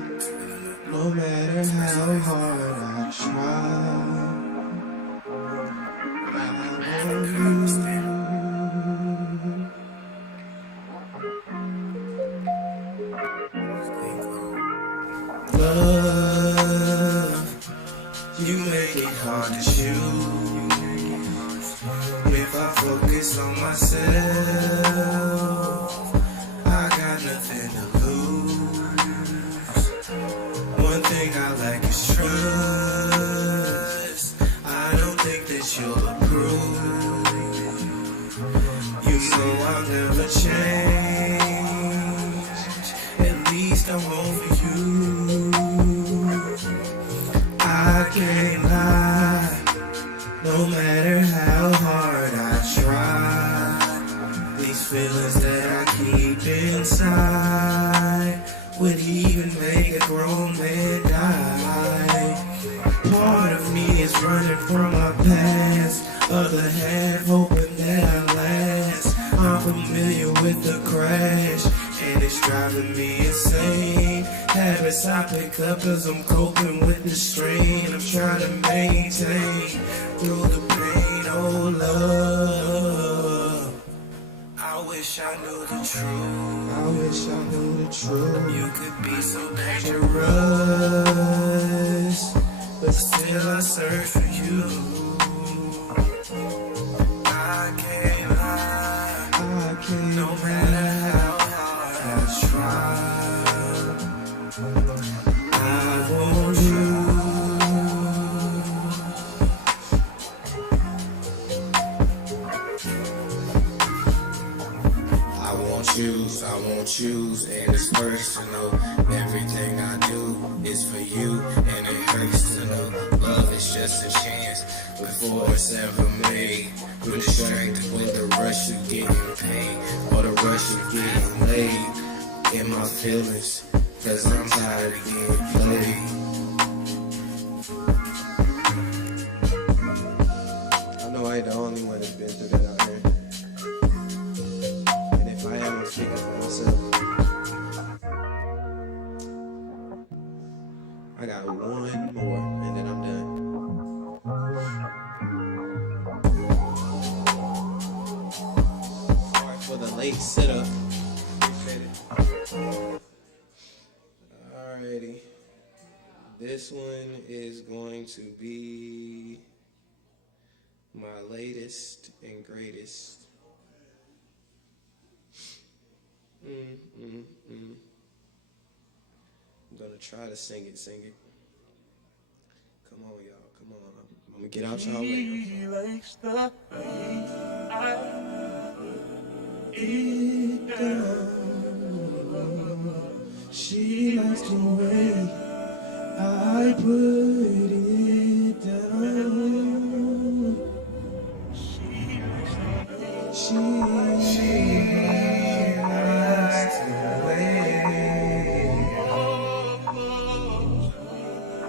no matter how hard I try. I want you. Love, you make it hard to choose. If I focus on myself. I got nothing to lose. One thing I lack is trust. I don't think that you'll approve. You know I'll never change. At least I won't for you. I can't lie. No matter how hard I try, these feelings that I keep inside would even make a grown man die. Part of me is running from my past, other half hoping that I last. I'm familiar with the crash, and it's driving me insane. Habits I pick up cause I'm coping with the strain. I'm trying to maintain through the pain, oh love. I wish I knew the truth. I wish I knew the truth. You could be so dangerous, but still I search for you. I can't lie. I can't. No matter how hard I try, I want you. I won't choose, and it's personal. Everything I do is for you, and it hurts to know love is just a chance before it's ever made. You're distracted with the rush of getting paid or the rush of getting laid. In my feelings, cause I'm tired of getting played. I know I ain't the only one that's been through that out here. And if I am, I'm speaking for myself. I got one more, and then I'm done. Sorry for the late setup. Appreciate it. Alrighty. This one is going to be my latest and greatest. I'm gonna try to sing it. Come on, y'all, come on. I'm gonna get out y'all way. She likes the way I eat down. She likes the way I put it down. She likes the way. She likes the way.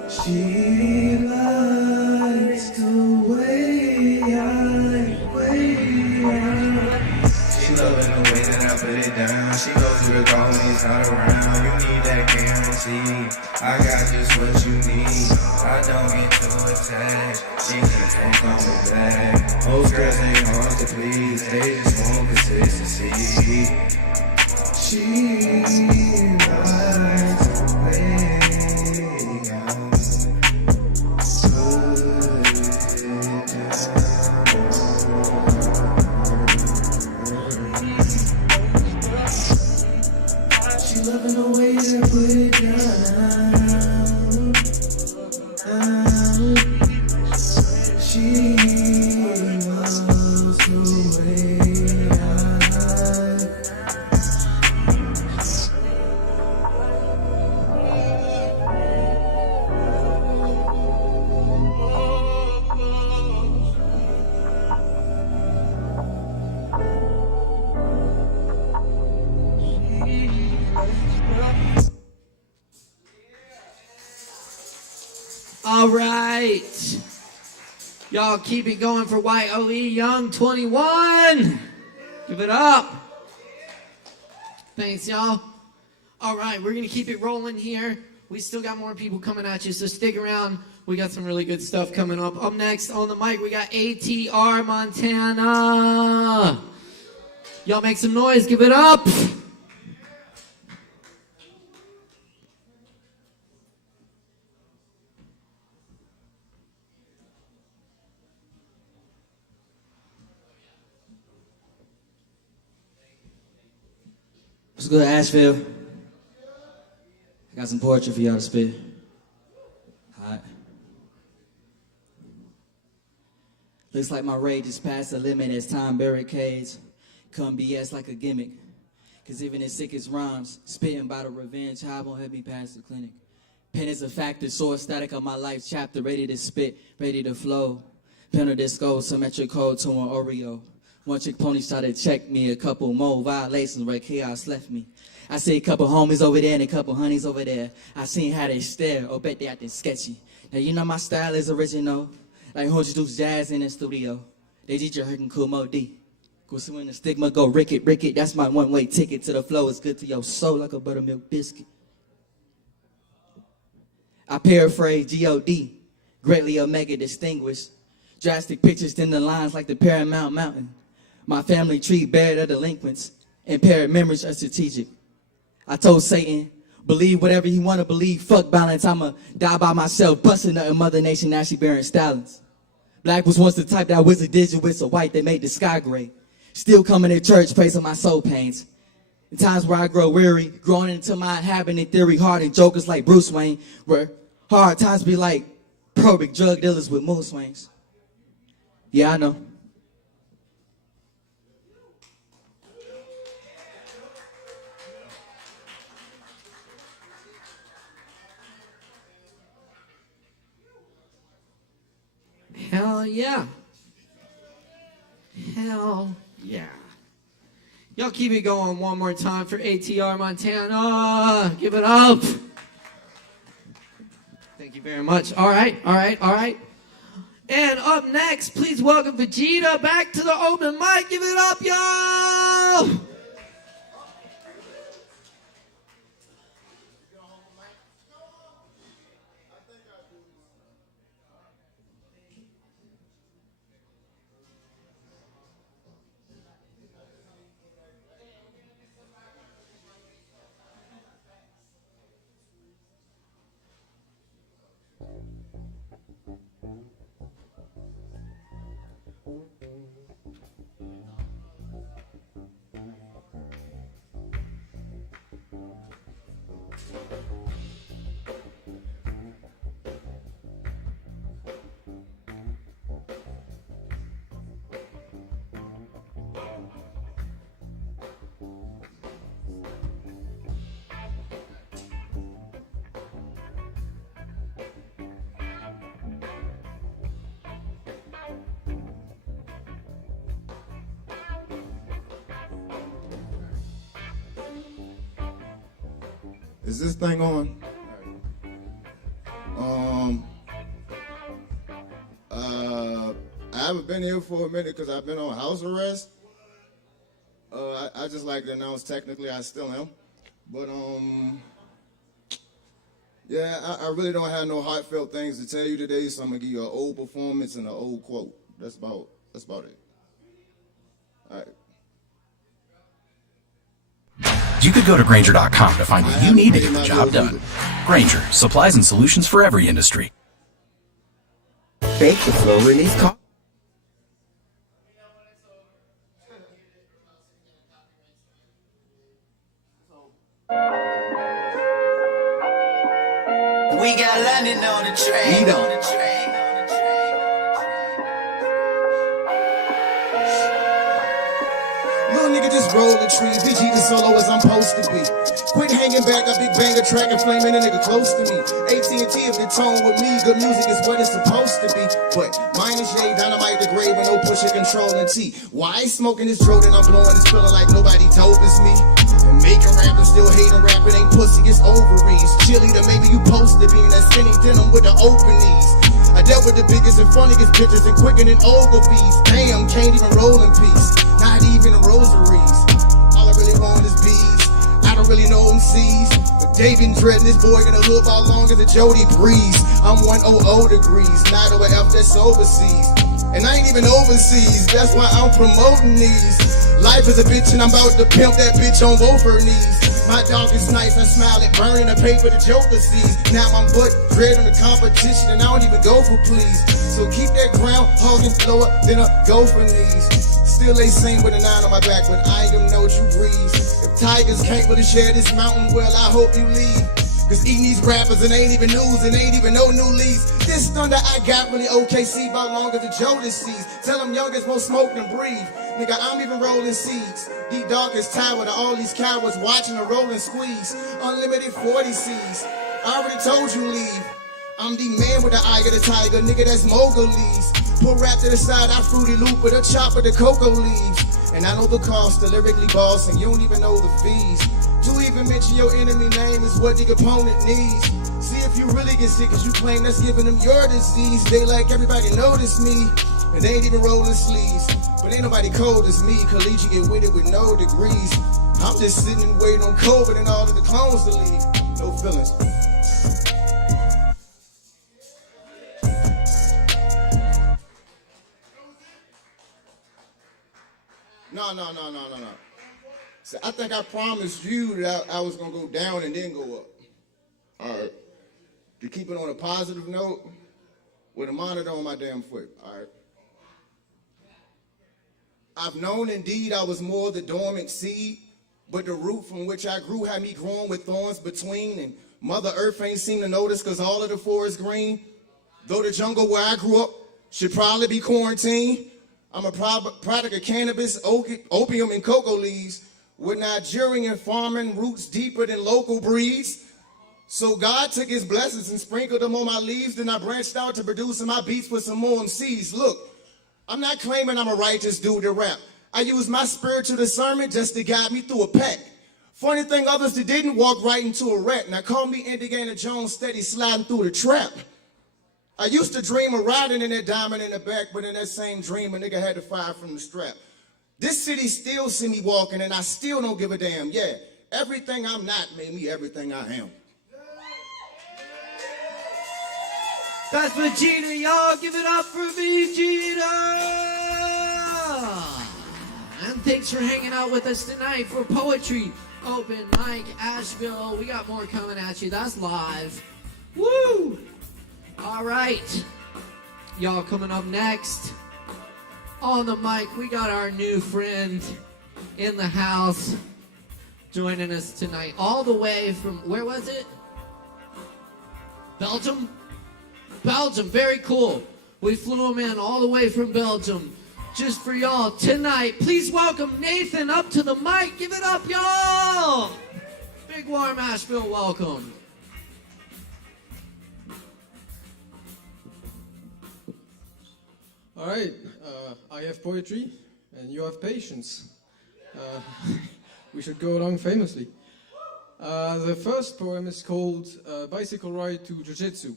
She likes the way I. She loving the way that I put it down. She goes through the call when he's not around. You need that guarantee. I got just what you need. I don't get too attached. She keeps on coming back. Most girls ain't hard to please. They just want consistency. She likes the way I loving the way that I put it down. She loves the way All right. Y'all keep it going for YOE Young 21. Give it up. Thanks, y'all. All right, we're going to keep it rolling here. We still got more people coming at you, so stick around. We got some really good stuff coming up. Up next on the mic, we got ATR Montana. Y'all make some noise. Give it up. What's good, Asheville? I got some poetry for y'all to spit. Alright. Looks like my rage is past the limit as time barricades. Come BS like a gimmick. Cause even in sickest rhymes, spitting by the revenge, how won't help me pass the clinic. Pen is a factor, source static of my life chapter, ready to spit, ready to flow. Pen or disco, symmetric code to an Oreo. One chick pony started to check me, a couple more violations where chaos left me. I see a couple homies over there and a couple honeys over there. I seen how they stare, or bet they acting sketchy. Now you know my style is original, like who introduce jazz in the studio. They teach you hurting cool Mo D. Go swing the stigma, go ricket, that's my one-way ticket to the flow. It's good to your soul like a buttermilk biscuit. I paraphrase G.O.D., greatly omega distinguished. Drastic pictures than the lines like the Paramount Mountain. My family tree buried of delinquents, impaired memories are strategic. I told Satan, believe whatever he want to believe, fuck balance, I'ma die by myself, busting up in Mother Nation, now she bearing stallions. Black was once the type that was a digital with so white they made the sky gray. Still coming to church, praising my soul pains. In times where I grow weary, growing into my inhabiting theory, hardened jokers like Bruce Wayne, where hard times be like probic drug dealers with mood swings. Yeah, I know. Hell yeah. Hell yeah. Y'all keep it going one more time for ATR Montana. Give it up. Thank you very much. All right. And up next, please welcome Vegeta back to the open mic. Give it up, y'all. Is this thing on? I haven't been here for a minute because I've been on house arrest. I just like to announce technically I still am. But yeah, I really don't have no heartfelt things to tell you today, so I'm gonna give you an old performance and an old quote. That's about it. All right. You could go to Grainger.com to find what you need to get the job done. Grainger, supplies and solutions for every industry. Bake the slow release coffee. We got London on the train. Little nigga just roll the tree, Vegeta solo as I'm supposed to be. Quit hanging back, a big banger track and flaming a nigga close to me. AT&T if the tone with me, good music is what it's supposed to be. But mine is J, dynamite the grave with no pushing, controlling T. Why smoking this dro that I'm blowing is feeling like nobody dope as me. And making rap and still hating rap, it ain't pussy, it's ovaries. Chilly that maybe you supposed to be in that skinny denim with the open knees. I dealt with the biggest and funniest bitches and quicker than Ogilvy's. Damn, can't even roll in peace. Not even the rosaries. All I really want is bees. I don't really know MCs, but they been dreading this boy gonna live how long as a Jody Breeze. I'm 100 degrees, not over F, that's overseas. And I ain't even overseas, that's why I'm promoting these. Life is a bitch and I'm about to pimp that bitch on both her knees. My dog is nice and smiling, burning the paper the Joker sees. Now I'm butt dread on the competition and I don't even go for please. So keep that ground hogging slower than a go for knees. Still they sing with a 9 on my back, but I am no true breeze. If Tigers can't really share this mountain, well, I hope you leave. Cause eating these rappers and ain't even news and ain't even no new leads. This thunder I got really OKC about longer than Jodeci's. Tell them youngest more smoke than breathe. Nigga, I'm even rolling seeds. The darkest tower to all these cowards watching a rolling squeeze. Unlimited 40 C's. I already told you leave. I'm the man with the eye of the tiger, nigga, that's Mowgli's. Put rap to the side, I fruity loop with a chop with the cocoa leaves. And I know the cost, the lyrically boss, and you don't even know the fees. To even mention your enemy name is what the opponent needs. See if you really get sick, cause you claim that's giving them your disease. They like everybody notice me, and they ain't even rolling sleeves. But ain't nobody cold as me, collegiate get with it with no degrees. I'm just sitting and waiting on COVID and all of the clones to leave. No feelings. No. So I think I promised you that I was gonna go down and then go up. All right. To keep it on a positive note, with a monitor on my damn foot. All right. I've known indeed I was more the dormant seed, but the root from which I grew had me growing with thorns between, and Mother Earth ain't seem to notice cause all of the forest green. Though the jungle where I grew up should probably be quarantined. I'm a product of cannabis, opium, and cocoa leaves, with Nigerian farming roots deeper than local breeds. So God took his blessings and sprinkled them on my leaves, then I branched out to produce in my beats with some more MCs. Look, I'm not claiming I'm a righteous dude to rap. I use my spiritual discernment just to guide me through a pack. Funny thing, others that didn't walk right into a rat. Now call me Indiana Jones, steady sliding through the trap. I used to dream of riding in that diamond in the back, but in that same dream, a nigga had to fire from the strap. This city still see me walking, and I still don't give a damn. Yeah, everything I'm not made me everything I am. That's Vegeta, y'all. Give it up for Vegeta. And thanks for hanging out with us tonight for Poetry Open Mic Asheville. We got more coming at you. That's live. Woo! All right. Y'all, coming up next on the mic, we got our new friend in the house joining us tonight. All the way from, where was it? Belgium? Belgium, very cool. We flew him in all the way from Belgium just for y'all tonight. Please welcome Nathan up to the mic. Give it up, y'all. Big warm Asheville welcome. All right, I have poetry and you have patience. We should go along famously. The first poem is called Bicycle Ride to Jiu-Jitsu.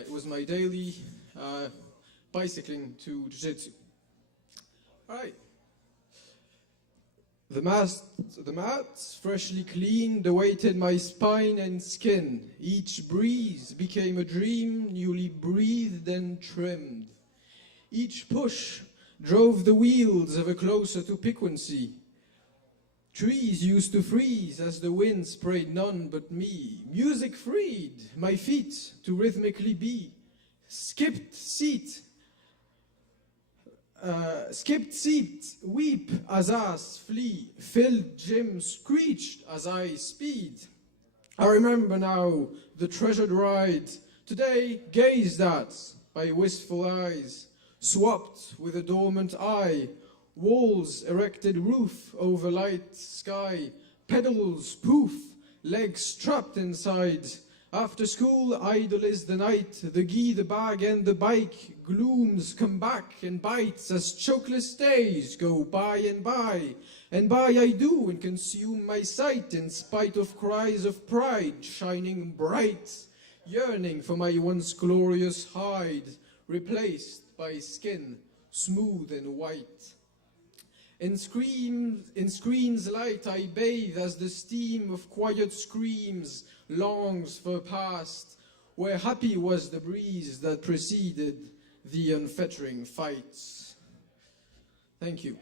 It was my daily bicycling to Jiu-Jitsu. All right. The mats freshly cleaned awaited my spine and skin. Each breeze became a dream, newly breathed and trimmed. Each push drove the wheels ever closer to piquancy. Trees used to freeze as the wind sprayed none but me. Music freed my feet to rhythmically be. Skipped seat, weep as ass flee. Filled gym screeched as I speed. I remember now the treasured ride, today gazed at by wistful eyes. Swapped with a dormant eye, walls erected roof over light sky, pedals poof, legs trapped inside. After school, idle is the night, the gi, the bag and the bike. Glooms come back and bites as chokeless days go by. And by I do and consume my sight in spite of cries of pride, shining bright, yearning for my once glorious hide, replaced by skin, smooth and white. In screen's light I bathe as the steam of quiet screams longs for past, where happy was the breeze that preceded the unfettering fights. Thank you.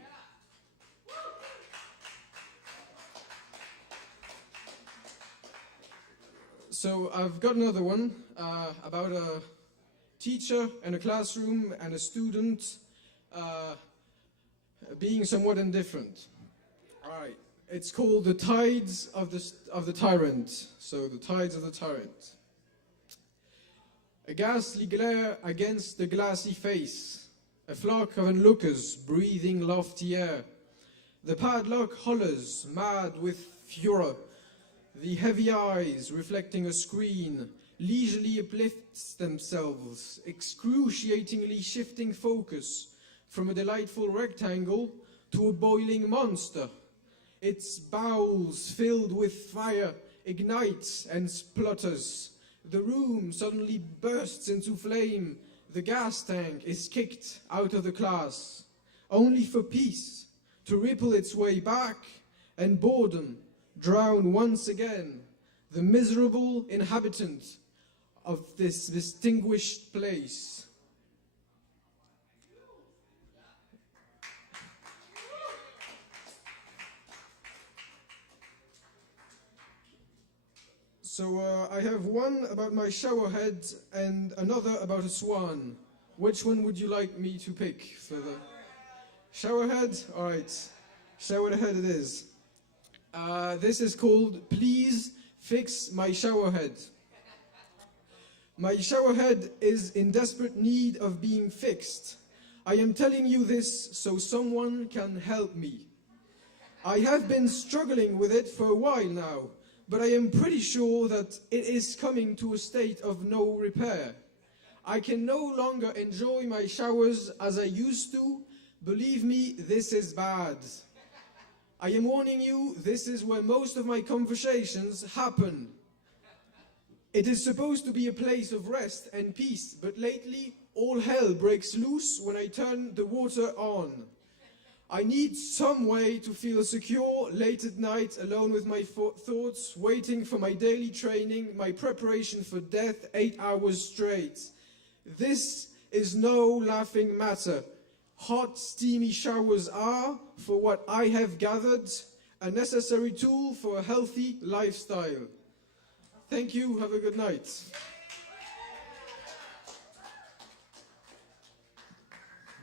So I've got another one about a teacher and a classroom and a student being somewhat indifferent. All right, It's called The Tides of the Tyrant. So, The Tides of the Tyrant. A ghastly glare against the glassy face. A flock of onlookers breathing lofty air. The padlock hollers, mad with furor. The heavy eyes reflecting a screen leisurely uplifts themselves, excruciatingly shifting focus from a delightful rectangle to a boiling monster. Its bowels filled with fire ignites and splutters. The room suddenly bursts into flame. The gas tank is kicked out of the class, only for peace to ripple its way back and boredom drown once again the miserable inhabitant of this distinguished place. So I have one about my shower head and another about a swan. Which one would you like me to pick for the shower head? All right, shower head it is. This is called Please Fix My Shower Head. My shower head is in desperate need of being fixed. I am telling you this so someone can help me. I have been struggling with it for a while now, but I am pretty sure that it is coming to a state of no repair. I can no longer enjoy my showers as I used to. Believe me, this is bad. I am warning you, this is where most of my conversations happen. It is supposed to be a place of rest and peace, but lately all hell breaks loose when I turn the water on. I need some way to feel secure late at night, alone with my thoughts, waiting for my daily training, my preparation for death 8 hours straight. This is no laughing matter. Hot, steamy showers are, for what I have gathered, a necessary tool for a healthy lifestyle. Thank you. Have a good night.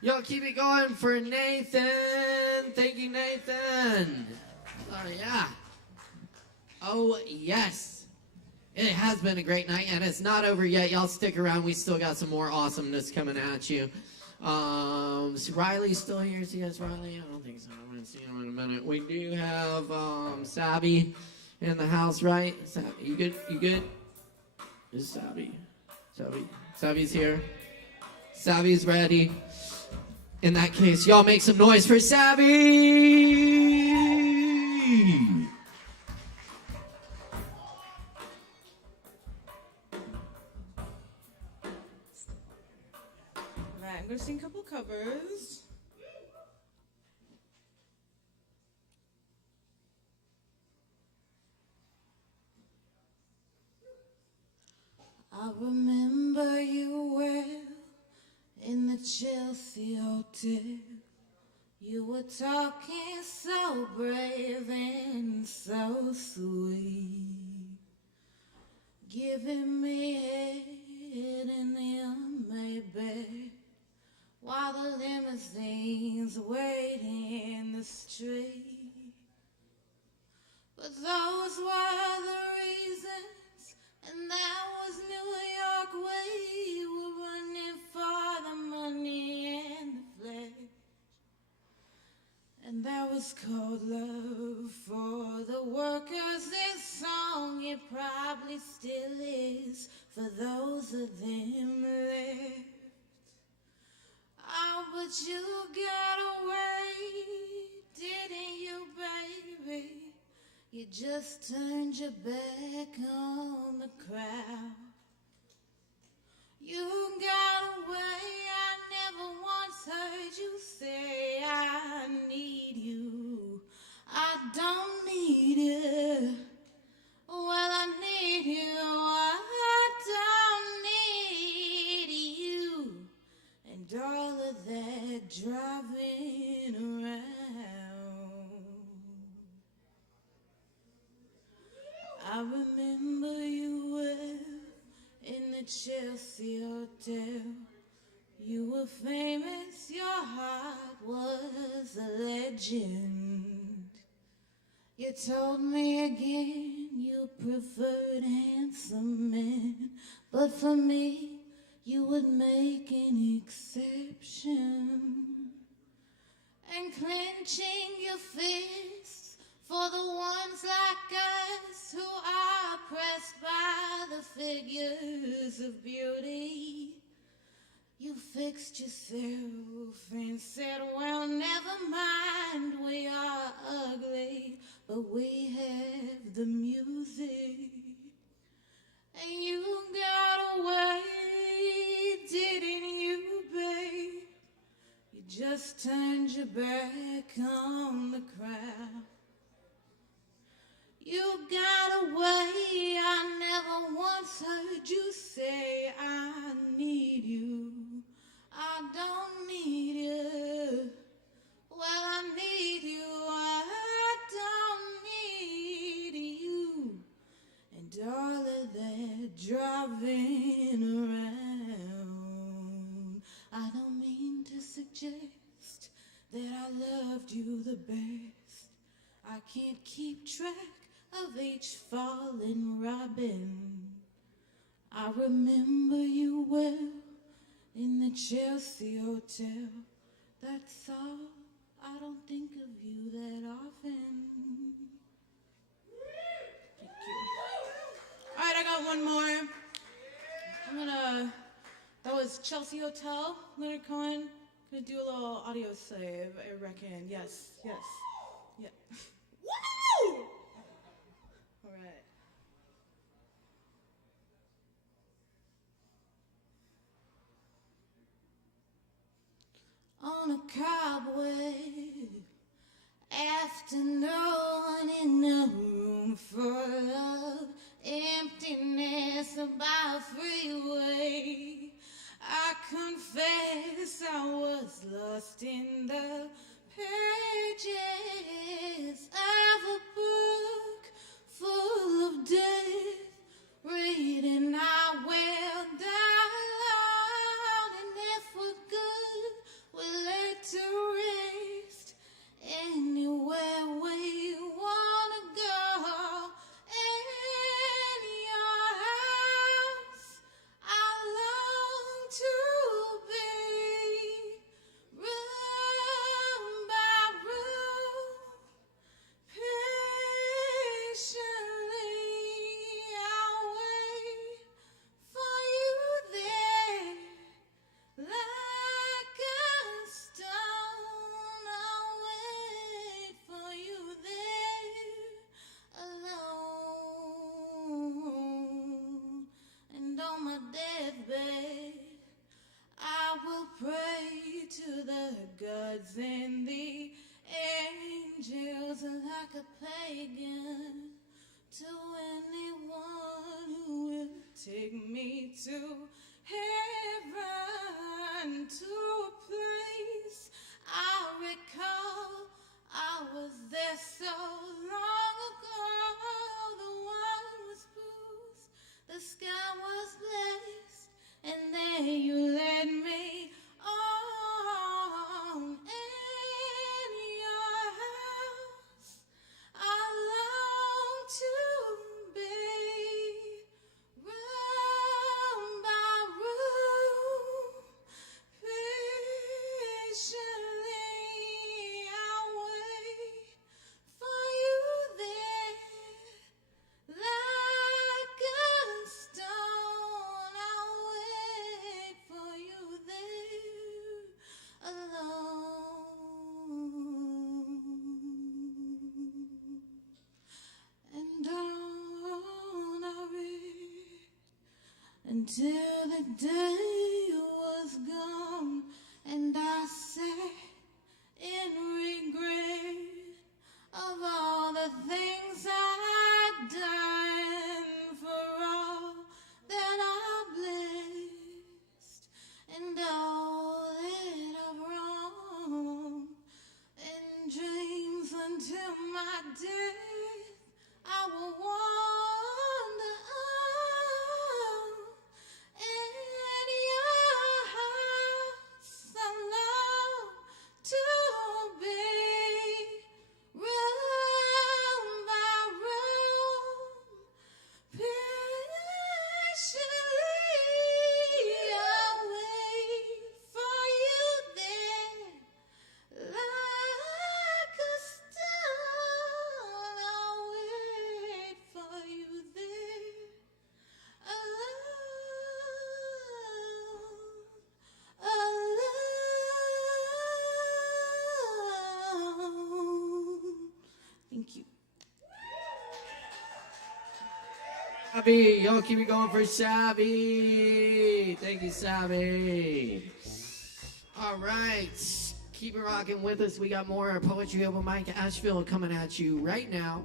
Y'all keep it going for Nathan. Thank you, Nathan. Oh, yeah. Oh, yes. It has been a great night, and it's not over yet. Y'all stick around. We still got some more awesomeness coming at you. Is Riley's still here? Is he guys Riley? I don't think so. I'm going to see him in a minute. We do have Sabby in the house, right? You good? You good? Is Sabby? Sabby's here. Sabby's ready. In that case, y'all make some noise for Sabby! Alright, I'm going to sing a couple covers. I remember you well in the Chelsea hotel. You were talking so brave and so sweet, giving me head in the unmade bed while the limousines waiting in the street. But those were the reasons, and that was New York. We were running for the money and the flesh. And that was called love for the workers. This song, it probably still is for those of them left. Oh, but you got away, didn't you, baby? You just turned your back on the crowd. You got away, I never once heard you say I need you. I don't need you. Well, I need you. I don't need you. And all of that driving around. I remember you well in the Chelsea hotel. You were famous, your heart was a legend. You told me again you preferred handsome men, but for me you would make an exception. And clenching your fists for the ones like us who are pressed by the figures of beauty. You fixed yourself and said, well, never mind, we are ugly, but we have the music. And you got away, didn't you, babe? You just turned your back on the crowd. You got away, I never once heard you say, I need you. I don't need you. Well, I need you. I don't need you. And all of that driving around. I don't mean to suggest that I loved you the best. I can't keep track of each fallen robin. I remember you well in the Chelsea Hotel. That's all. I don't think of you that often. Thank you. All right, I got one more. That was Chelsea Hotel, Leonard Cohen. Gonna do a little audio save, I reckon. Yes. Yeah. Woo! All right. On a cobweb afternoon in a room full of emptiness by a freeway, I confess I was lost in the pages of a book full of death, reading I will die alone, and if we're good, we're laid to rest anywhere we wanna go. In your house, I long to be, room by room, patiently I'll wait for you there, like a stone. I'll wait for you there, alone. And on my deathbed, I will pray to the gods and the angels like a pagan, to anyone who will take me to heaven, to a place I recall I was there so long ago. The one was bruised, the sky was blessed, and there you led me on. In your house, I long to be, room by room, patiently I'll wait for you there, like a stone. I'll wait for you there, alone. And on I read until the day was gone, and I sat in regret of all the things I'd done, for all that I blessed, and all that I've wronged, in dreams until my death. I will wander on in your Savvy. Y'all keep it going for Savvy. Thank you, Savvy. All right. Keep it rocking with us. We got more Poetry Open Mic Asheville coming at you right now.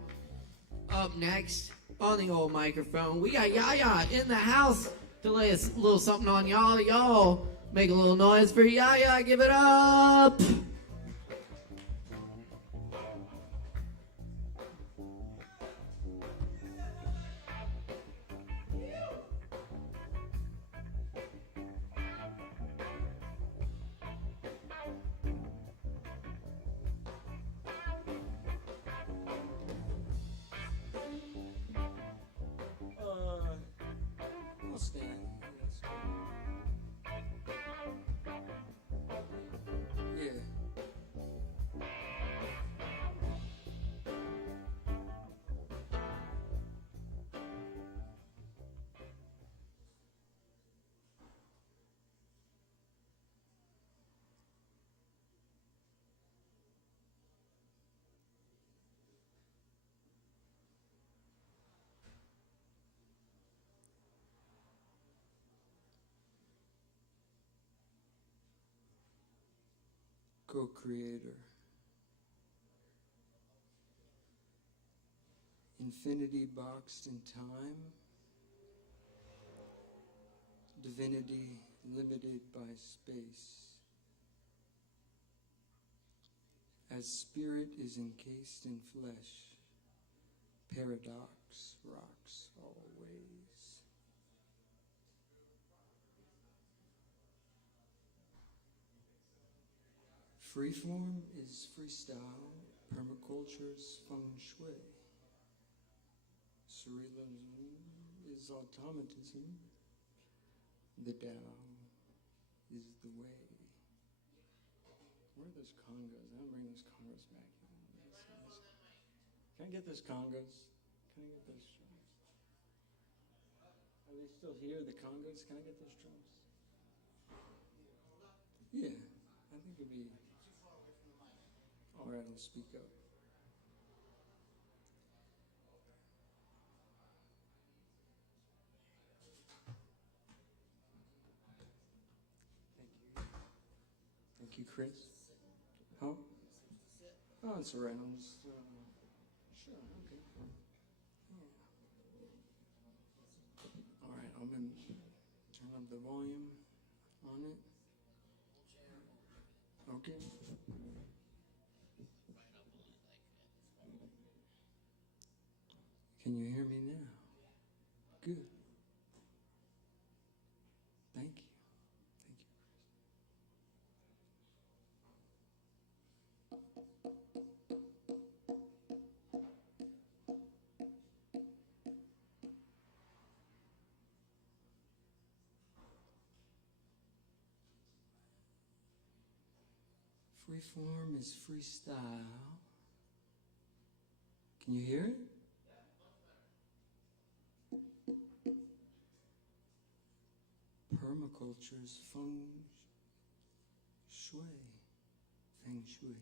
Up next on the old microphone, we got Yaya in the house to lay a little something on y'all. Y'all make a little noise for Yaya. Give it up. I'll stand. Yeah. Co-creator, infinity boxed in time, divinity limited by space, as spirit is encased in flesh, paradox rocks always. Freeform is freestyle, permaculture's feng shui. Surrealism is automatism. The Tao is the way. Where are those congas? I don't bring those congas back. Can I get those congas? Can I get those drums? Are they still here, the congas? Can I get those drums? Yeah, I think it'd be... All right, I'll speak up. Thank you, Chris. Huh? Oh, it's all right. I'm just, sure, okay. Yeah. All right, I'm going to turn up the volume on it. Okay. Can you hear me now? Good. Thank you. Freeform is freestyle. Can you hear it? Permaculture's feng shui. Feng shui.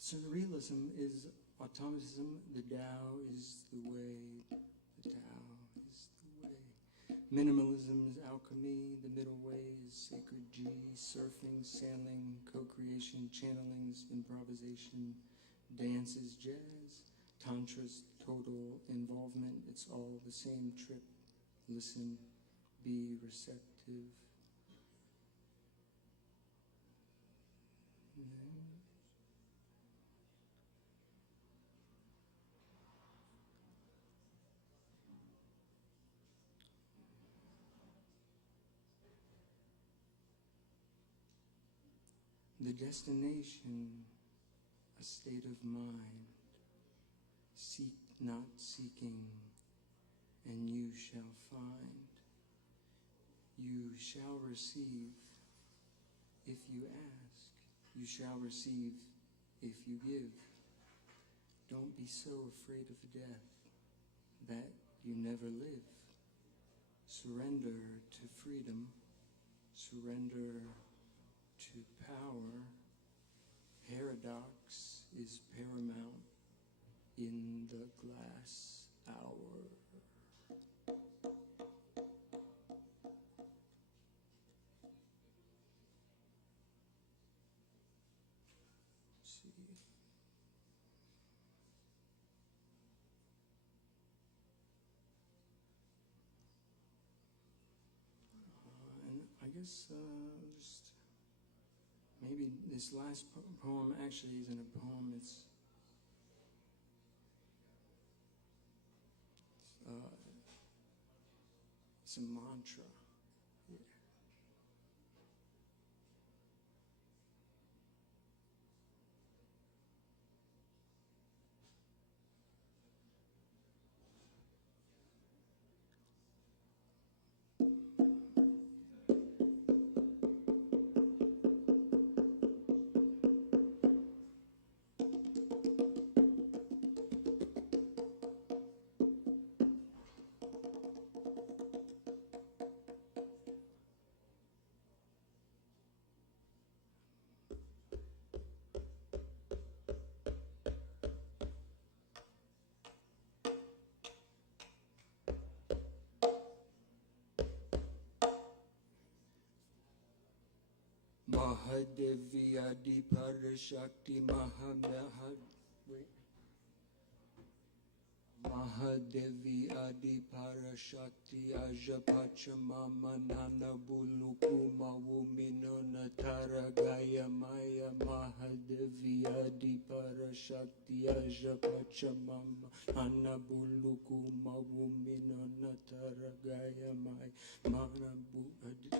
Surrealism is automatism. The Tao is the way. The Tao is the way. Minimalism is alchemy. The middle way is sacred G. Surfing, sailing, co-creation, channelings, improvisation. Dance is jazz. Tantra's total involvement. It's all the same trip. Listen. Be receptive. The destination, a state of mind. Seek not seeking, and you shall find. You shall receive if you ask. You shall receive if you give. Don't be so afraid of death that you never live. Surrender to freedom. Surrender to power. Paradox is paramount in the glass hour. this. Maybe this last poem actually isn't a poem. It's a mantra. Yeah. Mahadevi Adi Parashakti Mahadevi Adi Parashakti Ajapachamama Nana Buluku Mawumino Natara Gaya Maya Mahadevi Adi Parashakti Ajapachamama Nana Buluku Mawumino Natara Gaya Maya Manabu Adi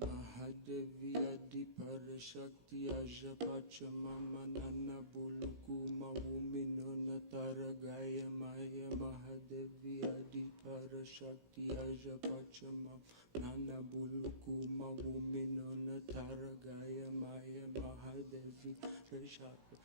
Mahadevi Adi Parashakti Ajapachamama Nana Buluku Mawumino Natara Gaya Maya Mahadevi Adi Parashakti Ajapachamama Nana Buluku Mawumino Natara Gaya Maya Mahadevi Parashakti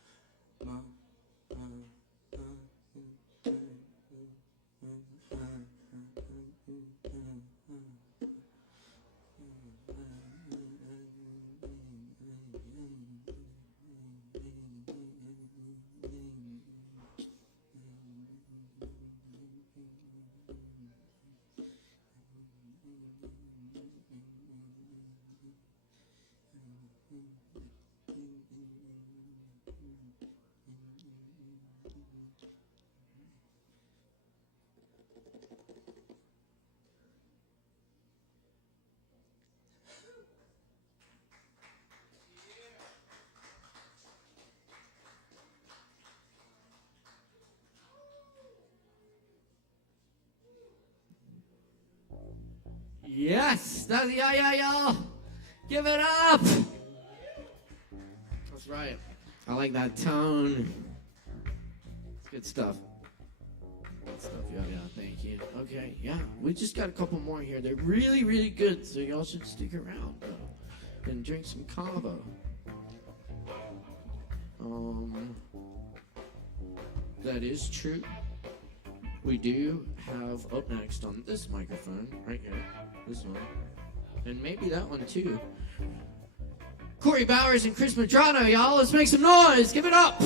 Yes, that's yeah, y'all. Give it up. That's right. I like that tone. It's good stuff. Good stuff, yeah, thank you. Okay, yeah, we just got a couple more here. They're really, really good, so y'all should stick around and drink some Kava. That is true. We do have up next on this microphone, right here, this one, and maybe that one too, Corey Bowers and Chris Medrano, y'all. Let's make some noise. Give it up.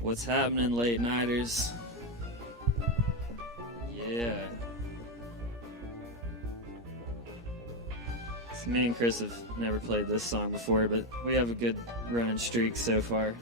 What's happening, late nighters? Yeah. So me and Chris have never played this song before, but we have a good running streak so far.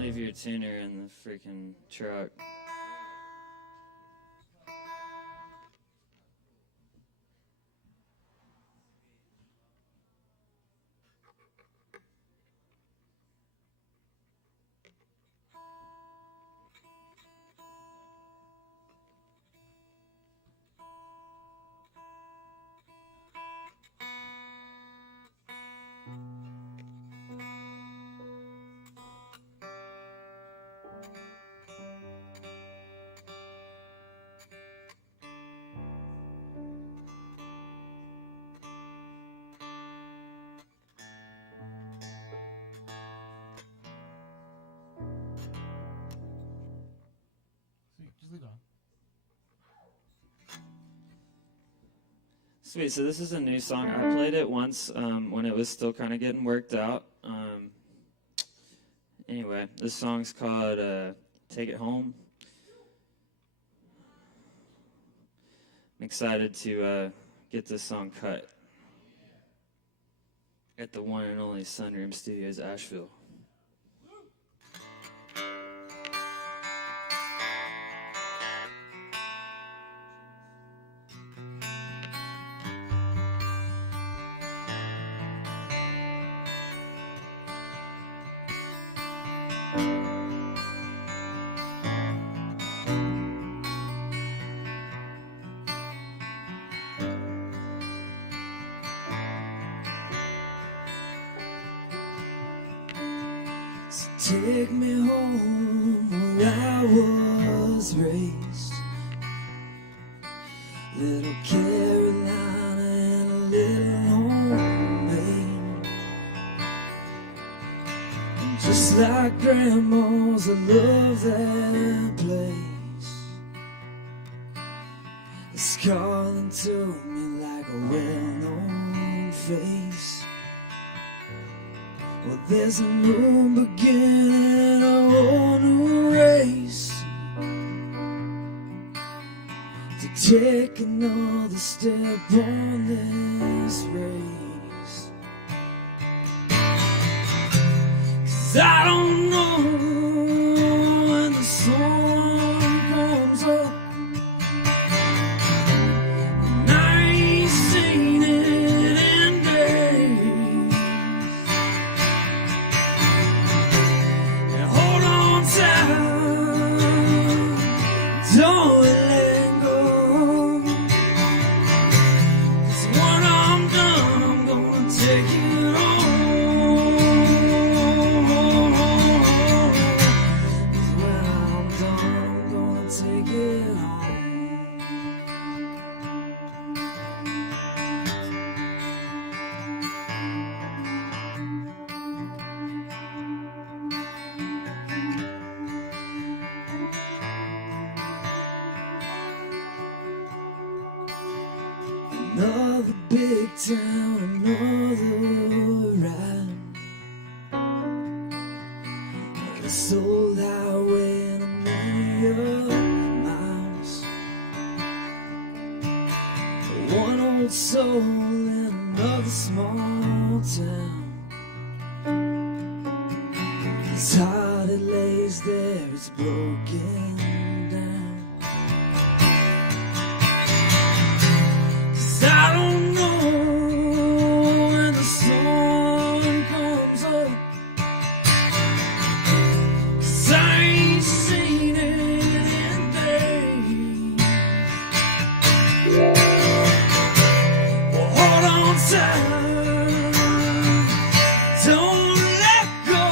leave your tuner in the freaking truck. Just leave it on. Sweet, so this is a new song. I played it once when it was still kind of getting worked out. Anyway, this song's called Take It Home. I'm excited to get this song cut at the one and only Sunroom Studios, Asheville. Take me home where I was raised, little Carolina and a little home, babe. And just like grandma's, I love that place. It's calling to me like a well-known face. Well, there's a moon beginning a whole new race, to take another step on this race. 'Cause I don't know when the sun comes up, and I ain't seen it in days. Don't let go, 'cause when I'm done, I'm gonna take it home. 'Cause when I'm done, I'm gonna take it home. Another big town, another ride, and a soul highway and a million miles. One old soul in another small town. His heart, it lays there, it's broken down. I don't know when the sun comes up, 'cause I ain't seen it in days. Well, hold on tight, don't let go,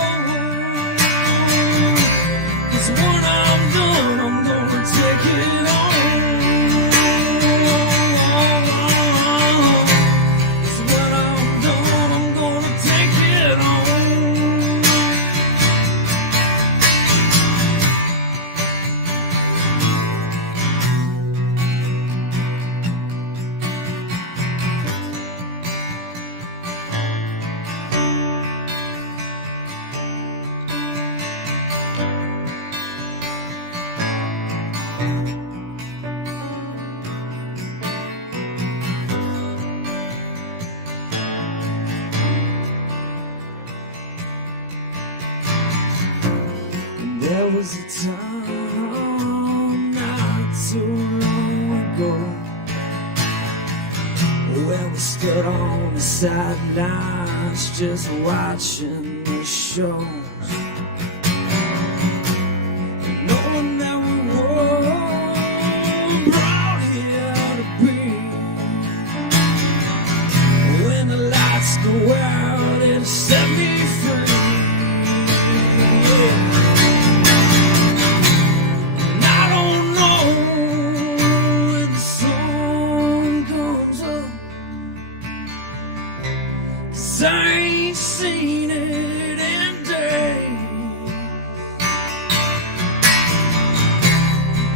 'cause when I'm done, I'm There was a time not too long ago when we stood on the sidelines just watching the shows, knowing that we were brought here to be. When the lights go out, it'll set me free. And I don't know when the sun comes up, 'cause I ain't seen it in days.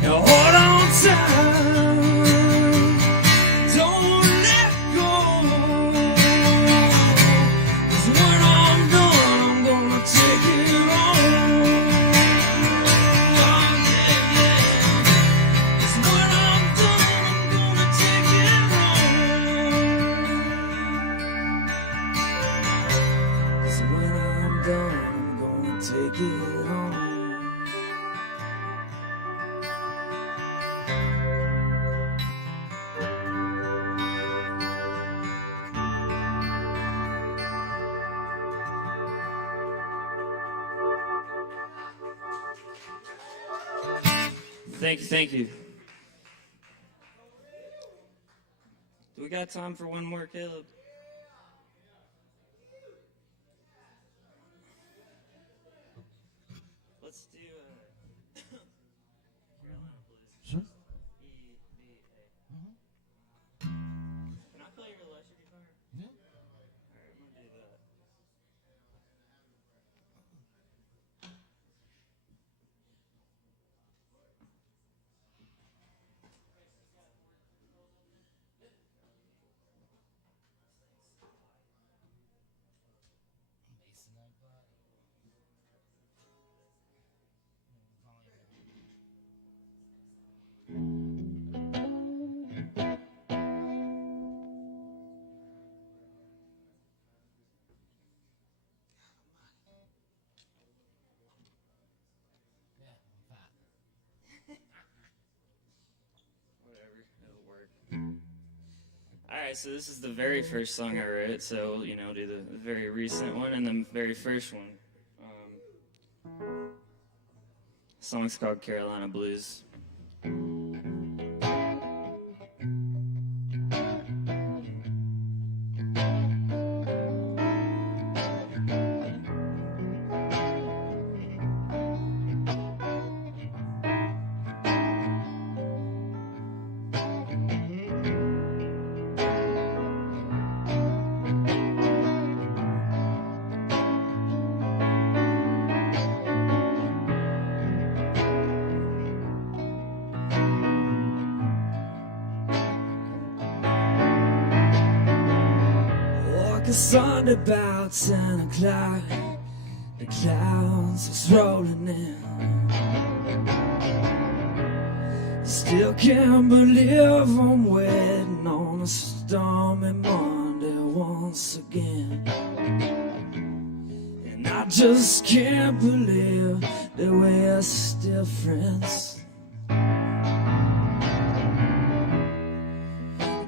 Now hold on tight, don't let go, 'cause when I'm done, I'm gonna take it on. Oh, yeah, yeah. 'Cause when I'm done, I'm gonna take it on. 'Cause when I'm done, I'm gonna take it on. Thank you. Do we got time for one more, Caleb? Let's do Carolina Blues. Sure. E-B-A. Can I play your electric guitar? Yeah. Alright, I'm gonna do that. Whatever, it'll work. Alright, so this is the very first song I wrote, so we'll, do the very recent one and the very first one. The song's called Carolina Blues. Sun about 10 o'clock, the clouds was rolling in. Still can't believe I'm waiting on a stormy Monday once again. And I just can't believe that we're still friends.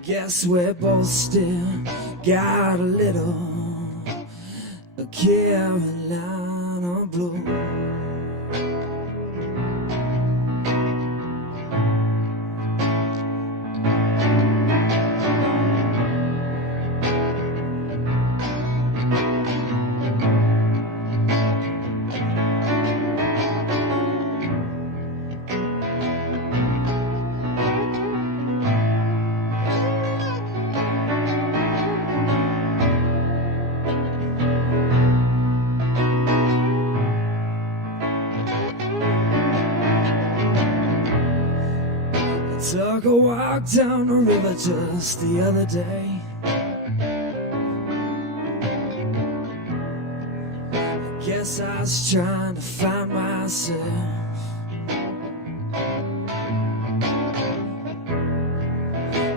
Guess we're both still got a little Carolina blue. Took a walk down the river just the other day. I guess I was trying to find myself.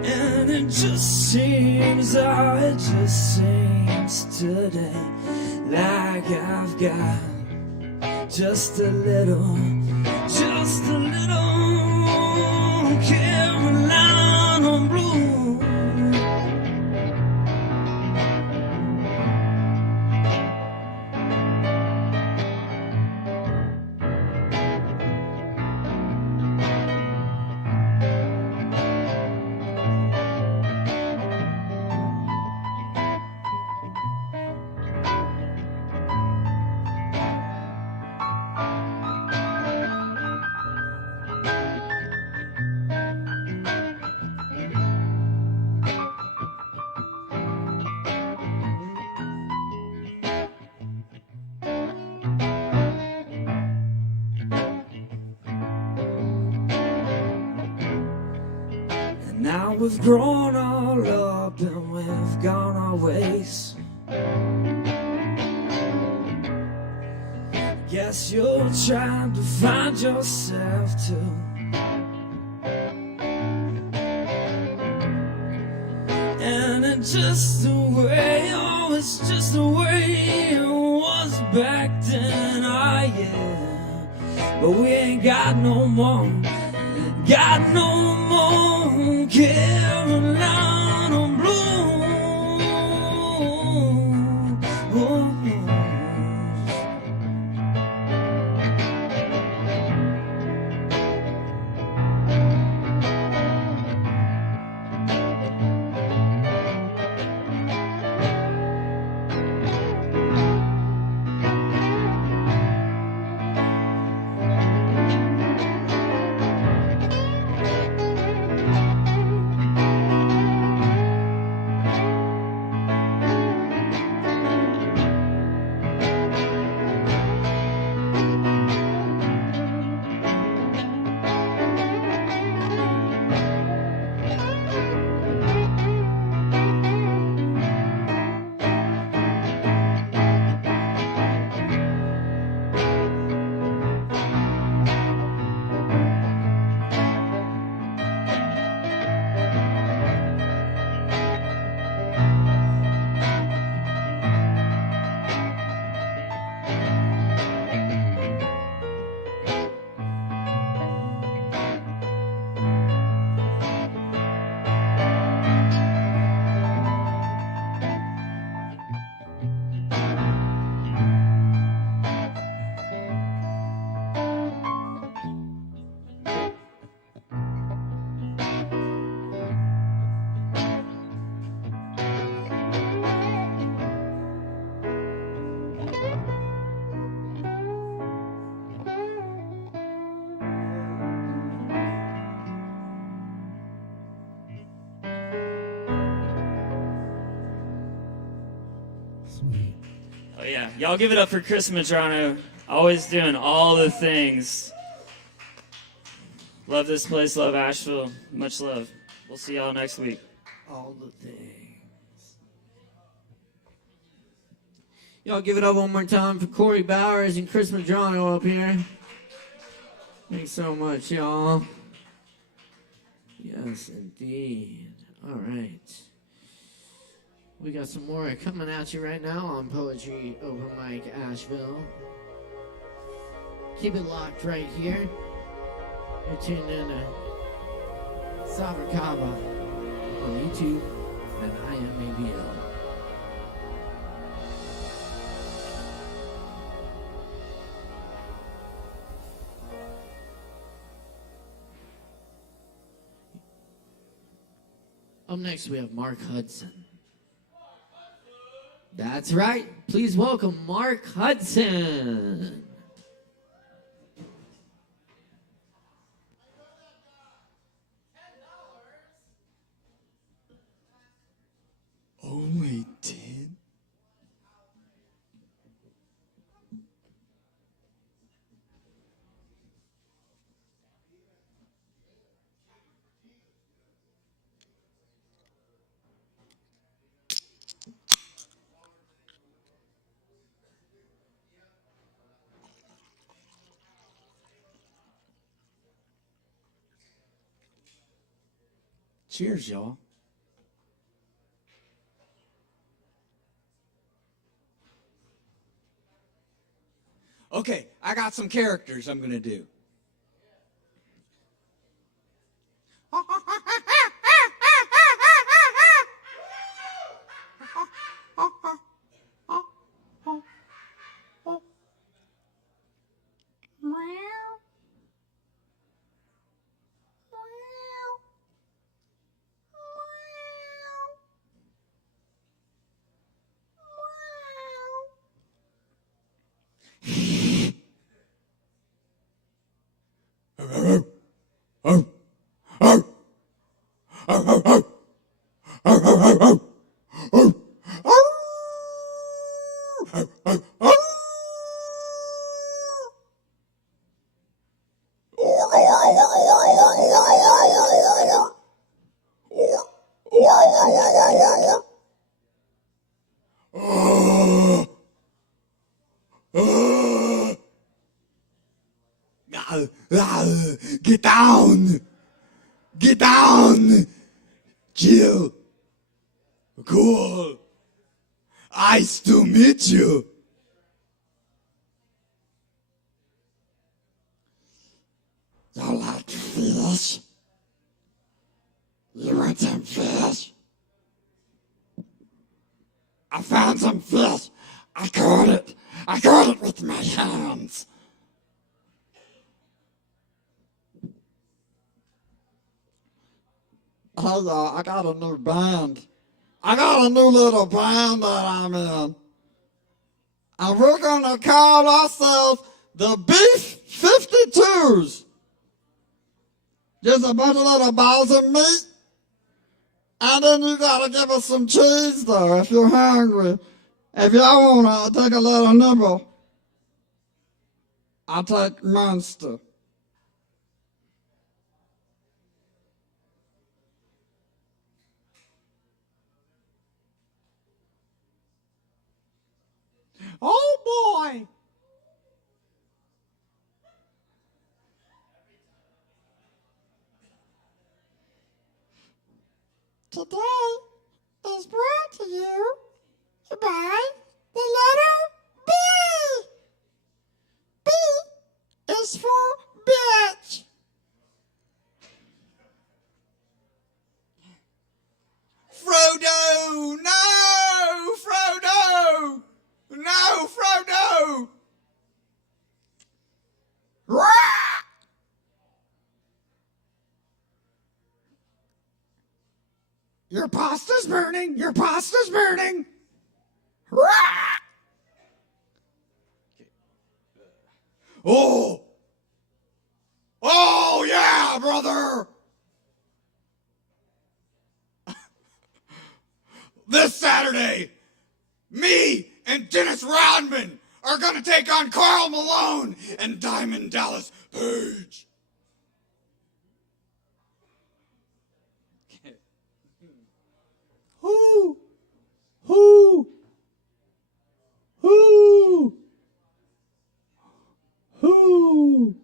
And it just seems, oh, it just seems today like I've got just a little just a little Carolina blue. Now we've grown all up and we've gone our ways. Guess you're trying to find yourself too. And it's just the way, oh, it's just the way it was back then, yeah. But we ain't got no more, got no more Carolina blue. Oh. Oh yeah, y'all give it up for Chris Medrano, always doing all the things. Love this place, love Asheville, much love. We'll see y'all next week. All the things. Y'all give it up one more time for Corey Bowers and Chris Medrano up here. Thanks so much, y'all. Yes, indeed. All right. We got some more coming at you right now on Poetry Open Mic Asheville. Keep it locked right here. You're tuned in to Kava on YouTube and ASHEViLLE. Up next, we have Mark Hudson. That's right. Please welcome Mark Hudson. Only 10? Cheers, y'all. Okay, I got some characters I'm gonna do. Get down! Get down! Chill. Cool. Nice to meet you. You like fish? You want some fish? I found some fish. I caught it. I caught it with my hands. Hey, I got a new band. I got a new little band that I'm in. And we're gonna call ourselves the Beef 52s. Just a bunch of little balls of meat. And then you gotta give us some cheese though if you're hungry. If y'all wanna take a little nibble, I'll take Munster. Oh boy! Today is brought to you by the letter B. B is for bitch. Frodo! No! Frodo! No, Frodo! Rah! Your pasta's burning! Your pasta's burning! Rah! Oh! Oh, yeah, brother! This Saturday, me and Dennis Rodman are gonna take on Karl Malone and Diamond Dallas Page. Who? Who? Who? Who?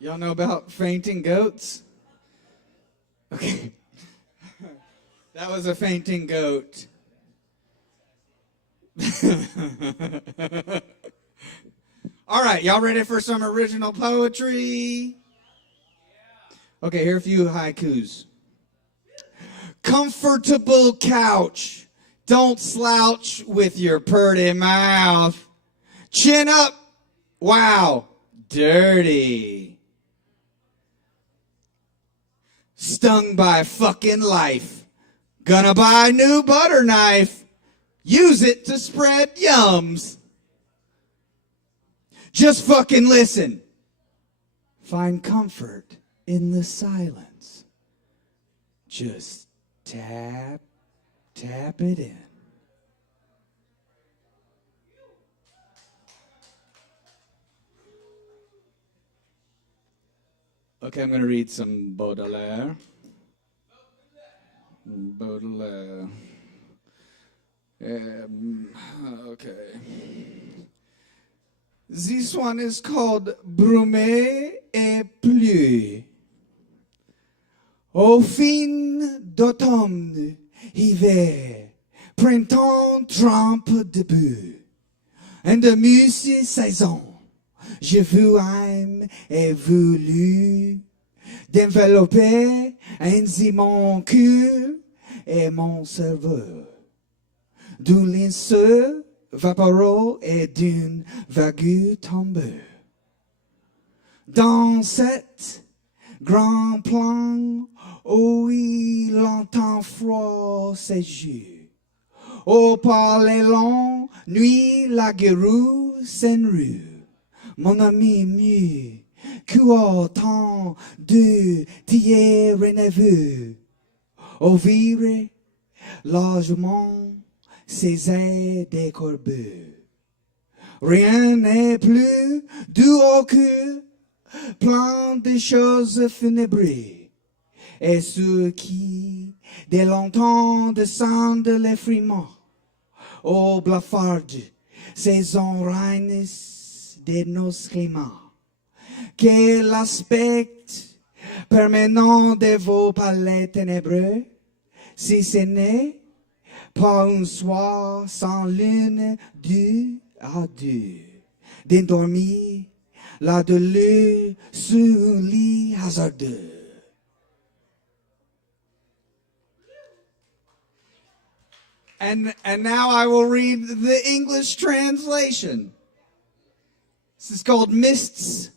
Y'all know about fainting goats? Okay. That was a fainting goat. All right, y'all ready for some original poetry? Okay, here are a few haikus. Comfortable couch. Don't slouch with your purty mouth. Chin up. Wow, dirty. Stung by fucking life. Gonna buy a new butter knife. Use it to spread yums. Just fucking listen. Find comfort in the silence. Just tap it in. Okay, I'm going to read some Baudelaire. Baudelaire. Okay. This one is called Brume et pluie. Au fin d'automne, hiver, printemps trempe debout. En de saison, je vous aime et voulu d'envelopper ainsi mon cœur et mon cerveau. D'un linceul vaporeux et d'une vague tombée. Dans cette Grand plan, oh oui, longtemps froid, c'est jus. Oh, par les longues nuits, la guérou, c'est une rue. Mon ami mieux, que autant de tiers rénéveux. Au vivre, largement, ses ailes des corbeaux. Rien n'est plus doux que plein de choses funèbres. Et ceux qui, dès longtemps, descendent l'effrayement, ô blafarde, saison reines de nos climats. Quel aspect permanent de vos palais ténébreux, si ce n'est pas un soir sans lune deux à deux, d'endormir là de l'eau sur un lit hasardeux. And now I will read the English translation. This is called Mists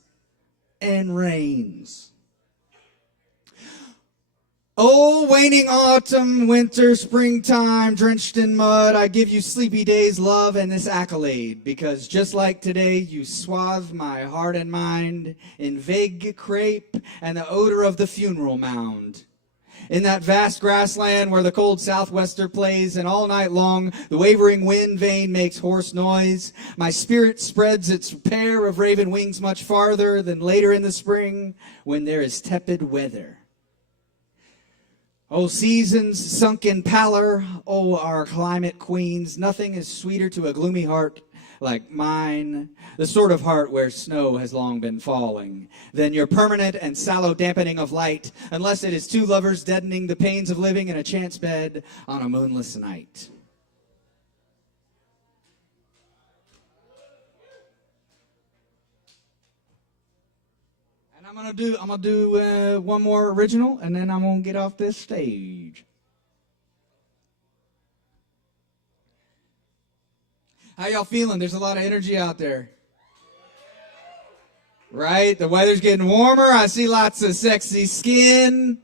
and Rains. Oh, waning autumn, winter, springtime, drenched in mud, I give you sleepy days, love, and this accolade, because just like today, you swathe my heart and mind in vague crepe and the odor of the funeral mound. In that vast grassland where the cold southwester plays, and all night long the wavering wind vane makes hoarse noise, my spirit spreads its pair of raven wings much farther than later in the spring when there is tepid weather. Oh, seasons sunk in pallor, oh, our climate queens, nothing is sweeter to a gloomy heart like mine, the sort of heart where snow has long been falling, than your permanent and sallow dampening of light, unless it is two lovers deadening the pains of living in a chance bed on a moonless night. And I'm gonna do one more original, and then I'm gonna get off this stage. How y'all feeling? There's a lot of energy out there. Right? The weather's getting warmer. I see lots of sexy skin.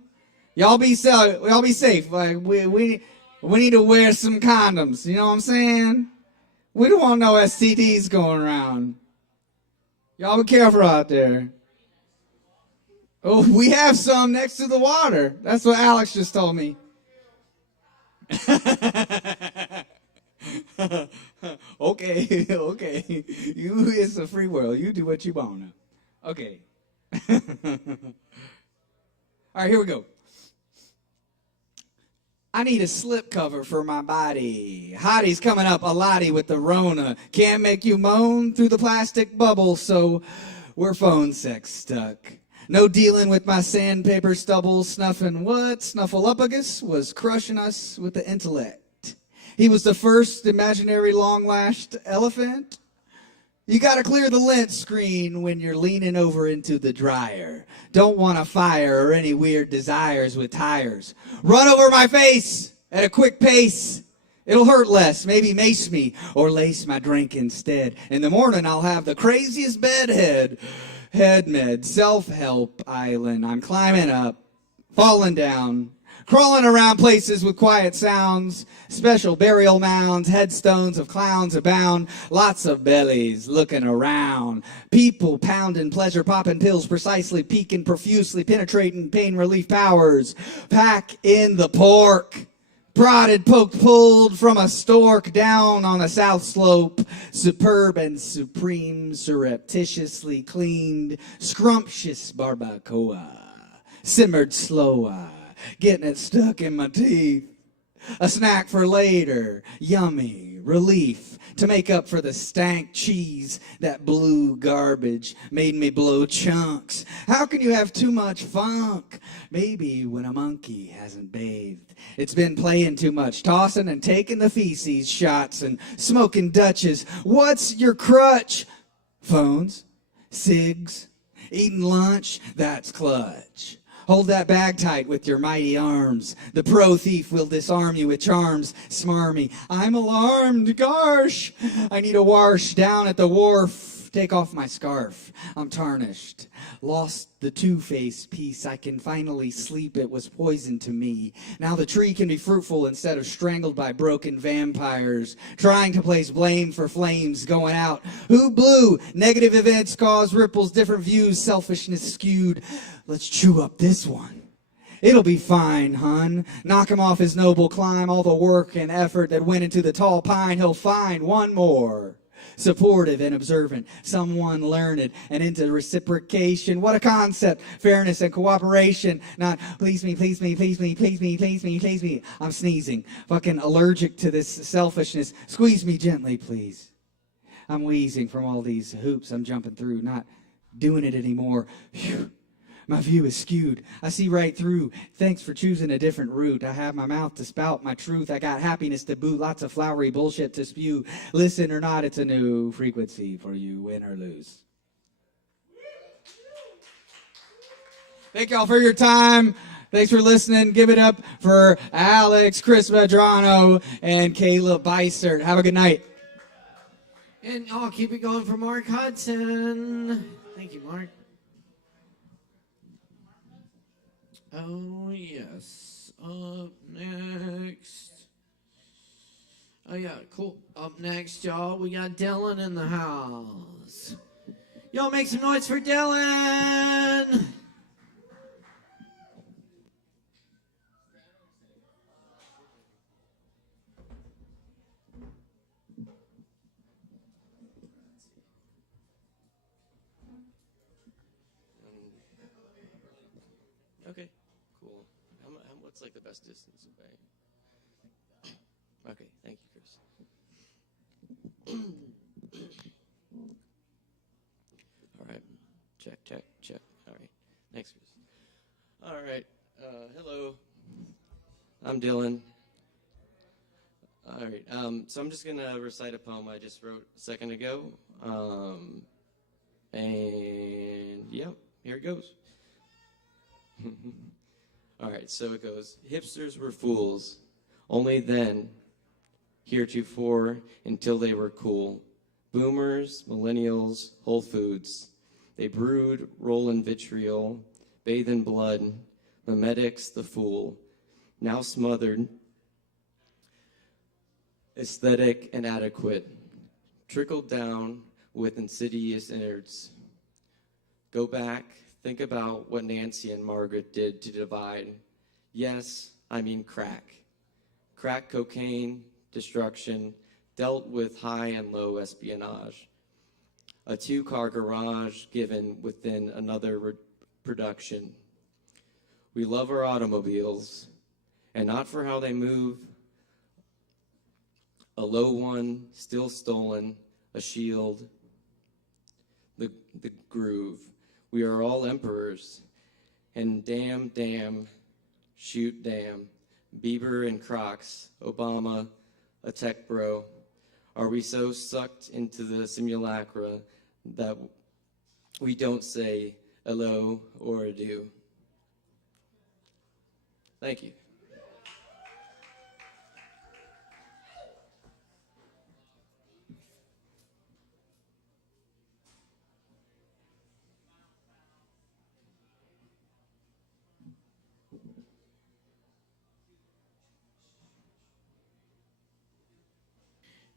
Y'all be safe. Like we need to wear some condoms. You know what I'm saying? We don't want no STDs going around. Y'all be careful out there. Oh, we have some next to the water. That's what Alex just told me. Okay. It's a free world. You do what you want. Okay. All right, here we go. I need a slip cover for my body. Hottie's coming up a lottie with the Rona. Can't make you moan through the plastic bubble, so we're phone sex stuck. No dealing with my sandpaper stubble, snuffing what? Snuffleupagus was crushing us with the intellect. He was the first imaginary long-lashed elephant. You gotta clear the lint screen when you're leaning over into the dryer. Don't want a fire or any weird desires with tires. Run over my face at a quick pace. It'll hurt less, maybe mace me or lace my drink instead. In the morning I'll have the craziest bedhead. Head med, self-help island. I'm climbing up, falling down, crawling around places with quiet sounds, special burial mounds, headstones of clowns abound, lots of bellies looking around, people pounding, pleasure popping pills, precisely peeking, profusely penetrating pain relief powers, pack in the pork. Prodded, poked, pulled from a stork down on a south slope, superb and supreme, surreptitiously cleaned, scrumptious barbacoa, simmered slower, getting it stuck in my teeth. A snack for later, yummy, relief, to make up for the stank cheese that blue garbage made me blow chunks. How can you have too much funk? Maybe when a monkey hasn't bathed. It's been playing too much, tossing and taking the feces shots and smoking Dutches. What's your crutch? Phones, cigs, eating lunch, that's clutch. Hold that bag tight with your mighty arms. The pro thief will disarm you with charms. Smarmy, I'm alarmed, gosh. I need a wash down at the wharf Take off my scarf, I'm tarnished. Lost the two-faced piece, I can finally sleep, it was poison to me. Now the tree can be fruitful instead of strangled by broken vampires. Trying to place blame for flames going out. Who blew? Negative events cause ripples, different views, selfishness skewed. Let's chew up this one. It'll be fine, hun. Knock him off his noble climb. All the work and effort that went into the tall pine, he'll find one more. Supportive and observant, someone learned and into reciprocation. What a concept, fairness and cooperation. Not please me, please me, please me, please me, please me, please me. I'm sneezing, fucking allergic to this selfishness. Squeeze me gently, please. I'm wheezing from all these hoops I'm jumping through, not doing it anymore. Phew. My view is skewed. I see right through. Thanks for choosing a different route. I have my mouth to spout my truth. I got happiness to boot. Lots of flowery bullshit to spew. Listen or not, it's a new frequency for you, win or lose. Thank y'all for your time. Thanks for listening. Give it up for Alex, Chris Medrano, and Caleb Beissert. Have a good night. And I'll keep it going for Mark Hudson. Thank you, Mark. Oh, yes. Up next. Oh, yeah, cool. Up next, y'all, we got Dylan in the house. Y'all make some noise for Dylan. Okay, cool. What's like the best distance away? Okay, thank you, Chris. All right, check. All right, thanks, Chris. All right, hello. I'm Dylan. All right, so I'm just gonna recite a poem I just wrote a second ago. And yeah, here it goes. All right, so it goes. Hipsters were fools, only then, heretofore, until they were cool. Boomers, millennials, Whole Foods. They brood, roll in vitriol, bathe in blood, mimetics the fool. Now smothered, aesthetic and adequate, trickled down with insidious innards. Go back. Think about what Nancy and Margaret did to divide. Yes, I mean crack. Crack cocaine, destruction, dealt with high and low espionage. A two-car garage given within another production. We love our automobiles, and not for how they move. A low one, still stolen, a shield, the groove. We are all emperors, and damn, shoot damn, Bieber and Crocs, Obama, a tech bro. Are we so sucked into the simulacra that we don't say hello or adieu? Thank you.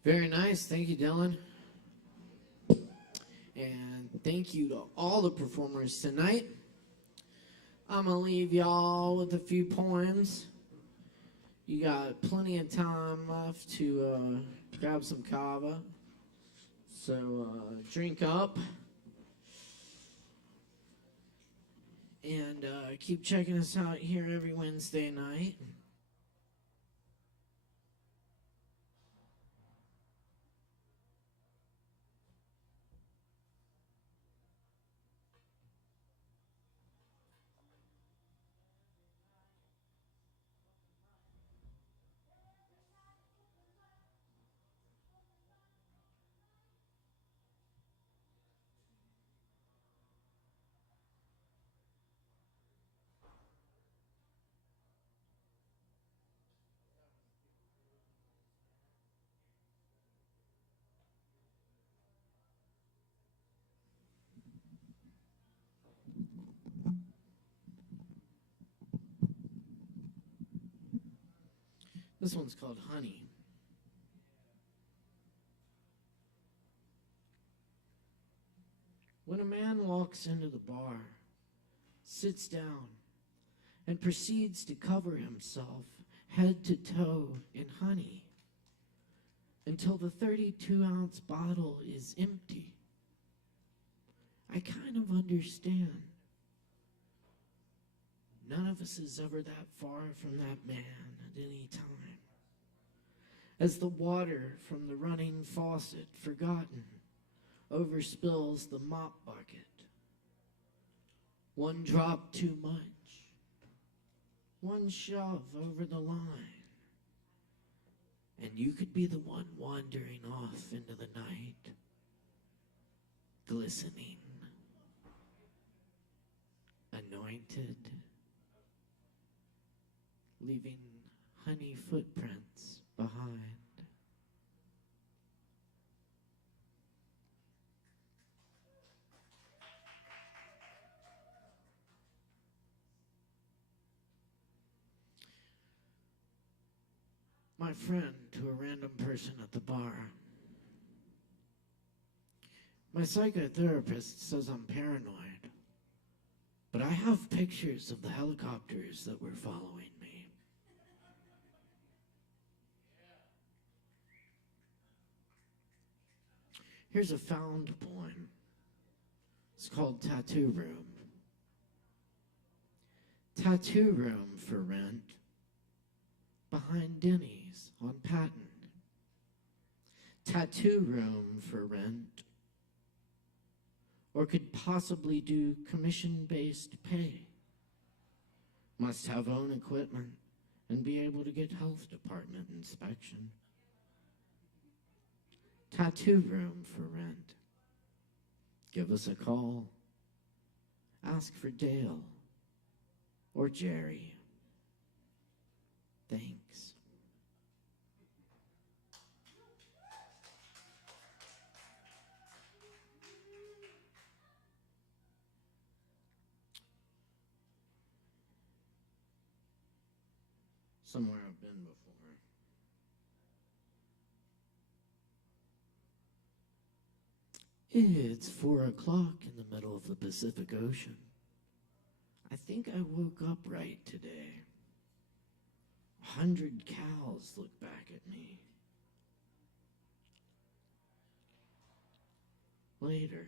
Very nice. Thank you, Dylan. And thank you to all the performers tonight. I'm going to leave y'all with a few poems. You got plenty of time left to grab some Kava. So drink up. And keep checking us out here every Wednesday night. This one's called Honey. When a man walks into the bar, sits down, and proceeds to cover himself head to toe in honey until the 32-ounce bottle is empty, I kind of understand. None of us is ever that far from that man at any time. As the water from the running faucet, forgotten, overspills the mop bucket. One drop too much. One shove over the line. And you could be the one wandering off into the night, glistening, anointed, leaving honey footprints behind. My friend to a random person at the bar. My psychotherapist says I'm paranoid, but I have pictures of the helicopters that were following me. Here's a found poem. It's called Tattoo Room. Tattoo room for rent behind Denny's on Patton. Tattoo room for rent, or could possibly do commission-based pay. Must have own equipment and be able to get health department inspection. Tattoo room for rent. Give us a call. Ask for Dale or Jerry. Thanks. Somewhere I've been before. It's 4 o'clock in the middle of the Pacific Ocean. I think I woke up right today. 100 cows look back at me. Later,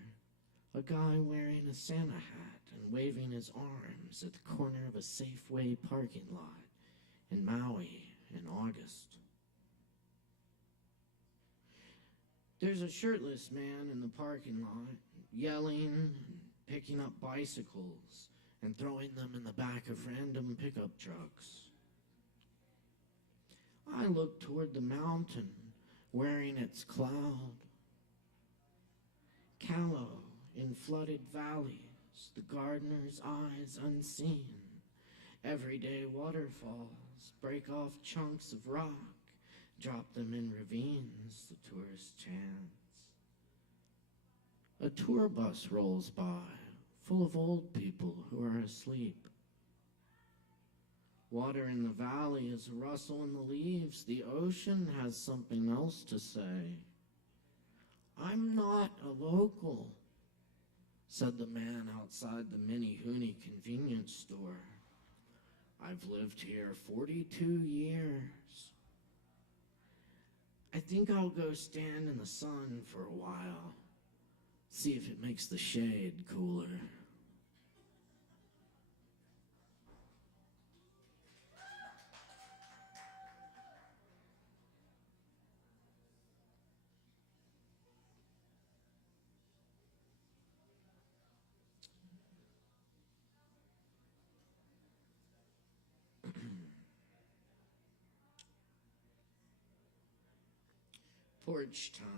a guy wearing a Santa hat and waving his arms at the corner of a Safeway parking lot in Maui in August. There's a shirtless man in the parking lot, yelling and picking up bicycles and throwing them in the back of random pickup trucks. I look toward the mountain, wearing its cloud. Callow in flooded valleys, the gardener's eyes unseen. Everyday waterfalls break off chunks of rock, drop them in ravines, the tourist chants. A tour bus rolls by, full of old people who are asleep. Water in the valley is a rustle in the leaves. The ocean has something else to say. I'm not a local, said the man outside the Mini Hooney convenience store. I've lived here 42 years. I think I'll go stand in the sun for a while, see if it makes the shade cooler. Porch time.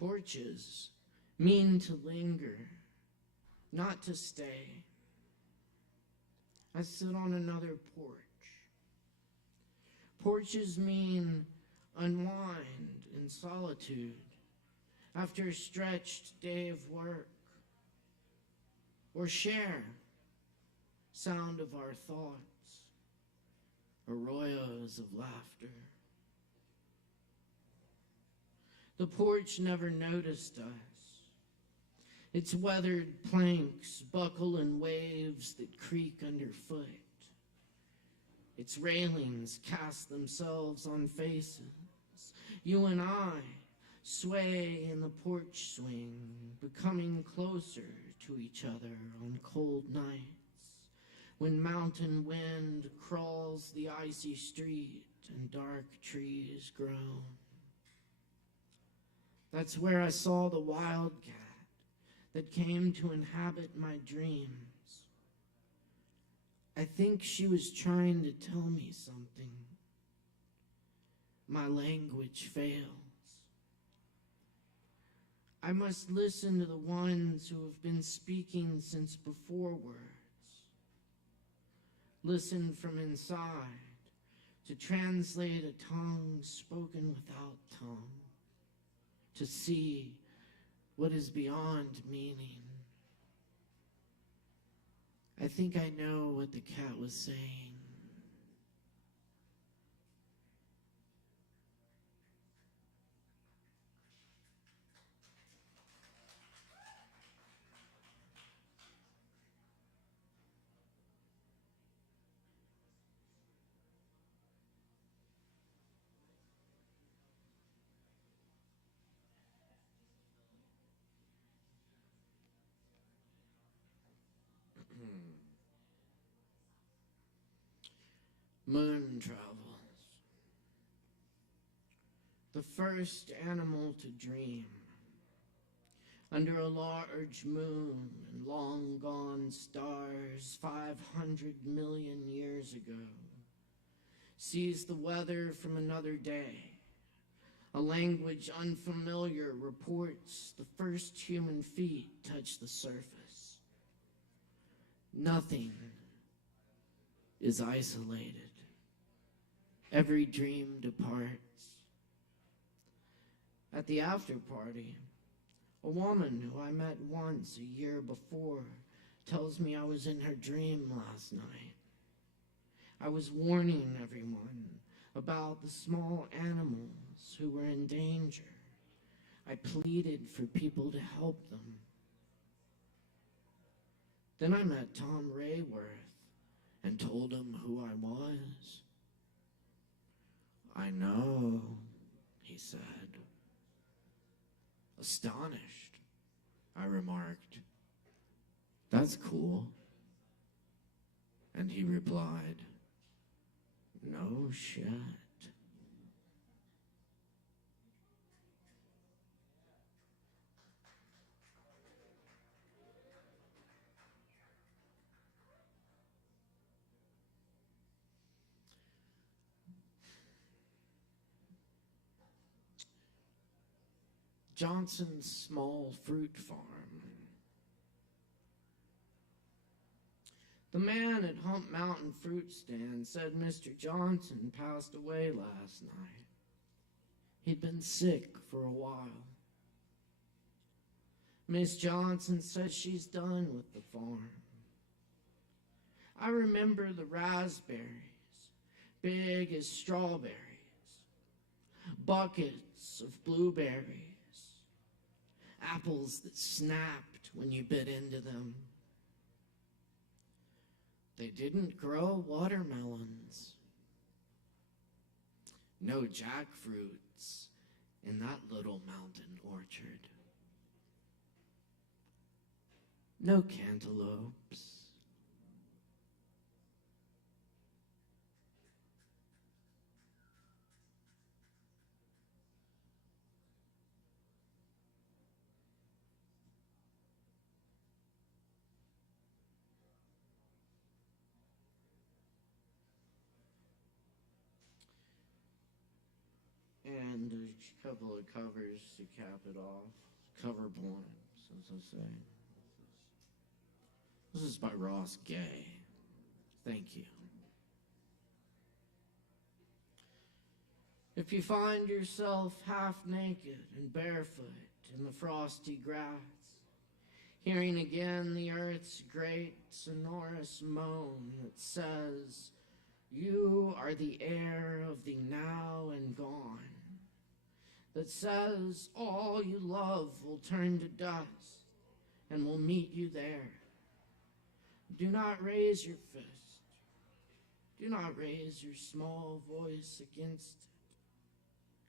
Porches mean to linger, not to stay. I sit on another porch. Porches mean unwind in solitude after a stretched day of work, or share sound of our thoughts, arroyos of laughter. The porch never noticed us. Its weathered planks buckle in waves that creak underfoot. Its railings cast themselves on faces. You and I sway in the porch swing, becoming closer to each other on cold nights, when mountain wind crawls the icy street and dark trees groan. That's where I saw the wildcat that came to inhabit my dreams. I think she was trying to tell me something. My language fails. I must listen to the ones who have been speaking since before words. Listen from inside to translate a tongue spoken without tongue, to see what is beyond meaning. I think I know what the cat was saying. Moon travels. The first animal to dream. Under a large moon and long gone stars 500 million years ago. Sees the weather from another day. A language unfamiliar reports the first human feet touch the surface. Nothing is isolated. Every dream departs. At the after party, a woman who I met once a year before tells me I was in her dream last night. I was warning everyone about the small animals who were in danger. I pleaded for people to help them. Then I met Tom Rayworth and told him who I was. I know, he said. Astonished, I remarked. That's cool. And he replied, no shit. Johnson's small fruit farm. The man at Hump Mountain fruit stand said Mr. Johnson passed away last night. He'd been sick for a while. Miss Johnson says she's done with the farm. I remember the raspberries, big as strawberries, buckets of blueberries, apples that snapped when you bit into them. They didn't grow watermelons. No jackfruits in that little mountain orchard. No cantaloupes. And a couple of covers to cap it off. Cover poems, as I say. This is by Ross Gay. Thank you. If you find yourself half naked and barefoot in the frosty grass, hearing again the earth's great sonorous moan that says, You are the air of the now and gone that says all you love will turn to dust and will meet you there. Do not raise your fist. Do not raise your small voice against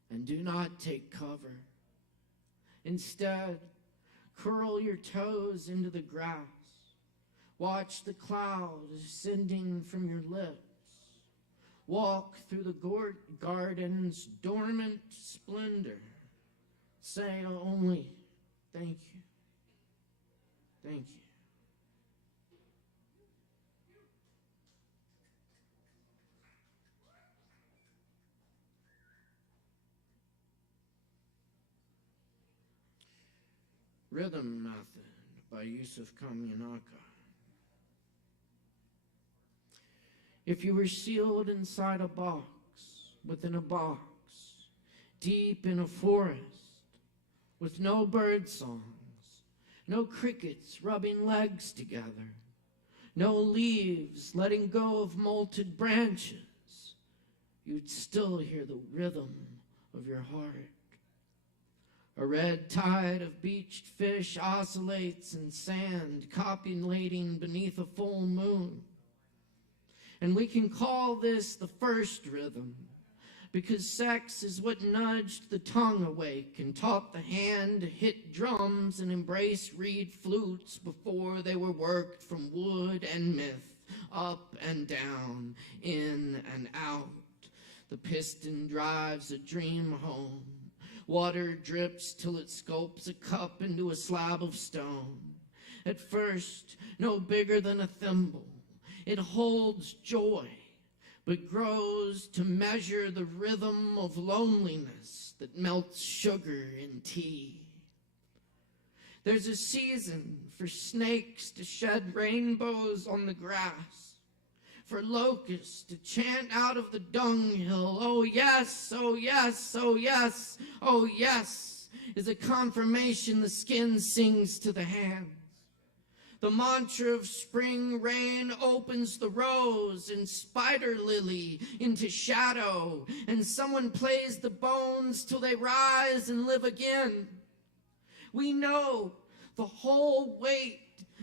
it. And do not take cover. Instead, curl your toes into the grass. Watch the cloud ascending from your lips. Walk through the garden's dormant splendor. Say only, thank you. Thank you. Rhythm Method by Yusuf Kamyanaka. If you were sealed inside a box, within a box, deep in a forest, with no bird songs, no crickets rubbing legs together, no leaves letting go of molted branches, you'd still hear the rhythm of your heart. A red tide of beached fish oscillates in sand, copulating beneath a full moon. And we can call this the first rhythm, because sex is what nudged the tongue awake and taught the hand to hit drums and embrace reed flutes before they were worked from wood and myth, up and down, in and out. The piston drives a dream home. Water drips till it sculpts a cup into a slab of stone. At first, no bigger than a thimble, it holds joy, but grows to measure the rhythm of loneliness that melts sugar in tea. There's a season for snakes to shed rainbows on the grass, for locusts to chant out of the dunghill, oh yes, oh yes, oh yes, oh yes, is a confirmation the skin sings to the hands. The mantra of spring rain opens the rose and spider lily into shadow, and someone plays the bones till they rise and live again. We know the whole weight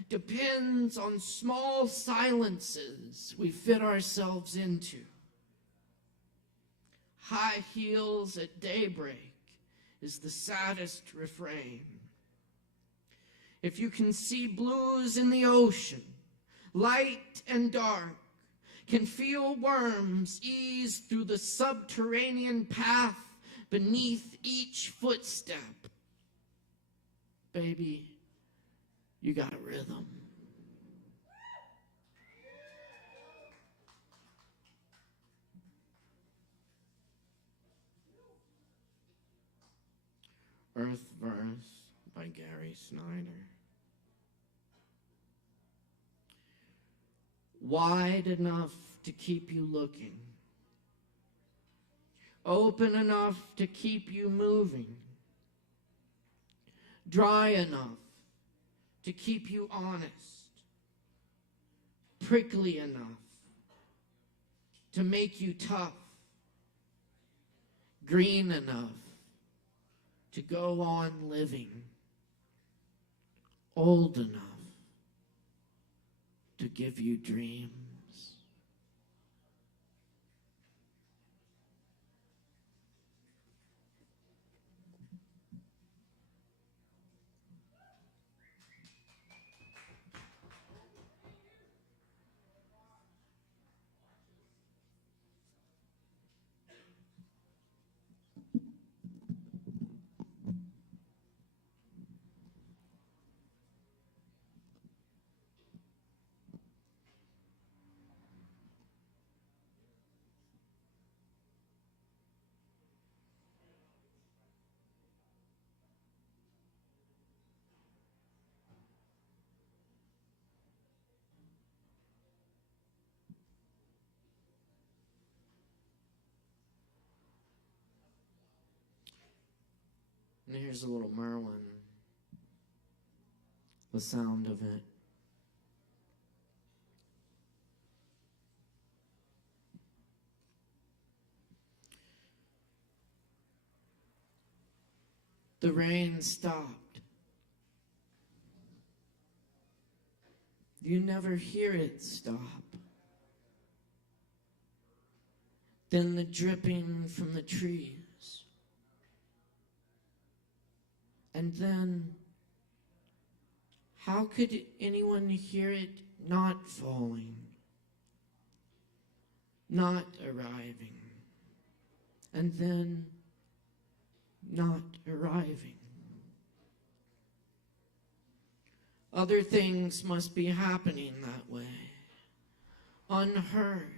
depends on small silences we fit ourselves into. High heels at daybreak is the saddest refrain. If you can see blues in the ocean, light and dark, can feel worms ease through the subterranean path beneath each footstep, baby, you got a rhythm. Earth Verse by Gary Snyder. Wide enough to keep you looking. Open enough to keep you moving. Dry enough to keep you honest. Prickly enough to make you tough. Green enough to go on living. Old enough to give you dreams. And here's a little Merlin, the sound of it. the rain stopped. You never hear it stop. Then the dripping from the trees. And then, how could anyone hear it not falling, not arriving, and then not arriving? Other things must be happening that way, unheard,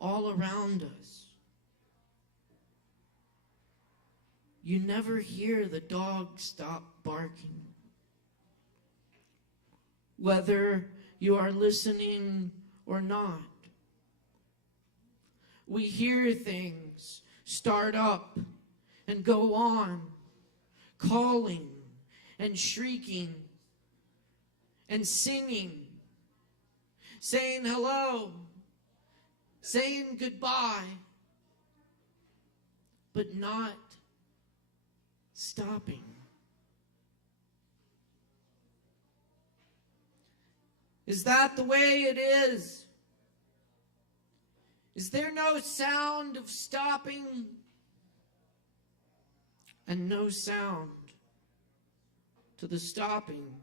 all around us. You never hear the dog stop barking. Whether you are listening or not, we hear things start up and go on, calling and shrieking and singing, saying hello, saying goodbye, but not stopping. Is that the way it is? Is there no sound of stopping and no sound to the stopping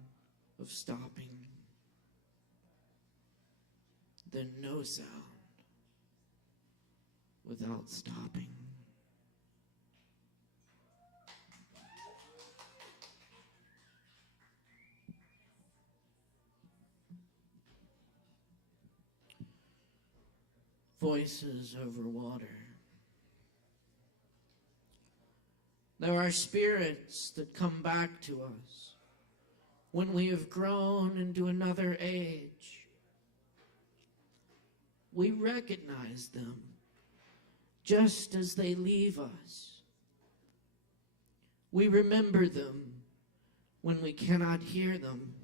of stopping? Then no sound without stopping. Voices over water. There are spirits that come back to us when we have grown into another age. We recognize them just as they leave us. We remember them when we cannot hear them.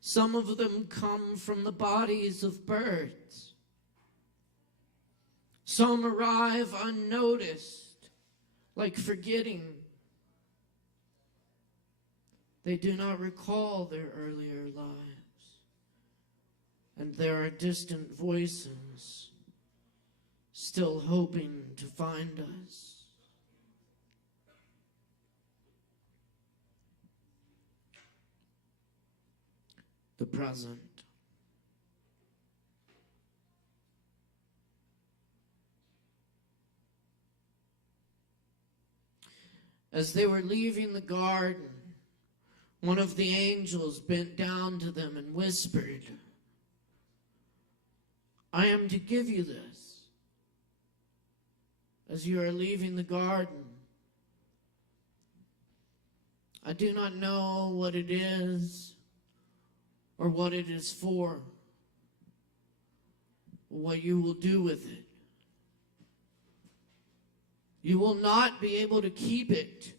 Some of them come from the bodies of birds. Some arrive unnoticed, like forgetting. They do not recall their earlier lives. And there are distant voices still hoping to find us. The present. As they were leaving the garden, one of the angels bent down to them and whispered, "I am to give you this as you are leaving the garden. I do not know what it is or what it is for, or what you will do with it. You will not be able to keep it,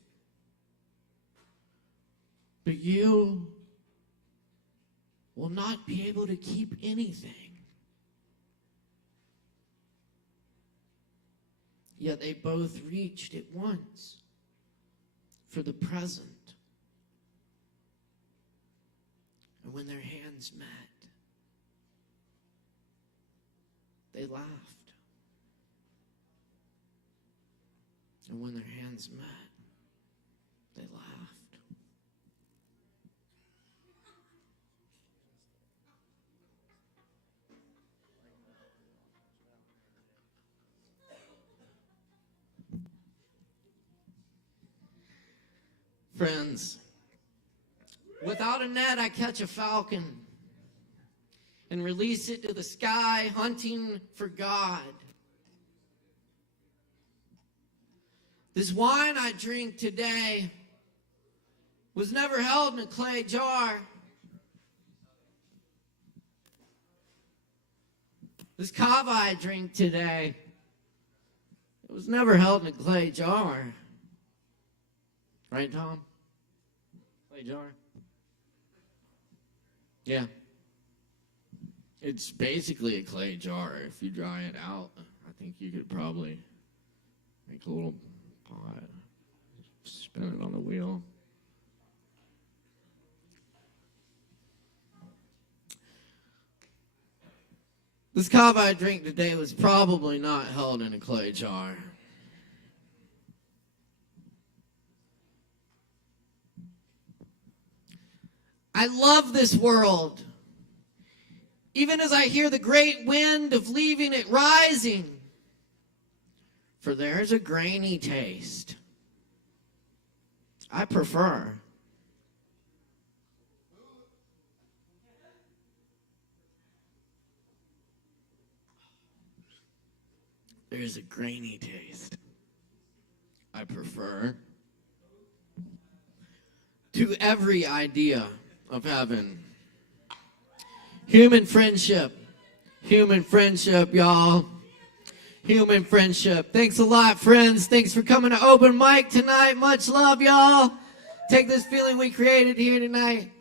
but you will not be able to keep anything." Yet they both reached at once for the present. And when their hands met, they laughed. And when their hands met, they laughed. Friends, without a net, I catch a falcon and release it to the sky, hunting for God. This wine I drink today was never held in a clay jar. This Kava I drink today, it was never held in a clay jar. Right, Tom? Clay jar? Yeah. It's basically a clay jar. If you dry it out, I think you could probably make a little pot. Spinning on the wheel. This kava I drink today was probably not held in a clay jar. I love this world. Even as I hear the great wind of leaving it rising, for there's a grainy taste I prefer. There's a grainy taste I prefer to every idea of heaven. Human friendship, y'all. Human friendship. Thanks a lot, friends. Thanks for coming to open mic tonight. Much love, y'all. Take this feeling we created here tonight,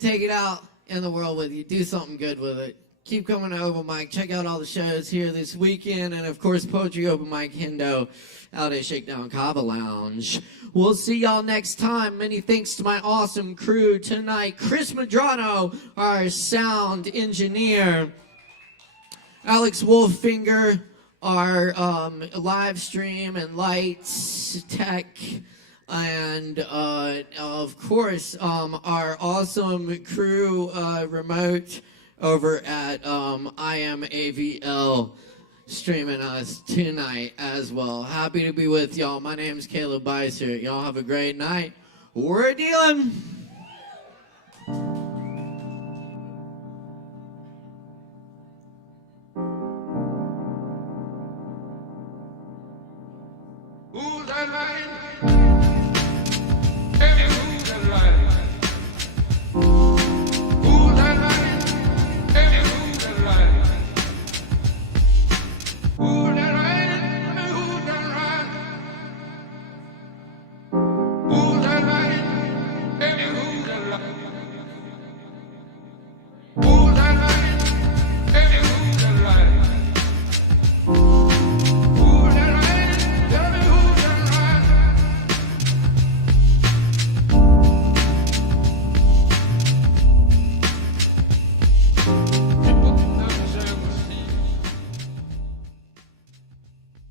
take it out in the world with you. Do something good with it. Keep coming to open mic. Check out all the shows here this weekend, and of course, Poetry Open Mic Hendo out at Shakedown Kava Lounge. We'll see y'all next time. Many thanks to my awesome crew tonight. Chris Medrano, our sound engineer. Alex Wolfinger, our live stream and lights tech. And of course, our awesome crew remote over at I Am AVL streaming us tonight as well. Happy to be with y'all. My name's Caleb Beissert. Y'all have a great night. We're dealing. Who's that man?